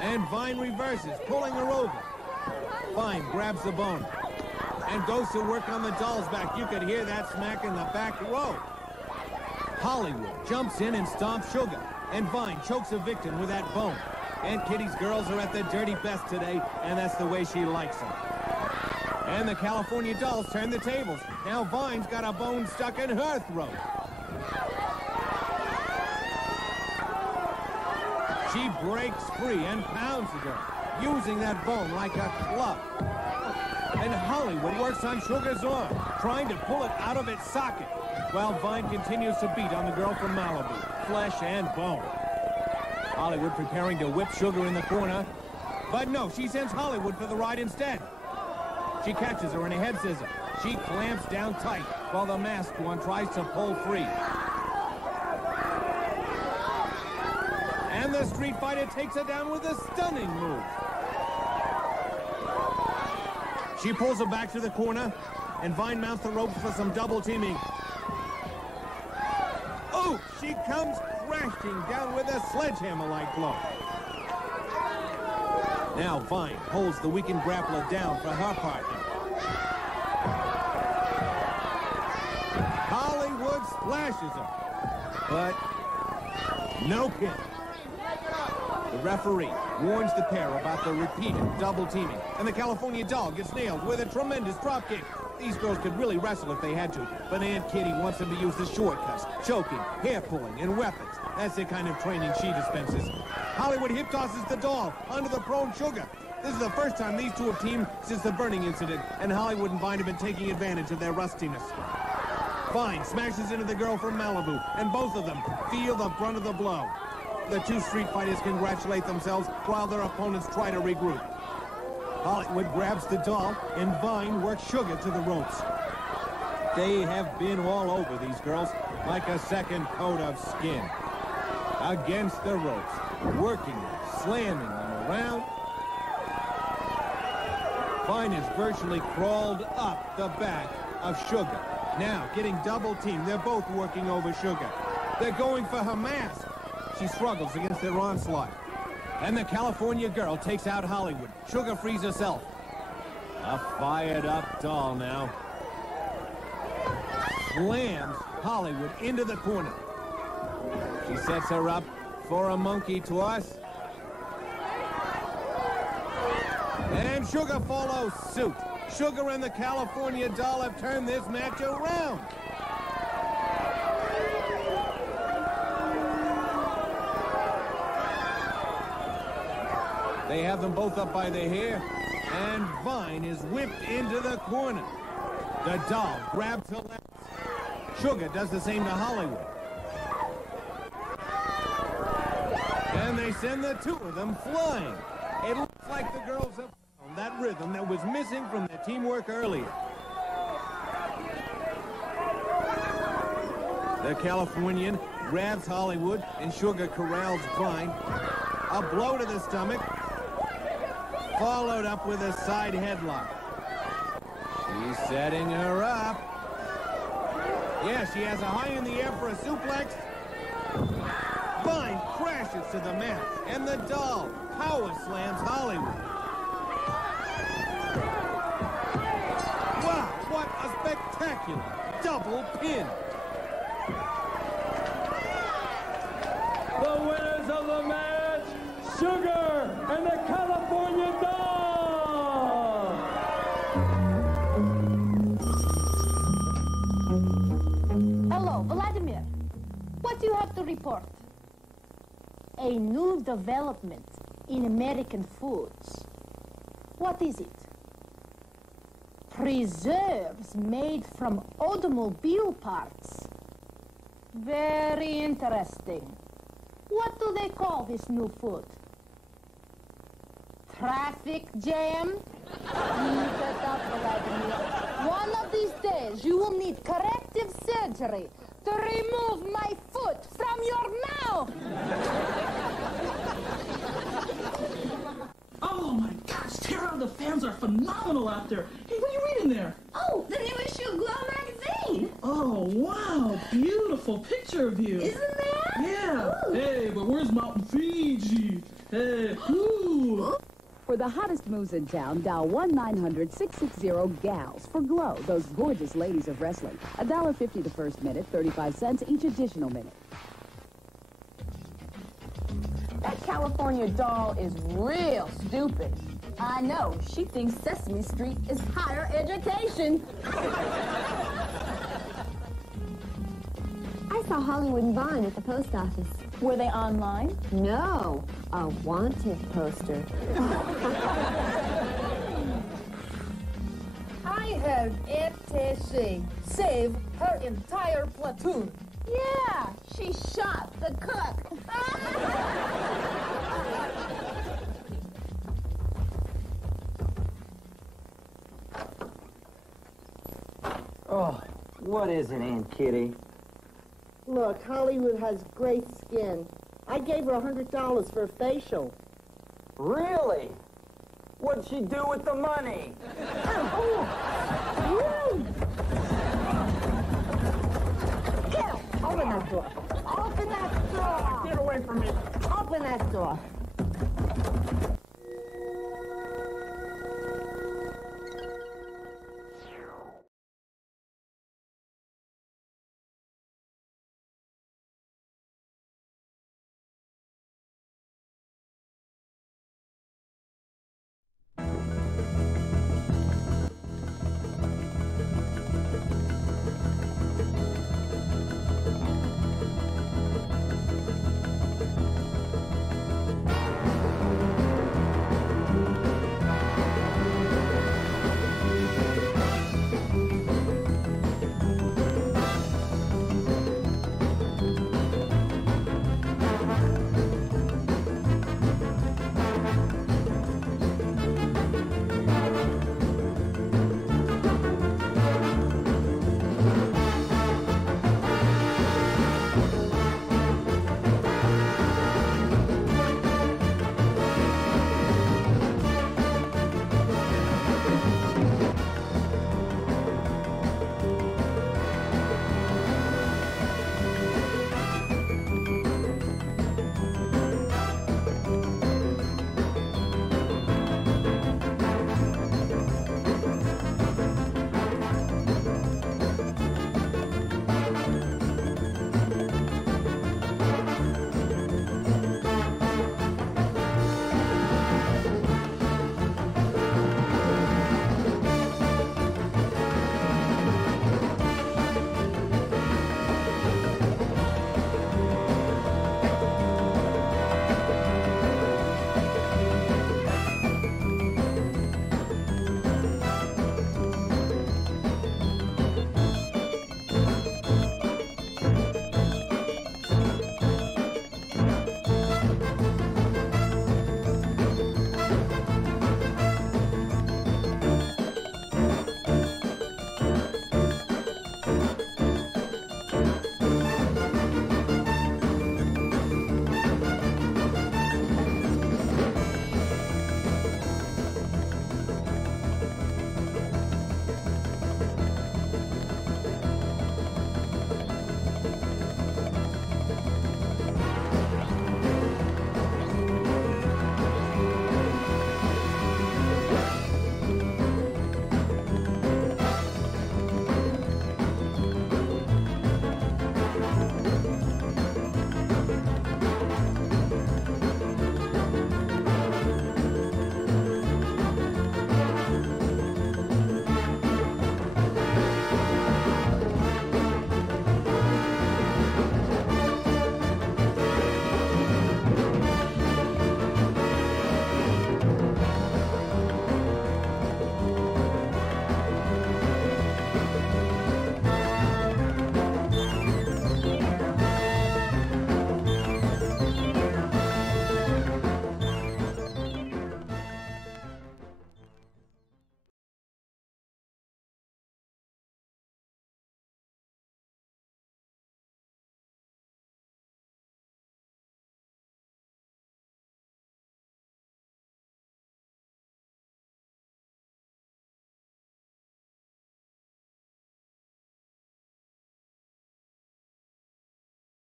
And Vine reverses, pulling her over. Vine grabs the bone and goes to work on the doll's back. You could hear that smack in the back row. Hollywood jumps in and stomps Sugar, and Vine chokes a victim with that bone. Aunt Kitty's girls are at their dirty best today, and that's the way she likes them. And the California dolls turn the tables. Now Vine's got a bone stuck in her throat. She breaks free and pounds the girl, using that bone like a club. And Hollywood works on Sugar's arm, trying to pull it out of its socket, while Vine continues to beat on the girl from Malibu, flesh and bone. Hollywood preparing to whip Sugar in the corner, but no, she sends Hollywood for the ride instead. She catches her in a head scissor. She clamps down tight, while the masked one tries to pull free. And the street fighter takes her down with a stunning move. She pulls her back to the corner, and Vine mounts the ropes for some double teaming. Oh, she comes crashing down with a sledgehammer-like blow. Now Vine holds the weakened grappler down for her partner. Hollywood splashes her, but no pin. The referee warns the pair about the repeated double teaming, and the California doll gets nailed with a tremendous dropkick. These girls could really wrestle if they had to, but Aunt Kitty wants them to use the shortcuts, choking, hair pulling, and weapons. That's the kind of training she dispenses. Hollywood hip tosses the doll onto the prone Sugar. This is the first time these two have teamed since the burning incident, and Hollywood and Vine have been taking advantage of their rustiness. Vine smashes into the girl from Malibu, and both of them feel the brunt of the blow. The two street fighters congratulate themselves while their opponents try to regroup. Hollywood grabs the doll, and Vine works Sugar to the ropes. They have been all over these girls like a second coat of skin. Against the ropes, working them, slamming them around. Vine has virtually crawled up the back of Sugar. Now, getting double teamed, they're both working over Sugar. They're going for her mask. She struggles against their onslaught. And the California girl takes out Hollywood. Sugar frees herself. A fired-up doll now. Slams Hollywood into the corner. She sets her up for a monkey toss. And Sugar follows suit. Sugar and the California doll have turned this match around. They have them both up by their hair, and Vine is whipped into the corner. The doll grabs her legs. Sugar does the same to Hollywood. And they send the two of them flying. It looks like the girls have found that rhythm that was missing from their teamwork earlier. The Californian grabs Hollywood, and Sugar corrals Vine. A blow to the stomach, followed up with a side headlock. She's setting her up. Yeah, she has a high in the air for a suplex. Vine crashes to the mat, and the doll power slams Hollywood. Wow, what a spectacular double pin. The winners of the match, Sugar and the California Doll! Hello, Vladimir. What do you have to report? A new development in American foods. What is it? Preserves made from automobile parts. Very interesting. What do they call this new food? Traffic jam? Keep it up, Vladimir. One of these days, you will need corrective surgery to remove my foot from your mouth. Oh my gosh, Tara, the fans are phenomenal out there. Hey, what are you reading there? Oh, the new issue of G.L.O.W magazine. Oh, wow, beautiful. beautiful picture of you. Isn't there? Yeah. Ooh. Hey, but where's Mountain Fiji? Hey, ooh. For the hottest moves in town, dial 1-900-660-GALS for Glow, those gorgeous ladies of wrestling. $1.50 the first minute, 35 cents each additional minute. That California doll is real stupid. I know. She thinks Sesame Street is higher education. I saw Hollywood and Vine at the post office. Were they online? No, a wanted poster. I heard FTC save her entire platoon. Yeah, she shot the cook. Oh, what is it, Aunt Kitty? Look, Hollywood has great skin. I gave her $100 for a facial. Really? What'd she do with the money? Open that door. Open that door. Get away from me. Open that door.